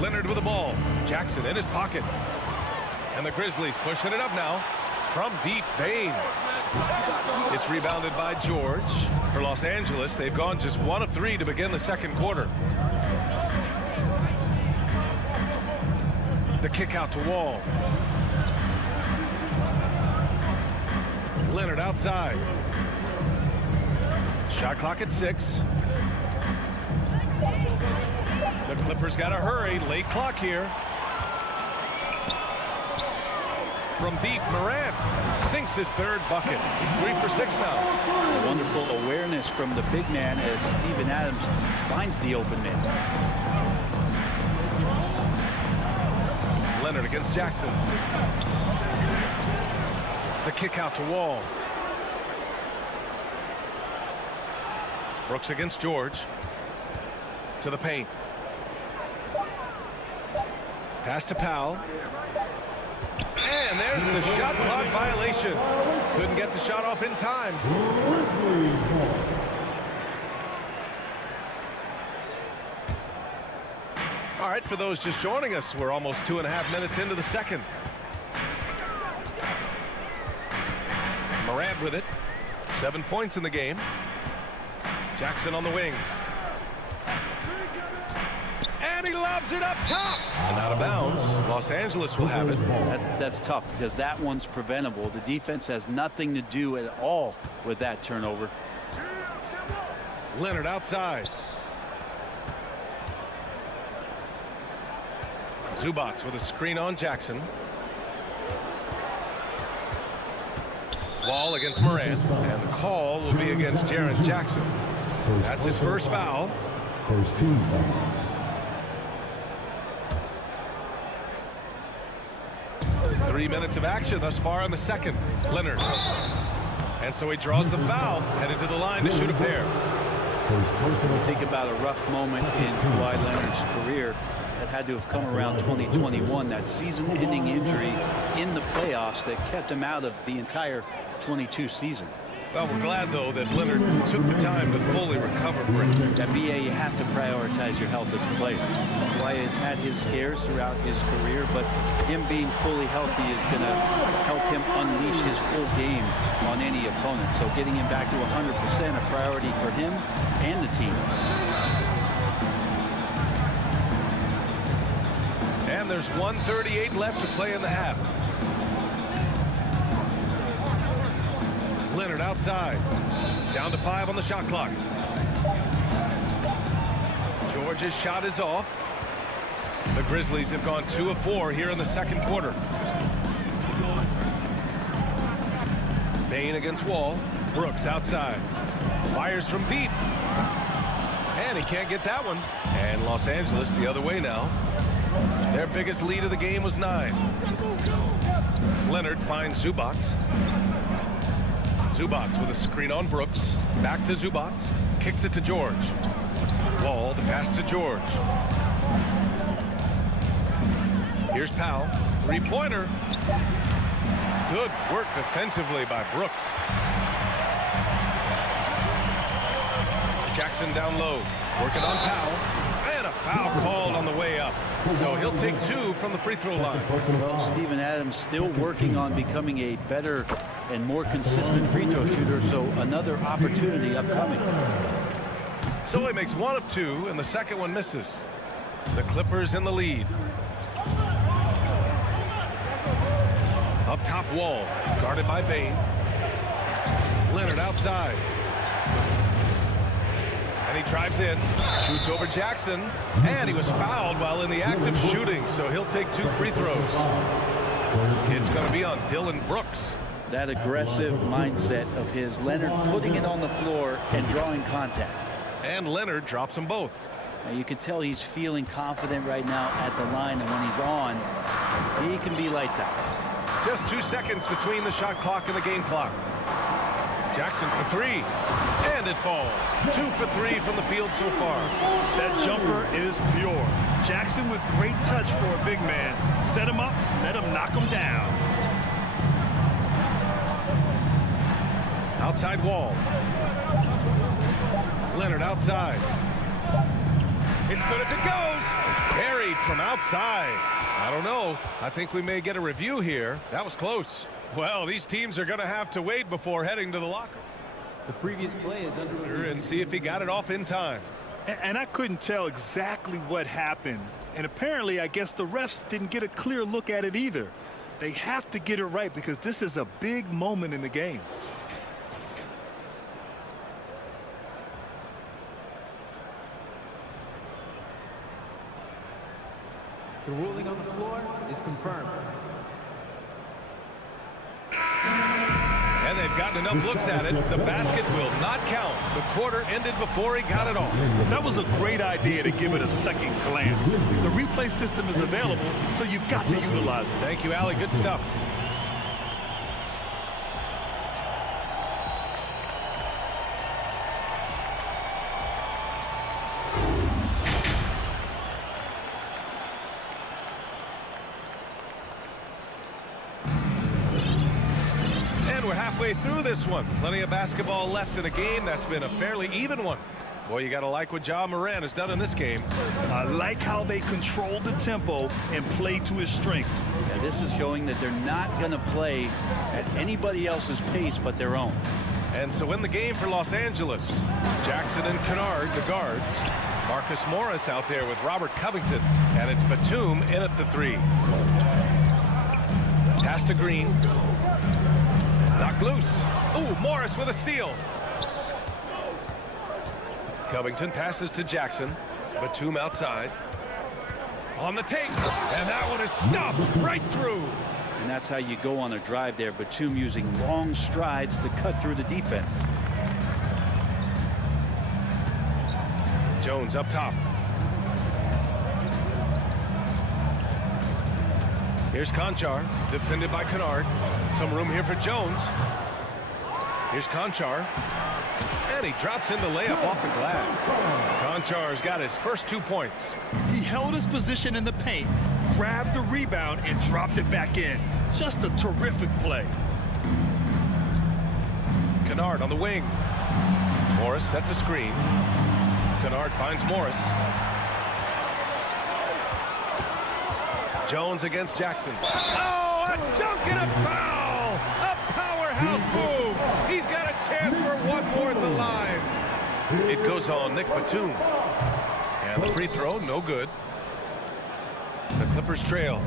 Leonard with the ball. Jackson in his pocket. And the Grizzlies pushing it up now. From deep, Bane. It's rebounded by George. For Los Angeles, they've gone just 1 of 3 to begin the second quarter. The kick out to Wall. Leonard outside. Shot clock at 6. The Clippers got to hurry. Late clock here. From deep, Morant sinks his 3rd bucket. He's 3 for 6 now. Wonderful awareness from the big man as Steven Adams finds the open man. Leonard against Jackson. The kick out to Wall. Brooks against George. To the paint. Pass to Powell. And there's the shot clock violation. Couldn't get the shot off in time. All right, for those just joining us, we're almost 2.5 minutes into the second. Morant with it. 7 points in the game. Jackson on the wing. And he lobs it up top. And out of bounds. Los Angeles will have it. That's tough, because that one's preventable. The defense has nothing to do at all with that turnover. Leonard outside. Zubac with a screen on Jackson. Wall against Morant. And the call will be against Jaren Jackson. That's his first foul. First team foul. 3 minutes of action thus far in the second. Leonard. And so he draws the foul, headed to the line to shoot a pair. Think about a rough moment in Kawhi Leonard's career that had to have come around 2021, that season-ending injury in the playoffs that kept him out of the entire 22 season. Well, we're glad, though, that Leonard took the time to fully recover. At BA, you have to prioritize your health as a player. Kawhi has had his scares throughout his career, but him being fully healthy is going to help him unleash his full game on any opponent. So getting him back to 100% a priority for him and the team. And there's 1:38 left to play in the half. Leonard outside. Down to 5 on the shot clock. George's shot is off. The Grizzlies have gone 2 of 4 here in the second quarter. Bain against Wall. Brooks outside. Fires from deep. And he can't get that one. And Los Angeles the other way now. Their biggest lead of the game was 9. Leonard finds Zubac. Zubac with a screen on Brooks. Back to Zubac. Kicks it to George. Wall, the pass to George. Here's Powell. Three-pointer. Good work defensively by Brooks. Jackson down low. Working on Powell. And a foul called on the way up. So he'll take 2 from the free throw line. Well, Steven Adams still working on becoming a better and more consistent free throw shooter, so another opportunity upcoming. So he makes 1 of 2, and the second one misses. The Clippers in the lead. Up top, Wall, guarded by Bain. Leonard outside. And he drives in, shoots over Jackson, and he was fouled while in the act of shooting, so he'll take 2 free throws. It's going to be on Dylan Brooks. That aggressive mindset of his, Leonard putting it on the floor and drawing contact. And Leonard drops them both. Now you can tell he's feeling confident right now at the line, and when he's on, he can be lights out. Just 2 seconds between the shot clock and the game clock. Jackson for 3, and it falls. 2 for 3 from the field so far. That jumper is pure. Jackson with great touch for a big man. Set him up, let him knock him down. Outside Wall. Leonard outside. It's good if it goes. Buried from outside. I don't know. I think we may get a review here. That was close. Well, these teams are going to have to wait before heading to the locker. The previous play is under review. And see if he got it off in time. And I couldn't tell exactly what happened. And apparently, I guess the refs didn't get a clear look at it either. They have to get it right because this is a big moment in the game. The ruling on the floor is confirmed. And they've gotten enough looks at it. The basket will not count. The quarter ended before he got it off. That was a great idea to give it a second glance. The replay system is available, so you've got to utilize it. Thank you, Allie. Good stuff. We're halfway through this one. Plenty of basketball left in a game that's been a fairly even one. Boy, you got to like what Ja Morant has done in this game. I like how they control the tempo and play to his strengths. Yeah, this is showing that they're not going to play at anybody else's pace but their own. And so in the game for Los Angeles, Jackson and Kennard, the guards. Marcus Morris out there with Robert Covington. And it's Batum in at the 3. Pass to Green. Knocked loose. Ooh, Morris with a steal. Covington passes to Jackson. Batum outside. On the take. And that one is stuffed right through. And that's how you go on a drive there. Batum using long strides to cut through the defense. Jones up top. Here's Conchar, defended by Kennard. Some room here for Jones. Here's Conchar. And he drops in the layup off the glass. Conchar's got his first 2 points. He held his position in the paint, grabbed the rebound, and dropped it back in. Just a terrific play. Kennard on the wing. Morris sets a screen. Kennard finds Morris. Jones against Jackson. Oh, a dunk and a foul! A powerhouse move! He's got a chance for one more at the line. It goes on Nick Batum. And the free throw, no good. The Clippers trail.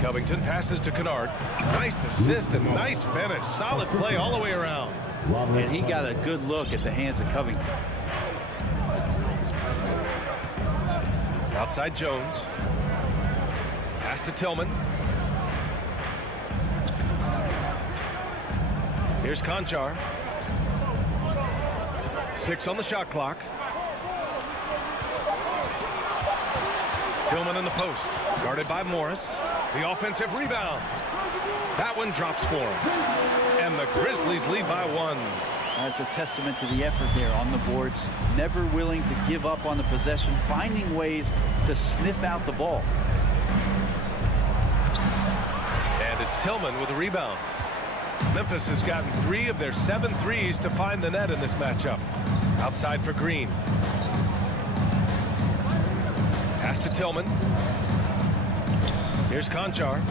Covington passes to Kennard. Nice assist and nice finish. Solid play all the way around. And he got a good look at the hands of Covington. Outside Jones. Pass to Tillman. Here's Conchar. 6 on the shot clock. Tillman in the post. Guarded by Morris. The offensive rebound. That one drops for him. And the Grizzlies lead by 1. That's a testament to the effort there on the boards. Never willing to give up on the possession. Finding ways to sniff out the ball. And it's Tillman with a rebound. Memphis has gotten 3 of their 7 threes to find the net in this matchup. Outside for Green. Pass to Tillman. Here's Conchar.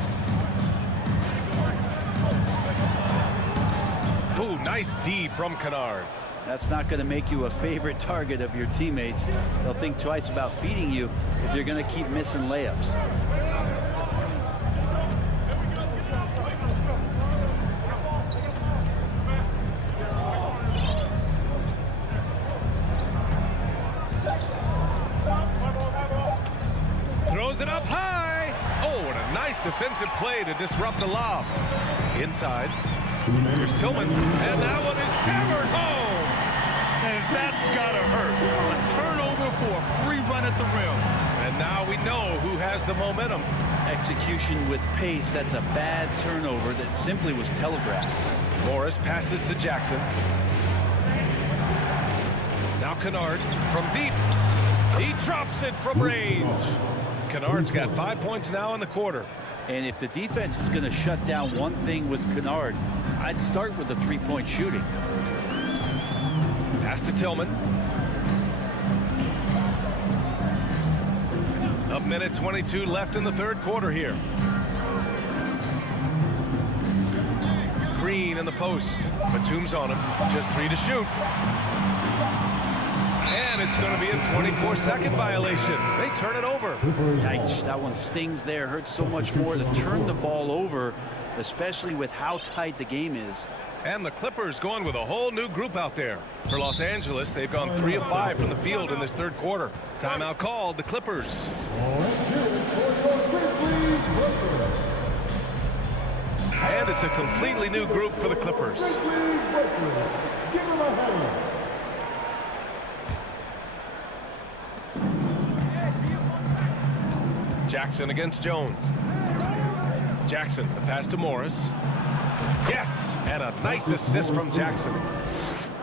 Ooh, nice D from Kennard. That's not going to make you a favorite target of your teammates. They'll think twice about feeding you if you're going to keep missing layups. Throws it up high. Oh, and a nice defensive play to disrupt the lob. Inside. Here's Tillman, and that one is hammered home. And that's gotta hurt. A turnover for a free run at the rim. And now we know who has the momentum. Execution with pace. That's a bad turnover that simply was telegraphed. Morris passes to Jackson. Now Kennard from deep. He drops it from range. Kennard's got 5 points now in the quarter. And if the defense is going to shut down one thing with Kennard, I'd start with the three-point shooting. Pass to Tillman. A minute 22 left in the third quarter here. Green in the post. Batum's on him. Just 3 to shoot. And it's going to be a 24-second violation. They turn it over. Yikes, that one stings there. Hurts so much more to turn the ball over, especially with how tight the game is. And the Clippers going with a whole new group out there. For Los Angeles, they've gone 3 of 5 from the field in this third quarter. Timeout called, the Clippers. And it's a completely new group for the Clippers. Jackson against Jones. Jackson, the pass to Morris. Yes, and a nice assist from Jackson.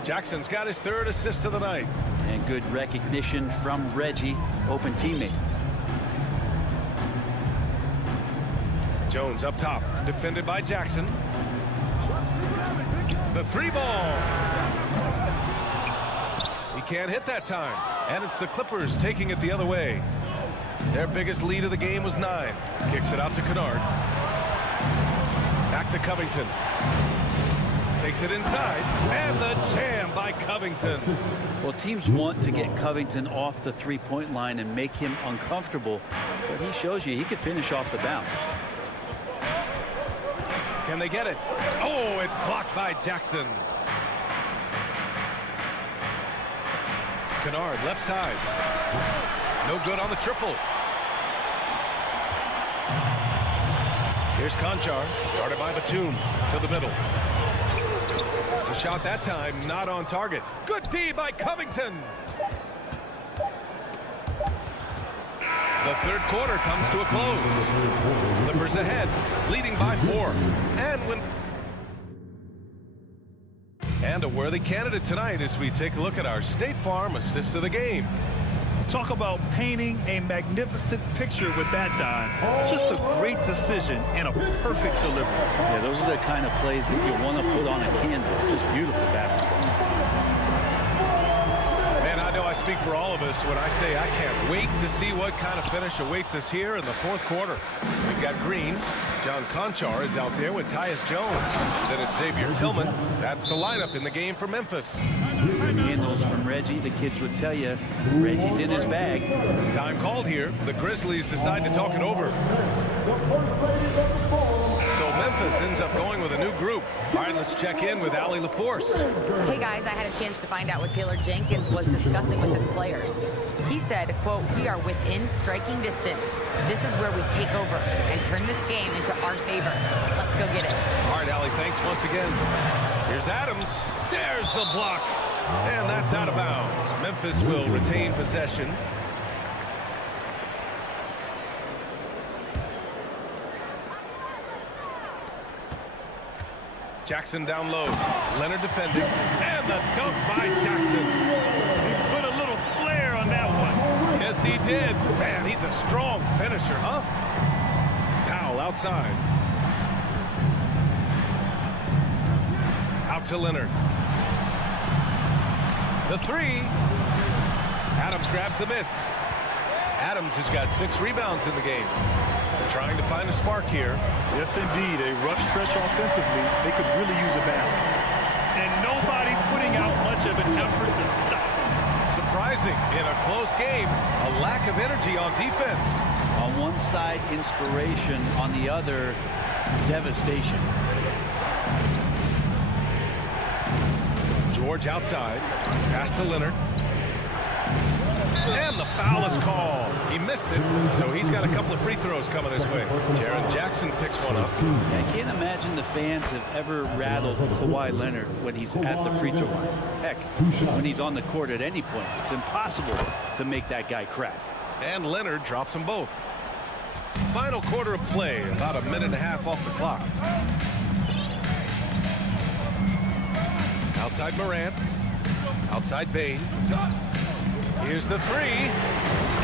Jackson's got his 3rd assist of the night. And good recognition from Reggie, open teammate. Jones up top, defended by Jackson. The 3-ball. He can't hit that time. And it's the Clippers taking it the other way. Their biggest lead of the game was 9. Kicks it out to Kennard. Back to Covington. Takes it inside. And the jam by Covington. Well, teams want to get Covington off the three-point line and make him uncomfortable. But he shows you he can finish off the bounce. Can they get it? Oh, it's blocked by Jackson. Kennard, left side. No good on the triple. Here's Conchar, guarded by Batum, to the middle. The shot that time, not on target. Good D by Covington. The third quarter comes to a close. Clippers ahead, leading by 4. And a worthy candidate tonight as we take a look at our State Farm assist of the game. Talk about painting a magnificent picture with that dime. Just a great decision and a perfect delivery. Yeah, those are the kind of plays that you want to put on a canvas. Just beautiful basketball. Man, I know I speak for all of us when I say I can't wait to see what kind of finish awaits us here in the fourth quarter. We've got Green. John Conchar is out there with Tyus Jones. Then it's Xavier Tillman. That's the lineup in the game for Memphis. Handles from Reggie. The kids would tell you Reggie's in his bag. Time called here. The Grizzlies decide to talk it over. So Memphis ends up going with a new group. All right, let's check in with Allie LaForce. Hey guys, I had a chance to find out what Taylor Jenkins was discussing with his players. He said, quote, "We are within striking distance. This is where we take over and turn this game into our favor. Let's go get it." All right, Allie, thanks once again. Here's Adams. There's the block. And that's out of bounds. Memphis will retain possession. Jackson down low. Leonard defending. And the dunk by Jackson. He put a little flair on that one. Yes, he did. Man, he's a strong finisher, huh? Powell outside. Out to Leonard. The three. Adams grabs the miss. Adams has got 6 rebounds in the game. They're trying to find a spark here. Yes, indeed. A rough stretch offensively. They could really use a basket. And nobody putting out much of an effort to stop them. Surprising in a close game, a lack of energy on defense. On one side, inspiration. On the other, devastation. George outside. Pass to Leonard. And the foul is called. He missed it, so he's got a couple of free throws coming his way. Jaren Jackson picks one up. I can't imagine the fans have ever rattled Kawhi Leonard when he's at the free throw line. Heck, when he's on the court at any point, it's impossible to make that guy crack. And Leonard drops them both. Final quarter of play, about a minute and a half off the clock. Outside Morant. Outside Bain. Here's the three.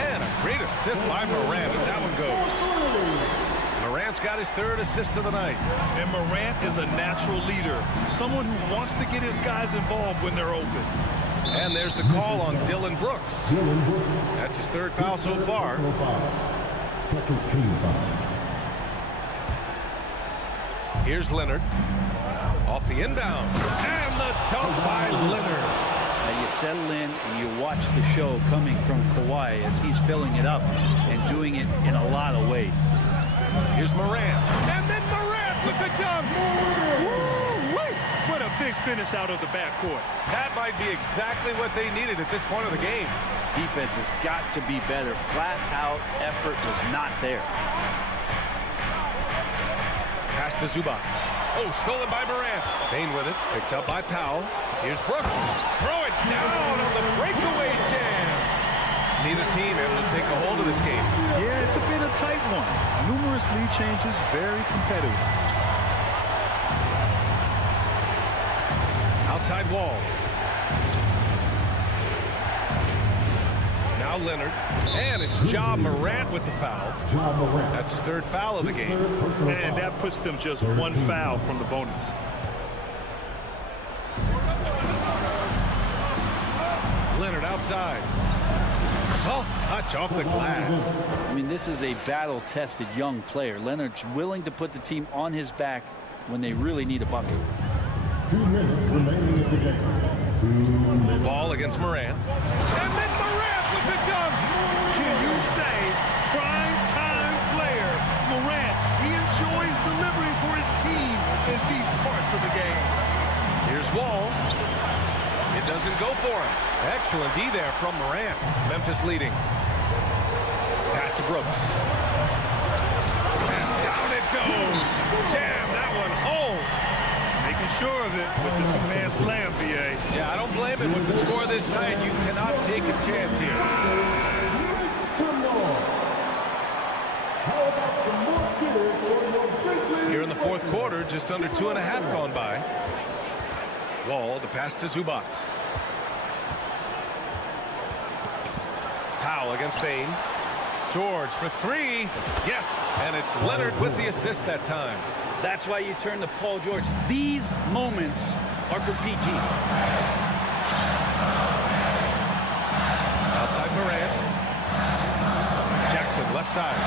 And a great assist by Morant as that one goes. Morant's got his 3rd assist of the night. And Morant is a natural leader. Someone who wants to get his guys involved when they're open. And there's the call on Dylan Brooks. That's his 3rd foul so far. Second team foul. Here's Leonard. Off the inbound. And the dunk by Leonard. Now you settle in and you watch the show coming from Kawhi as he's filling it up and doing it in a lot of ways. Here's Morant. And then Morant with the dunk. Woo-wee. What a big finish out of the backcourt. That might be exactly what they needed at this point of the game. Defense has got to be better. Flat out effort was not there. Pass to Zubac. Oh, stolen by Morant. Bain with it. Picked up by Powell. Here's Brooks. Throw it down on the breakaway jam. Neither team able to take a hold of this game. Yeah, it's a bit of a tight one. Numerous lead changes, very competitive. Outside Wall. Now Leonard. And it's Ja Morant with the foul. That's his 3rd foul of the game. And that puts them just 1 foul from the bonus. Leonard outside. Soft touch off the glass. I mean, this is a battle-tested young player. Leonard's willing to put the team on his back when they really need a bucket. 2 minutes remaining in the game. Ball against Morant. And then Morant with the dunk. Can you say prime time player Morant? He enjoys delivering for his team in these parts of the game. Here's Wall. It doesn't go for him. Excellent D there from Morant. Memphis leading. Pass to Brooks. And down it goes. Jam that one home. Making sure of it with the 2-man slam, BA. Yeah, I don't blame him. With the score this tight, you cannot take a chance here. Here in the fourth quarter, just under 2.5 gone by. Wall, the pass to Zubac. Foul against Bain. George for three. Yes, and it's Leonard with the assist that time. That's why you turn to Paul George. These moments are for PG. Outside Morant. Jackson left side.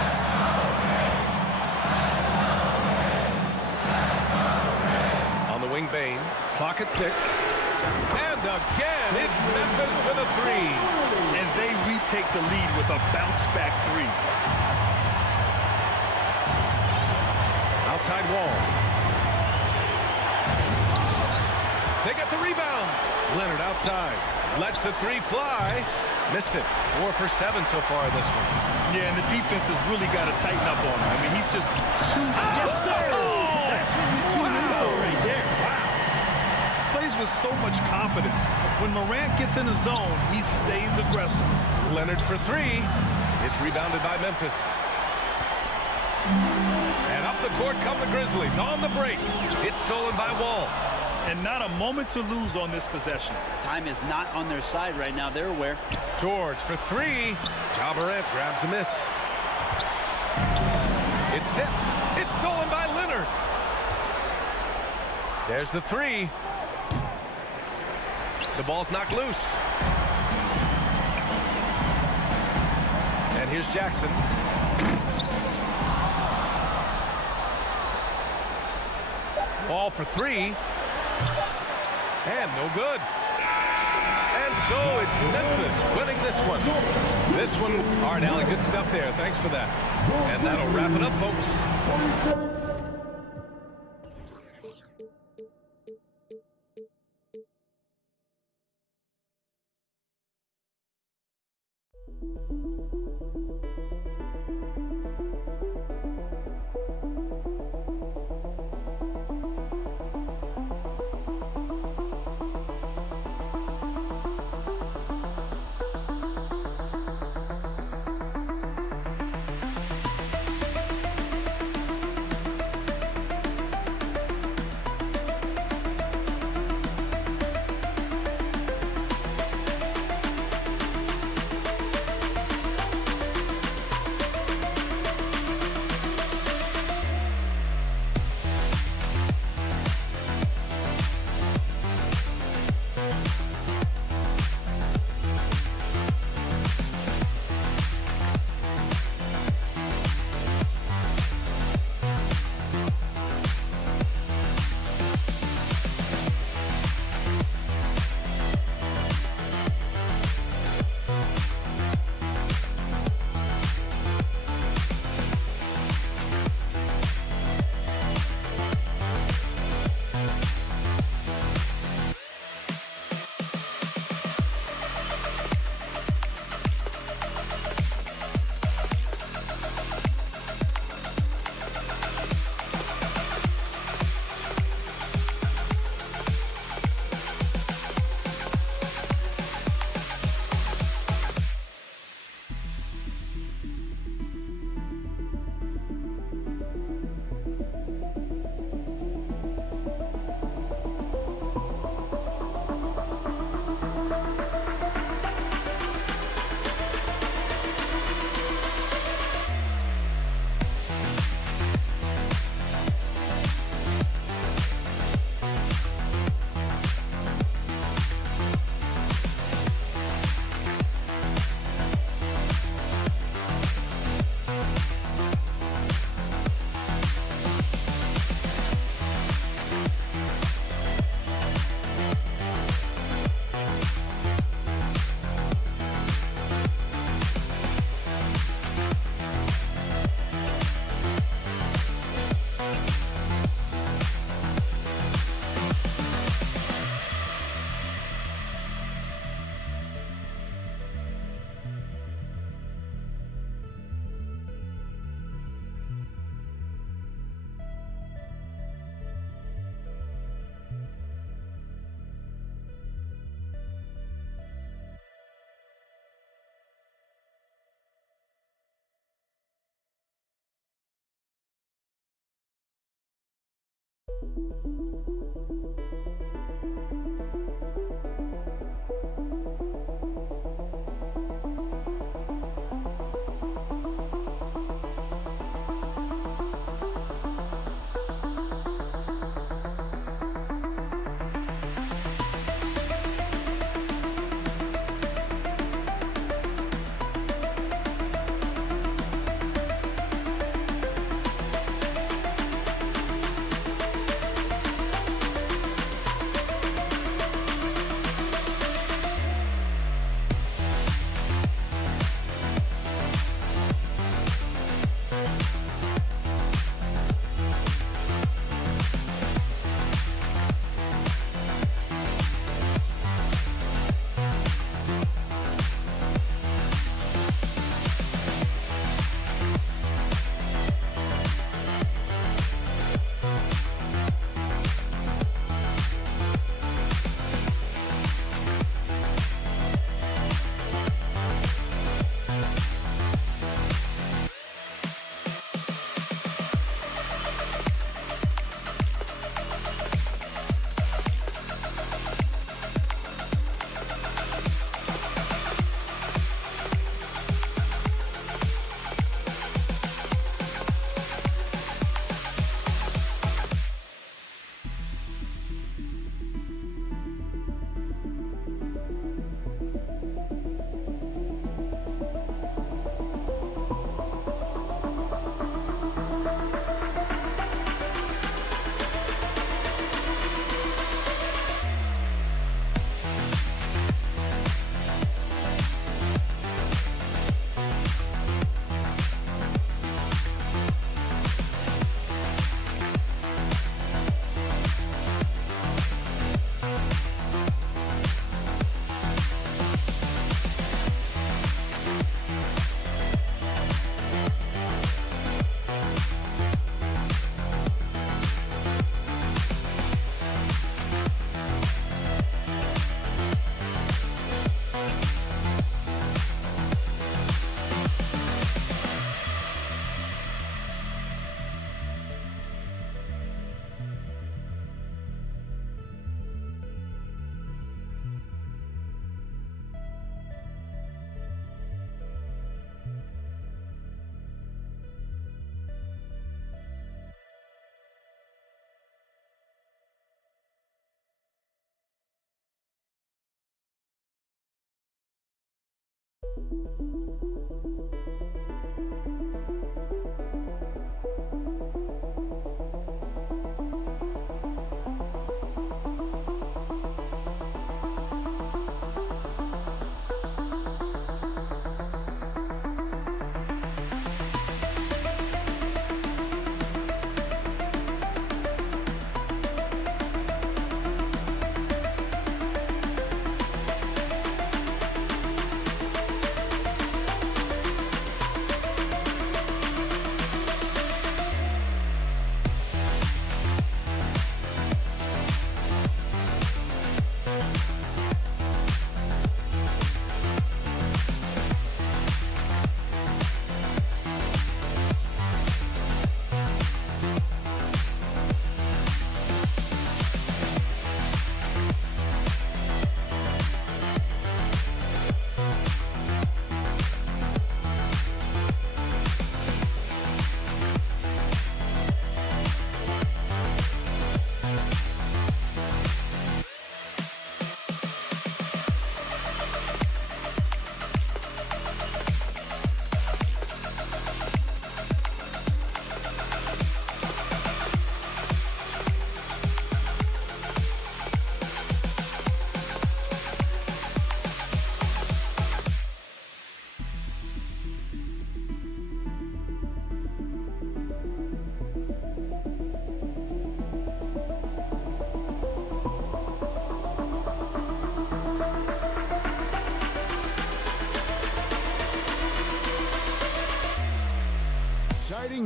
On the wing, Bain. Clock at 6. And again, it's Memphis with a three. And they retake the lead with a bounce-back three. Outside Wall. They get the rebound. Leonard outside. Lets the three fly. Missed it. 4 for 7 so far in this one. Yeah, and the defense has really got to tighten up on him. I mean, he's just too... Yes, sir! That's what you tune in for right there. Wow. Plays with so much confidence. When Morant gets in the zone, he stays aggressive. Leonard for three. It's rebounded by Memphis. And up the court come the Grizzlies on the break. It's stolen by Wall. And not a moment to lose on this possession. Time is not on their side right now. They're aware. George for three. Ja Morant grabs a miss. It's tipped. It's stolen by Leonard. There's the three. The ball's knocked loose. And here's Jackson. Ball for three. And no good. And so it's Memphis winning this one. This one, Art Alley, good stuff there. Thanks for that. And that'll wrap it up, folks.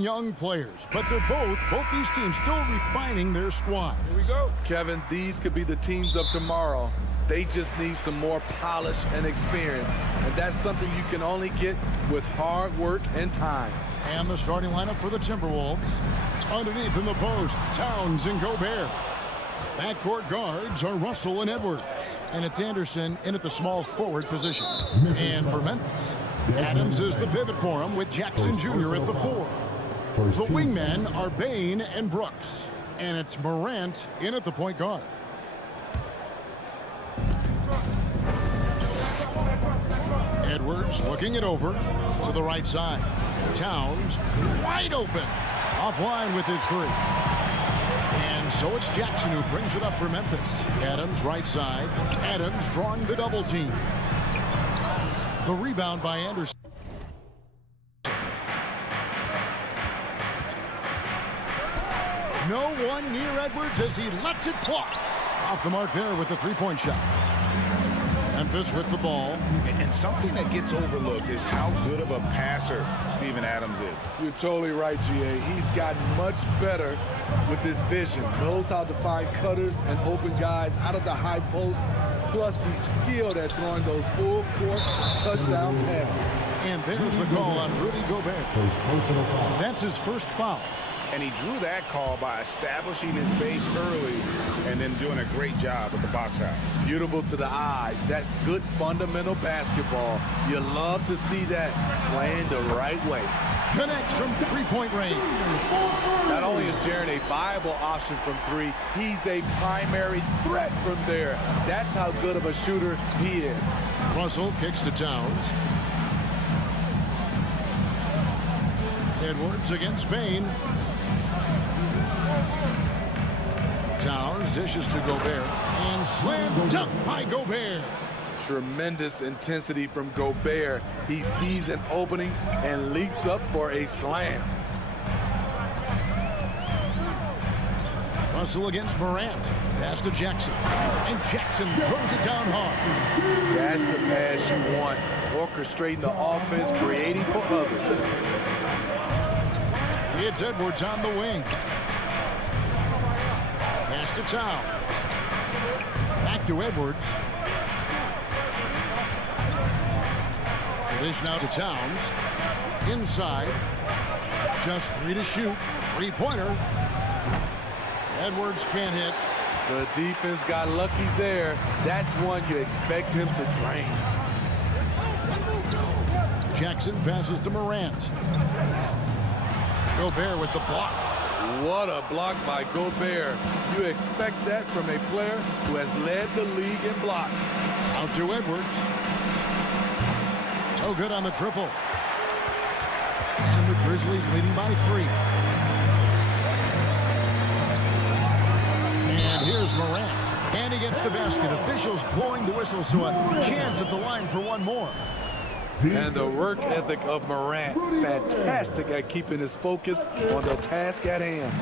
young players, but they're both these teams still refining their squad. Here we go. Kevin, these could be the teams of tomorrow. They just need some more polish and experience, and that's something you can only get with hard work and time. And the starting lineup for the Timberwolves. Underneath in the post, Towns and Gobert. Backcourt guards are Russell and Edwards. And it's Anderson in at the small forward position. And for Memphis, Adams is the pivot for him with Jackson Jr. at the 4. The wingmen are Bain and Brooks. And it's Morant in at the point guard. Edwards looking it over to the right side. Towns wide open. Offline with his 3. And so it's Jackson who brings it up for Memphis. Adams right side. Adams drawing the double team. The rebound by Anderson. No one near Edwards as he lets it fly. Off the mark there with the 3-point shot. Memphis with the ball. And something that gets overlooked is how good of a passer Steven Adams is. You're totally right, G.A. He's gotten much better with his vision. Knows how to find cutters and open guys out of the high post. Plus, he's skilled at throwing those full-court touchdown passes. And there's the call on Rudy Gobert. That's his first foul. And he drew that call by establishing his base early and then doing a great job with the box out. Beautiful to the eyes. That's good fundamental basketball. You love to see that playing the right way. Connects from 3-point range. Not only is Jaren a viable option from 3, he's a primary threat from there. That's how good of a shooter he is. Russell kicks to Towns. Edwards against Bain. Towns dishes to Gobert and slam dunk by Gobert. Tremendous intensity from Gobert. He sees an opening and leaps up for a slam. Russell against Morant. Pass to Jackson. And Jackson throws it down hard. That's the pass you want. Orchestrating the offense, creating for others. It's Edwards on the wing. Pass to Towns. Back to Edwards. It is now to Towns. Inside. Just 3 to shoot. 3-pointer. Edwards can't hit. The defense got lucky there. That's one you expect him to drain. Jackson passes to Morant. Gobert with the block. What a block by Gobert. You expect that from a player who has led the league in blocks. Out to Edwards. No good on the triple. And the Grizzlies leading by 3. And here's Morant. And he gets the basket. Officials blowing the whistle, so a chance at the line for one more. And the work ethic of Morant, fantastic at keeping his focus on the task at hand.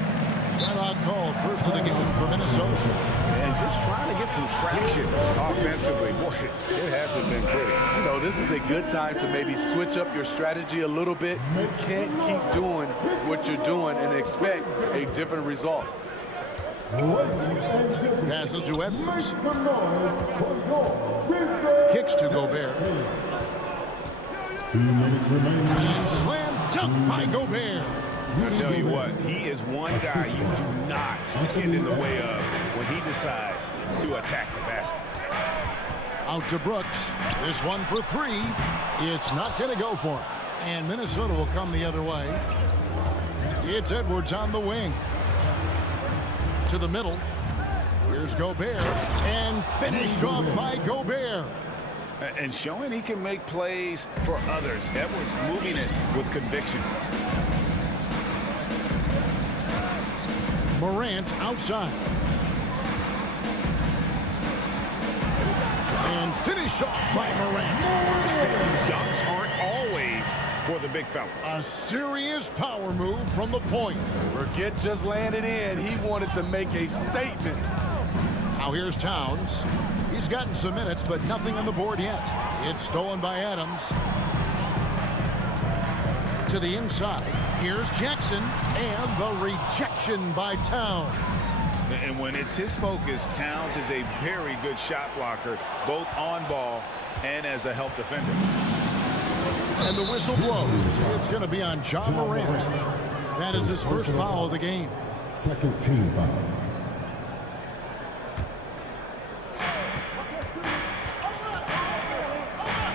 Timeout called, first of the game for Minnesota. And just trying to get some traction offensively. Boy, it hasn't been pretty. You know, this is a good time to maybe switch up your strategy a little bit. You can't keep doing what you're doing and expect a different result. Passes to Edwards. Kicks to Gobert. 2 minutes remaining. And slam dunk by Gobert. I tell you what, he is one guy you do not stand in the way of when he decides to attack the basket. Out to Brooks. This one for 3. It's not going to go for him. And Minnesota will come the other way. It's Edwards on the wing. To the middle. Here's Gobert. And finished off by Gobert. And showing he can make plays for others. Edwards moving it with conviction. Morant outside. And finished off by Morant. Dunks aren't always for the big fellas. A serious power move from the point. Forget just landed in. He wanted to make a statement. Now here's Towns. He's gotten some minutes, but nothing on the board yet. It's stolen by Adams. To the inside. Here's Jackson, and the rejection by Towns. And when it's his focus, Towns is a very good shot blocker, both on ball and as a help defender. And the whistle blows. It's going to be on John Morant. That is his first foul of the game. Second team foul.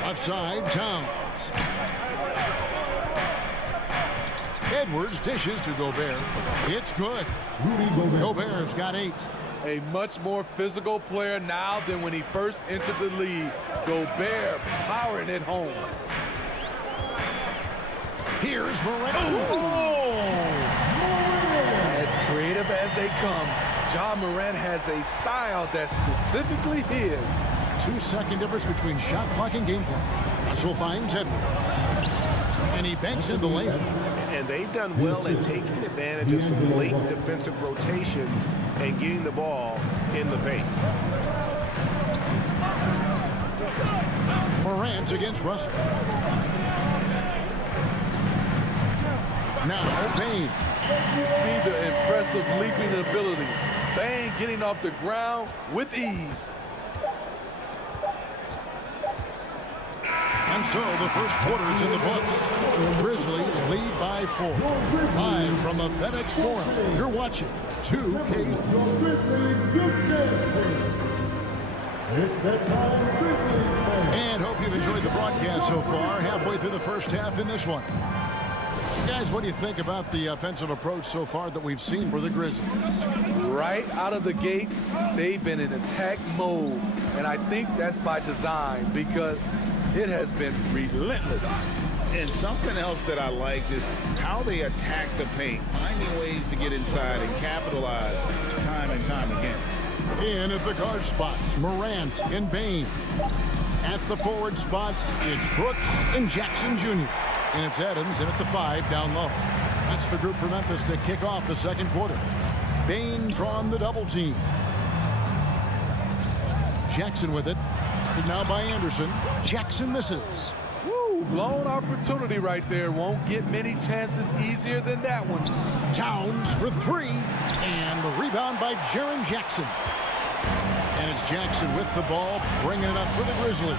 Left side, Towns. Edwards dishes to Gobert. It's good. Gobert's got 8. A much more physical player now than when he first entered the league. Gobert powering it home. Here's Morant. As creative as they come, John Morant has a style that's specifically his. 2-second difference between shot clock and game clock. Russell finds Edwards. And he banks in the layup. And they've done well at taking advantage of some late defensive rotations and getting the ball in the paint. Morant against Russell. Now Bane. You see the impressive leaping ability. Bane getting off the ground with ease. And so the first quarter is in the books. The Grizzlies lead by 4. Live from the FedEx Forum, you're watching 2K. And hope you've enjoyed the broadcast so far. Halfway through the first half in this one. Guys, what do you think about the offensive approach so far that we've seen for the Grizzlies? Right out of the gates, they've been in attack mode. And I think that's by design because it has been relentless. And something else that I like is how they attack the paint, finding ways to get inside and capitalize time and time again. In at the guard spots, Morant and Bane. At the forward spots, it's Brooks and Jackson Jr. And it's Adams in at the 5 down low. That's the group for Memphis to kick off the second quarter. Bane drawn the double team. Jackson with it. Now by Anderson. Jackson misses. Woo, blown opportunity right there. Won't get many chances easier than that one. Towns for 3. And the rebound by Jaren Jackson. And it's Jackson with the ball, bringing it up for the Grizzlies.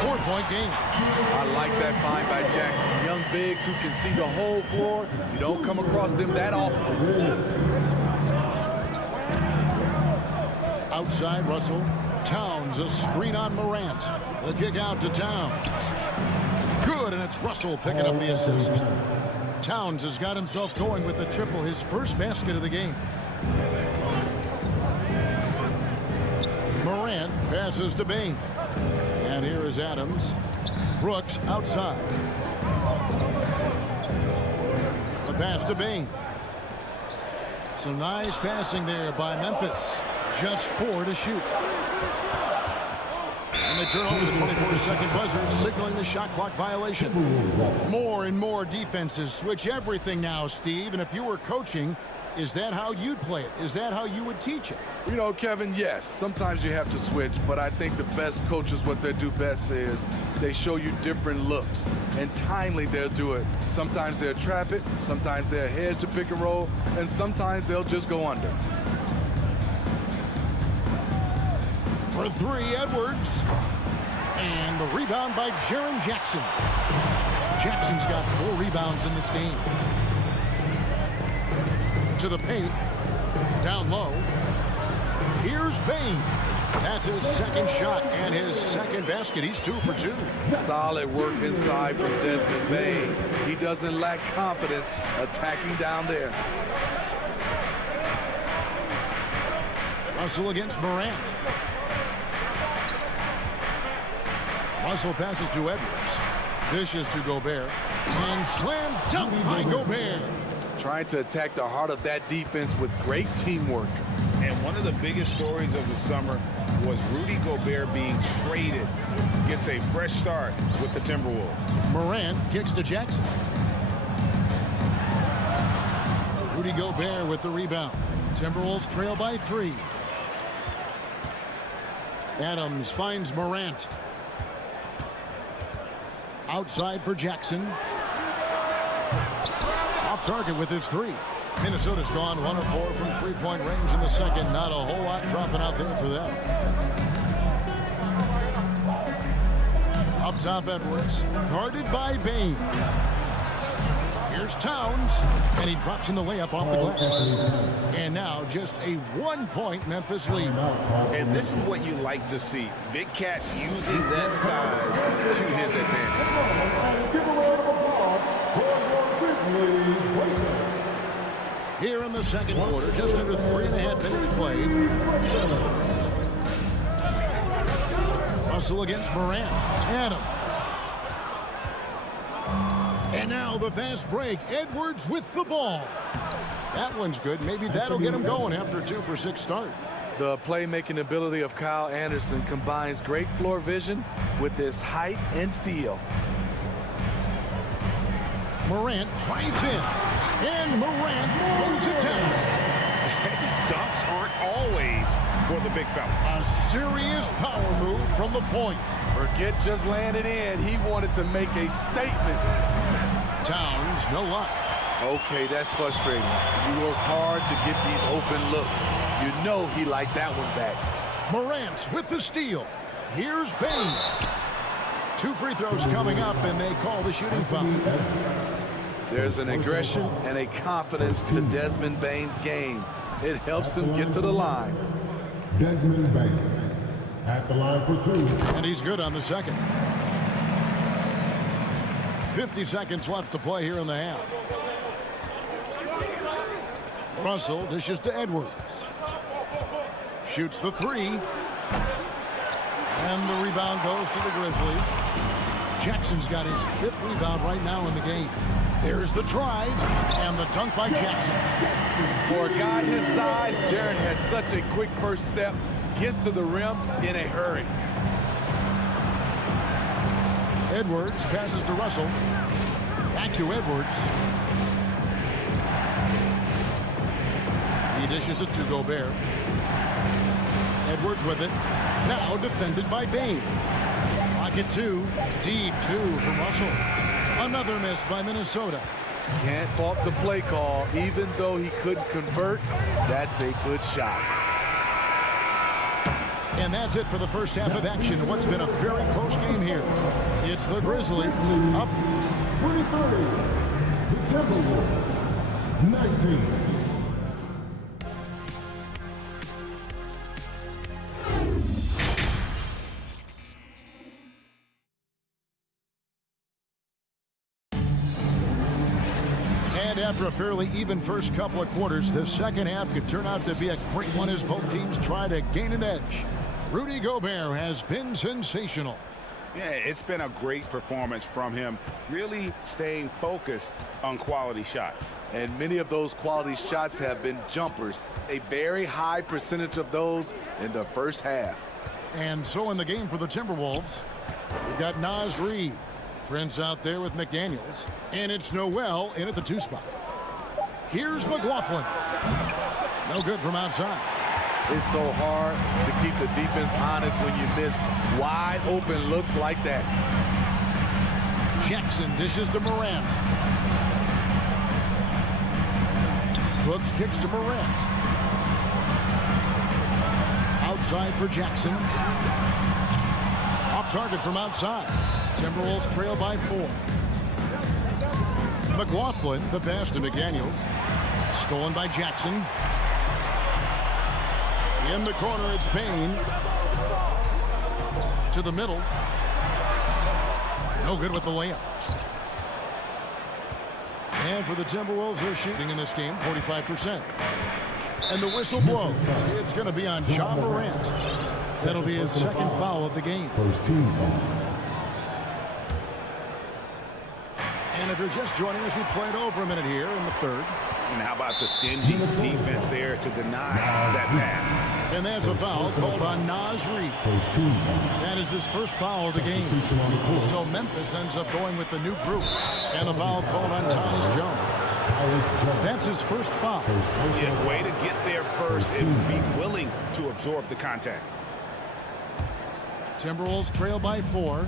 4-point game. I like that find by Jackson. Young bigs who can see the whole floor. You don't come across them that often. Outside Russell. Towns, a screen on Morant. The kick out to Towns. Good, and it's Russell picking up the assist. Towns has got himself going with the triple, his first basket of the game. Morant passes to Bane. And here is Adams. Brooks outside. The pass to Bane. Some nice passing there by Memphis. Just 4 to shoot. And they turn over the 24-second buzzer, signaling the shot clock violation. More and more defenses switch everything now, Steve. And if you were coaching, is that how you'd play it? Is that how you would teach it? You know, Kevin, yes. Sometimes you have to switch, but I think the best coaches, what they do best is they show you different looks. And timely, they'll do it. Sometimes they'll trap it. Sometimes they'll hedge the pick and roll. And sometimes they'll just go under. For 3, Edwards. And the rebound by Jaren Jackson. Jackson's got 4 rebounds in this game. To the paint. Down low. Here's Bane. That's his second shot and his second basket. He's 2 for 2. Solid work inside from Desmond Bane. He doesn't lack confidence attacking down there. Russell against Morant. Russell passes to Edwards. Dishes to Gobert. And slam dunk by Gobert. Trying to attack the heart of that defense with great teamwork. And one of the biggest stories of the summer was Rudy Gobert being traded. Gets a fresh start with the Timberwolves. Morant kicks to Jackson. Rudy Gobert with the rebound. Timberwolves trail by 3. Adams finds Morant. Outside for Jackson. off target with his three. Minnesota's gone 1 of 4 from three-point range in the second. Not a whole lot dropping out there for them. Up top, Edwards, guarded by Bain. Here's Towns, and he drops in the layup off the glass. And now just a 1-point Memphis lead. And this is what you like to see. Big Cat using that size to his advantage. Give a round of applause for your Grizzlies. Here in the second quarter, just under 3.5 minutes played. Russell against Morant. Adams. And now the fast break. Edwards with the ball. That one's good. Maybe that'll get him going after a 2-for-6 start. The playmaking ability of Kyle Anderson combines great floor vision with his height and feel. Morant drives in. And Morant throws it down. Dunks aren't always for the big fella. A serious power move from the point. Forget just laying it in. He wanted to make a statement. Towns, no luck. Okay, that's frustrating. You work hard to get these open looks. You know he liked that one back. Morant with the steal. Here's Bain. 2 free throws coming up, and they call the shooting foul. There's an aggression and a confidence to Desmond Bain's game. It helps him get to the line. Desmond Bain at the line for 2. And he's good on the second. 50 seconds left to play here in the half. Russell dishes to Edwards. Shoots the 3. And the rebound goes to the Grizzlies. Jackson's got his 5th rebound right now in the game. There's the drive and the dunk by Jackson. For a guy his size, Jaren has such a quick first step. Gets to the rim in a hurry. Edwards passes to Russell. Back to Edwards. He dishes it to Gobert. Edwards with it. Now defended by Bain. Pocket 2. Deep 2 from Russell. Another miss by Minnesota. Can't fault the play call. Even though he couldn't convert, that's a good shot. And that's it for the first half of action in what's been a very close game here. It's the Grizzlies up 23. The Timberwolves 19. After a fairly even first couple of quarters, the second half could turn out to be a great one as both teams try to gain an edge. Rudy Gobert has been sensational. Yeah, it's been a great performance from him, really staying focused on quality shots. And many of those quality shots have been jumpers. A very high percentage of those in the first half. And so in the game for the Timberwolves, we've got Naz Reid. Prince out there with McDaniels. And it's Noel in at the 2 spot. Here's McLaughlin. No good from outside. It's so hard to keep the defense honest when you miss wide open looks like that. Jackson dishes to Morant. Brooks kicks to Morant. Outside for Jackson. Off target from outside. Timberwolves trail by 4. McLaughlin, the pass to McDaniels. Stolen by Jackson. In the corner, it's Bain. To the middle. No good with the layup. And for the Timberwolves, they're shooting in this game 45%. And the whistle blows. It's going to be on Ja Morant. That'll be his second foul of the game. First team foul. And if you're just joining us, we played over a minute here in the third. And how about the stingy defense there to deny that pass? And that's a foul called on Naz Reid. First team foul. That is his first foul of the game. So Memphis ends up going with the new group. And the foul called on Tyus Jones. That's his first foul. Yeah, way to get there first and be willing to absorb the contact. Timberwolves trail by 4.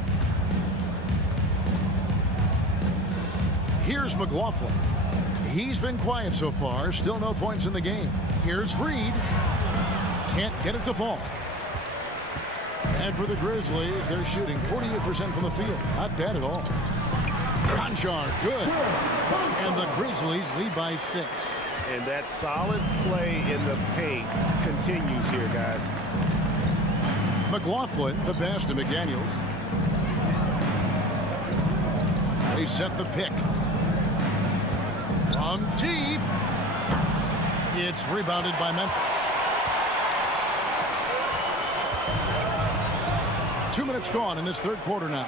Here's McLaughlin. He's been quiet so far. Still no points in the game. Here's Reed. Can't get it to fall. And for the Grizzlies, they're shooting 48% from the field. Not bad at all. Conchar, good. And the Grizzlies lead by 6. And that solid play in the paint continues here, guys. McLaughlin, the pass to McDaniels. They set the pick. From deep. It's rebounded by Memphis. 2 minutes gone in this third quarter now.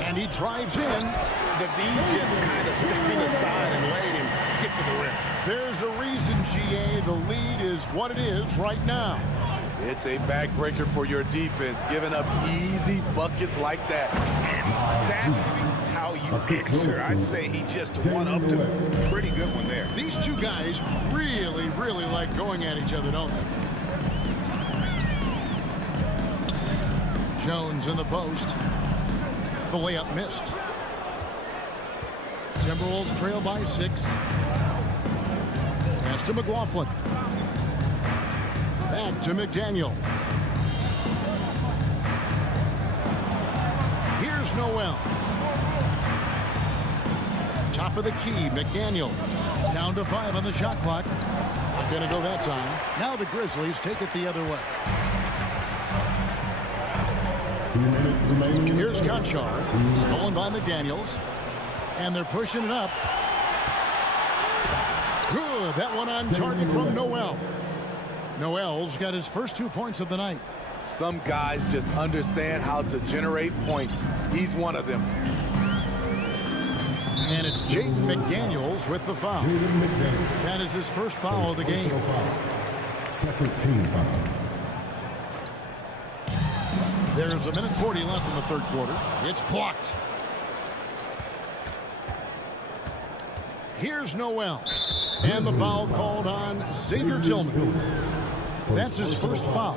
And he drives in. The V just kind of stepping aside and letting him get to the rim. There's a reason, GA, the lead is what it is right now. It's a backbreaker for your defense, giving up easy buckets like that. And that's how you answer. I'd say he just won up to a pretty good one there. These two guys really, really like going at each other, don't they? Jones in the post. The layup missed. Timberwolves trail by 6. Pass to McLaughlin. Back to McDaniel. Here's Noel. Top of the key, McDaniel. Down to 5 on the shot clock. Not gonna go that time. Now the Grizzlies take it the other way. Here's Conchar. Stolen by McDaniels. And they're pushing it up. Good. That one on target from Noel. Noel's got his first 2 points of the night. Some guys just understand how to generate points. He's one of them. And it's Jaden McDaniels with the foul. That is his first foul of the game. Second team foul. There's 1:40 left in the third quarter. It's blocked. Here's Noel. And the foul called on Xavier Tillman. That's his first foul.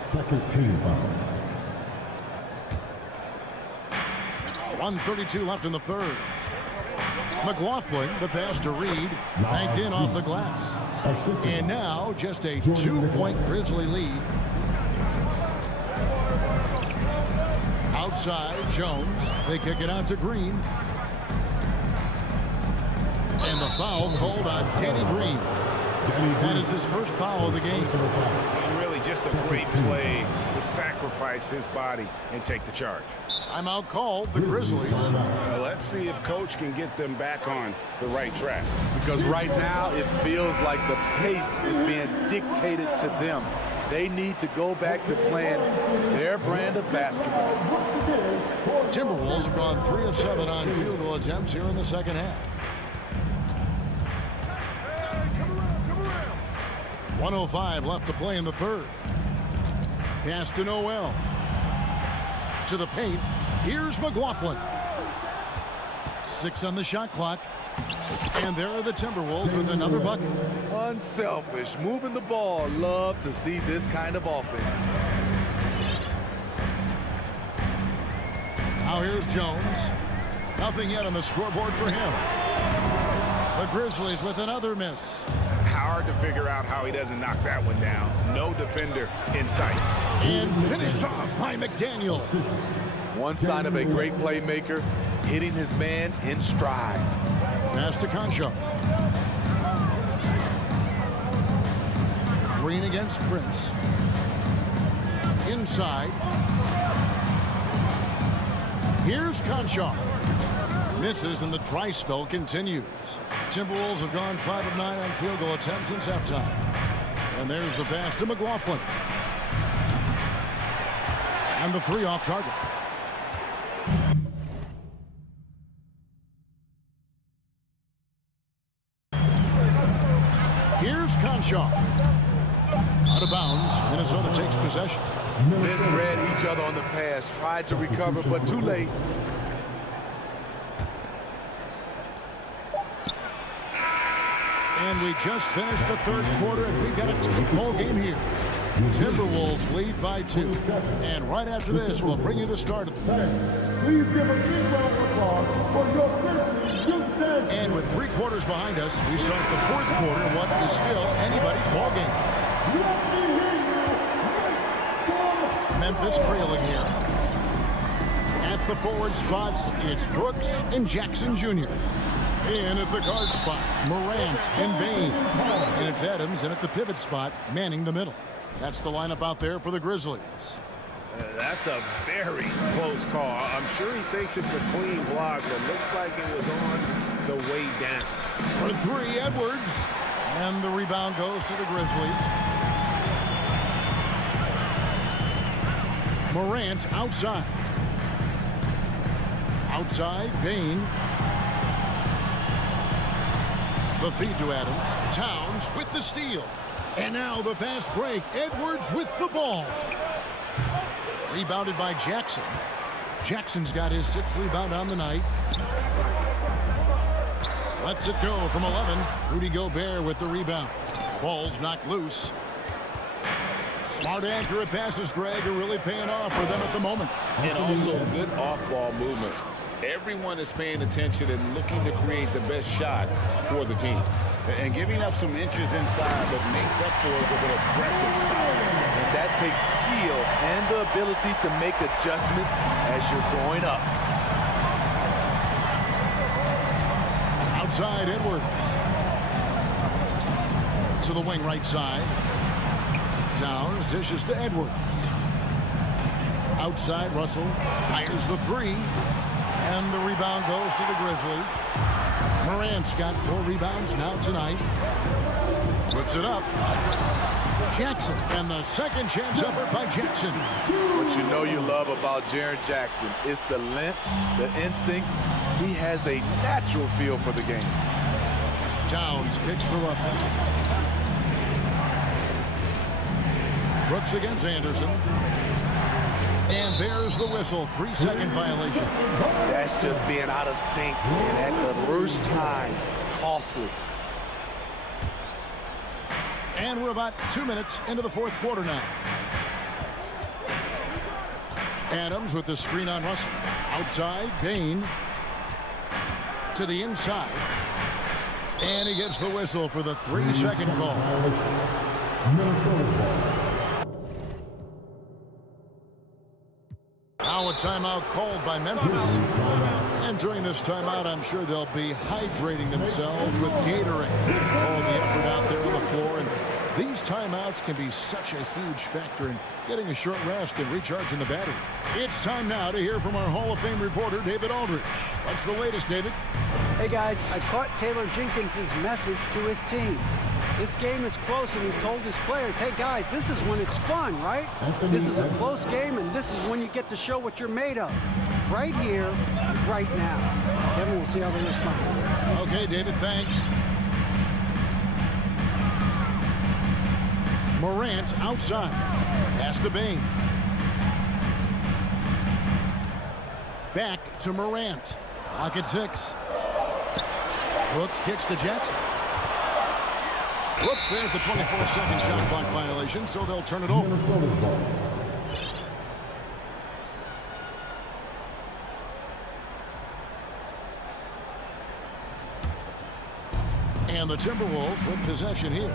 Second team foul. 1:32 left in the third. McLaughlin, the pass to Reed, banked in off the glass. And now just a 2-point Grizzly lead. Outside, Jones. They kick it out to Green. And the foul called on Danny Green. That is his first foul of the game. And really just a great play to sacrifice his body and take the charge. Timeout called, the Grizzlies. Let's see if Coach can get them back on the right track. Because right now it feels like the pace is being dictated to them. They need to go back to playing their brand of basketball. Timberwolves have gone 3 of 7 on field goal attempts here in the second half. 1:05 left to play in the third. Pass to Noel. To the paint. Here's McLaughlin. 6 on the shot clock. And there are the Timberwolves with another bucket. Unselfish, moving the ball. Love to see this kind of offense. Now here's Jones. Nothing yet on the scoreboard for him. The Grizzlies with another miss. Hard to figure out how he doesn't knock that one down. No defender in sight. And finished off by McDaniel. One sign of a great playmaker, hitting his man in stride. Pass to Conchar. Green against Prince. Inside. Here's Conchar. Misses and the dry spell continues. Timberwolves have gone 5 of 9 on field goal attempts since halftime. And there's the pass to McLaughlin. And the 3 off target. Here's Conchar. Out of bounds. Minnesota takes possession. Misread each other on the pass. Tried to recover, but too late. And we just finished the third quarter, and we've got a tight ball game here. Timberwolves lead by 2. And right after this, we'll bring you the start of the Please give a big round of applause for your Grizzlies youth dance. And with 3 quarters behind us, we start the 4th quarter in what is still anybody's ball game. Memphis trailing here. At the forward spots, it's Brooks and Jackson Jr. In at the guard spots, Morant and Bain. And it's Adams in at the pivot spot, manning the middle. That's the lineup out there for the Grizzlies. That's a very close call. I'm sure he thinks it's a clean block, but looks like it was on the way down. For 3, Edwards. And the rebound goes to the Grizzlies. Morant outside. Outside, Bain. The feed to Adams. Towns with the steal. And now the fast break. Edwards with the ball. Rebounded by Jackson. Jackson's got his 6th rebound on the night. Lets it go from 11. Rudy Gobert with the rebound. Ball's knocked loose. Smart, accurate passes, Greg, are really paying off for them at the moment. And also good off-ball movement. Everyone is paying attention and looking to create the best shot for the team. And giving up some inches inside, but makes up for it with an aggressive style. And that takes skill and the ability to make adjustments as you're going up. Outside, Edwards. To the wing right side. Towns dishes to Edwards. Outside, Russell fires the 3. And the rebound goes to the Grizzlies. Morant's got 4 rebounds now tonight. Puts it up. Jackson, and the second chance effort by Jackson. What you know you love about Jaren Jackson is the length, the instincts. He has a natural feel for the game. Towns kicks to Russell. Brooks against Anderson. And there's the whistle. 3-second violation. That's just being out of sync. And at the worst time, costly. And we're about 2 minutes into the 4th quarter now. Adams with the screen on Russell. Outside, Bain. To the inside. And he gets the whistle for the 3-second call. Now a timeout called by Memphis. And during this timeout, I'm sure they'll be hydrating themselves with Gatorade. All the effort out there on the floor. And these timeouts can be such a huge factor in getting a short rest and recharging the battery. It's time now to hear from our Hall of Fame reporter, David Aldridge. What's the latest, David? Hey, guys, I caught Taylor Jenkins' message to his team. This game is close, and he told his players, hey, guys, this is when it's fun, right? This is a close game, and this is when you get to show what you're made of. Right here, right now. Kevin, we'll see how they respond. Okay, David, thanks. Morant outside. Pass to Bain. Back to Morant. Clock at 6. Brooks kicks to Jackson. Whoops, there's the 24-second shot clock violation, so they'll turn it over. And the Timberwolves with possession here.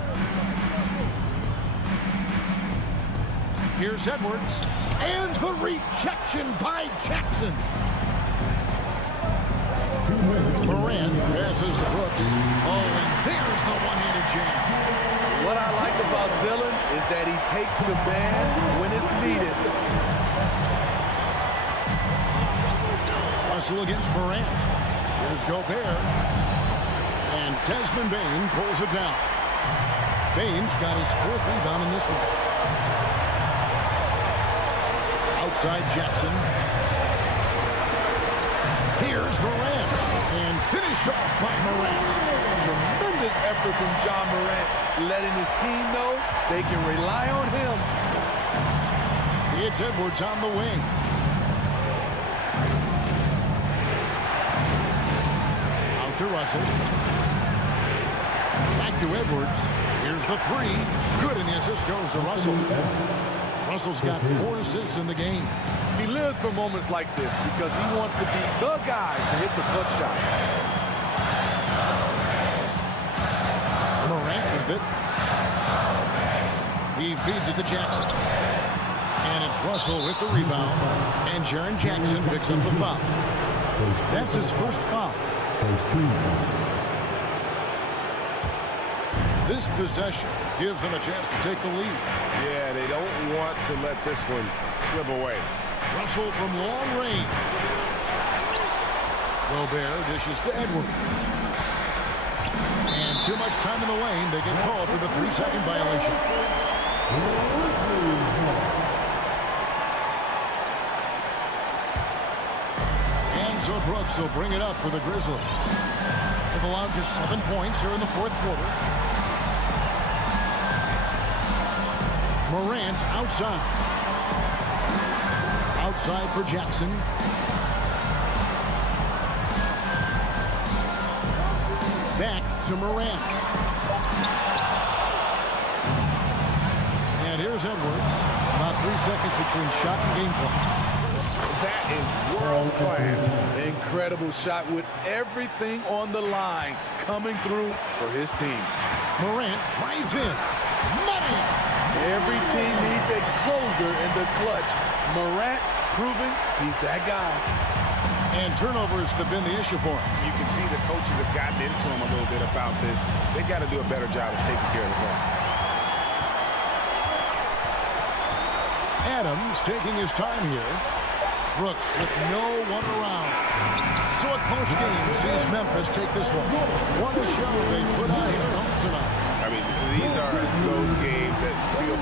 Here's Edwards. And the rejection by Jackson. Morant passes to Brooks. Oh, and there's the one-handed jam. What I like about Dillon is that he takes command when it's needed. Russell against Morant. Here's Gobert. And Desmond Bain pulls it down. Bain's got his 4th rebound in this one. Outside Jackson. Here's Morant. And finished off by Morant. Tremendous effort from John Morant, letting his team know they can rely on him. It's Edwards on the wing. Out to Russell. Back to Edwards. Here's Here's the three. Good, and the assist goes to Russell. Russell's got 4 assists in the game. He lives for moments like this because he wants to be the guy to hit the clutch shot. Morant with it. He feeds it to Jackson. And it's Russell with the rebound. And Jaren Jackson picks up the foul. That's his first foul. This possession gives them a chance to take the lead. Yeah, they don't want to let this one slip away. Russell from long range. Gobert dishes to Edwards. And too much time in the lane. They get called for the 3-second violation. Enzo Brooks will bring it up for the Grizzlies. They've allowed just 7 points here in the fourth quarter. Morant outside. Outside for Jackson. Back to Morant. And here's Edwards. About 3 seconds between shot and game clock. That is world class. Incredible shot with everything on the line coming through for his team. Morant drives in. Money! Every team needs a closer in the clutch. Morant proving he's that guy. And turnovers have been the issue for him. You can see the coaches have gotten into him a little bit about this. They've got to do a better job of taking care of the ball. Adams taking his time here. Brooks with no one around. So a close game sees Memphis take this one. What a show they put on here at home tonight. I mean, these are those games that feel...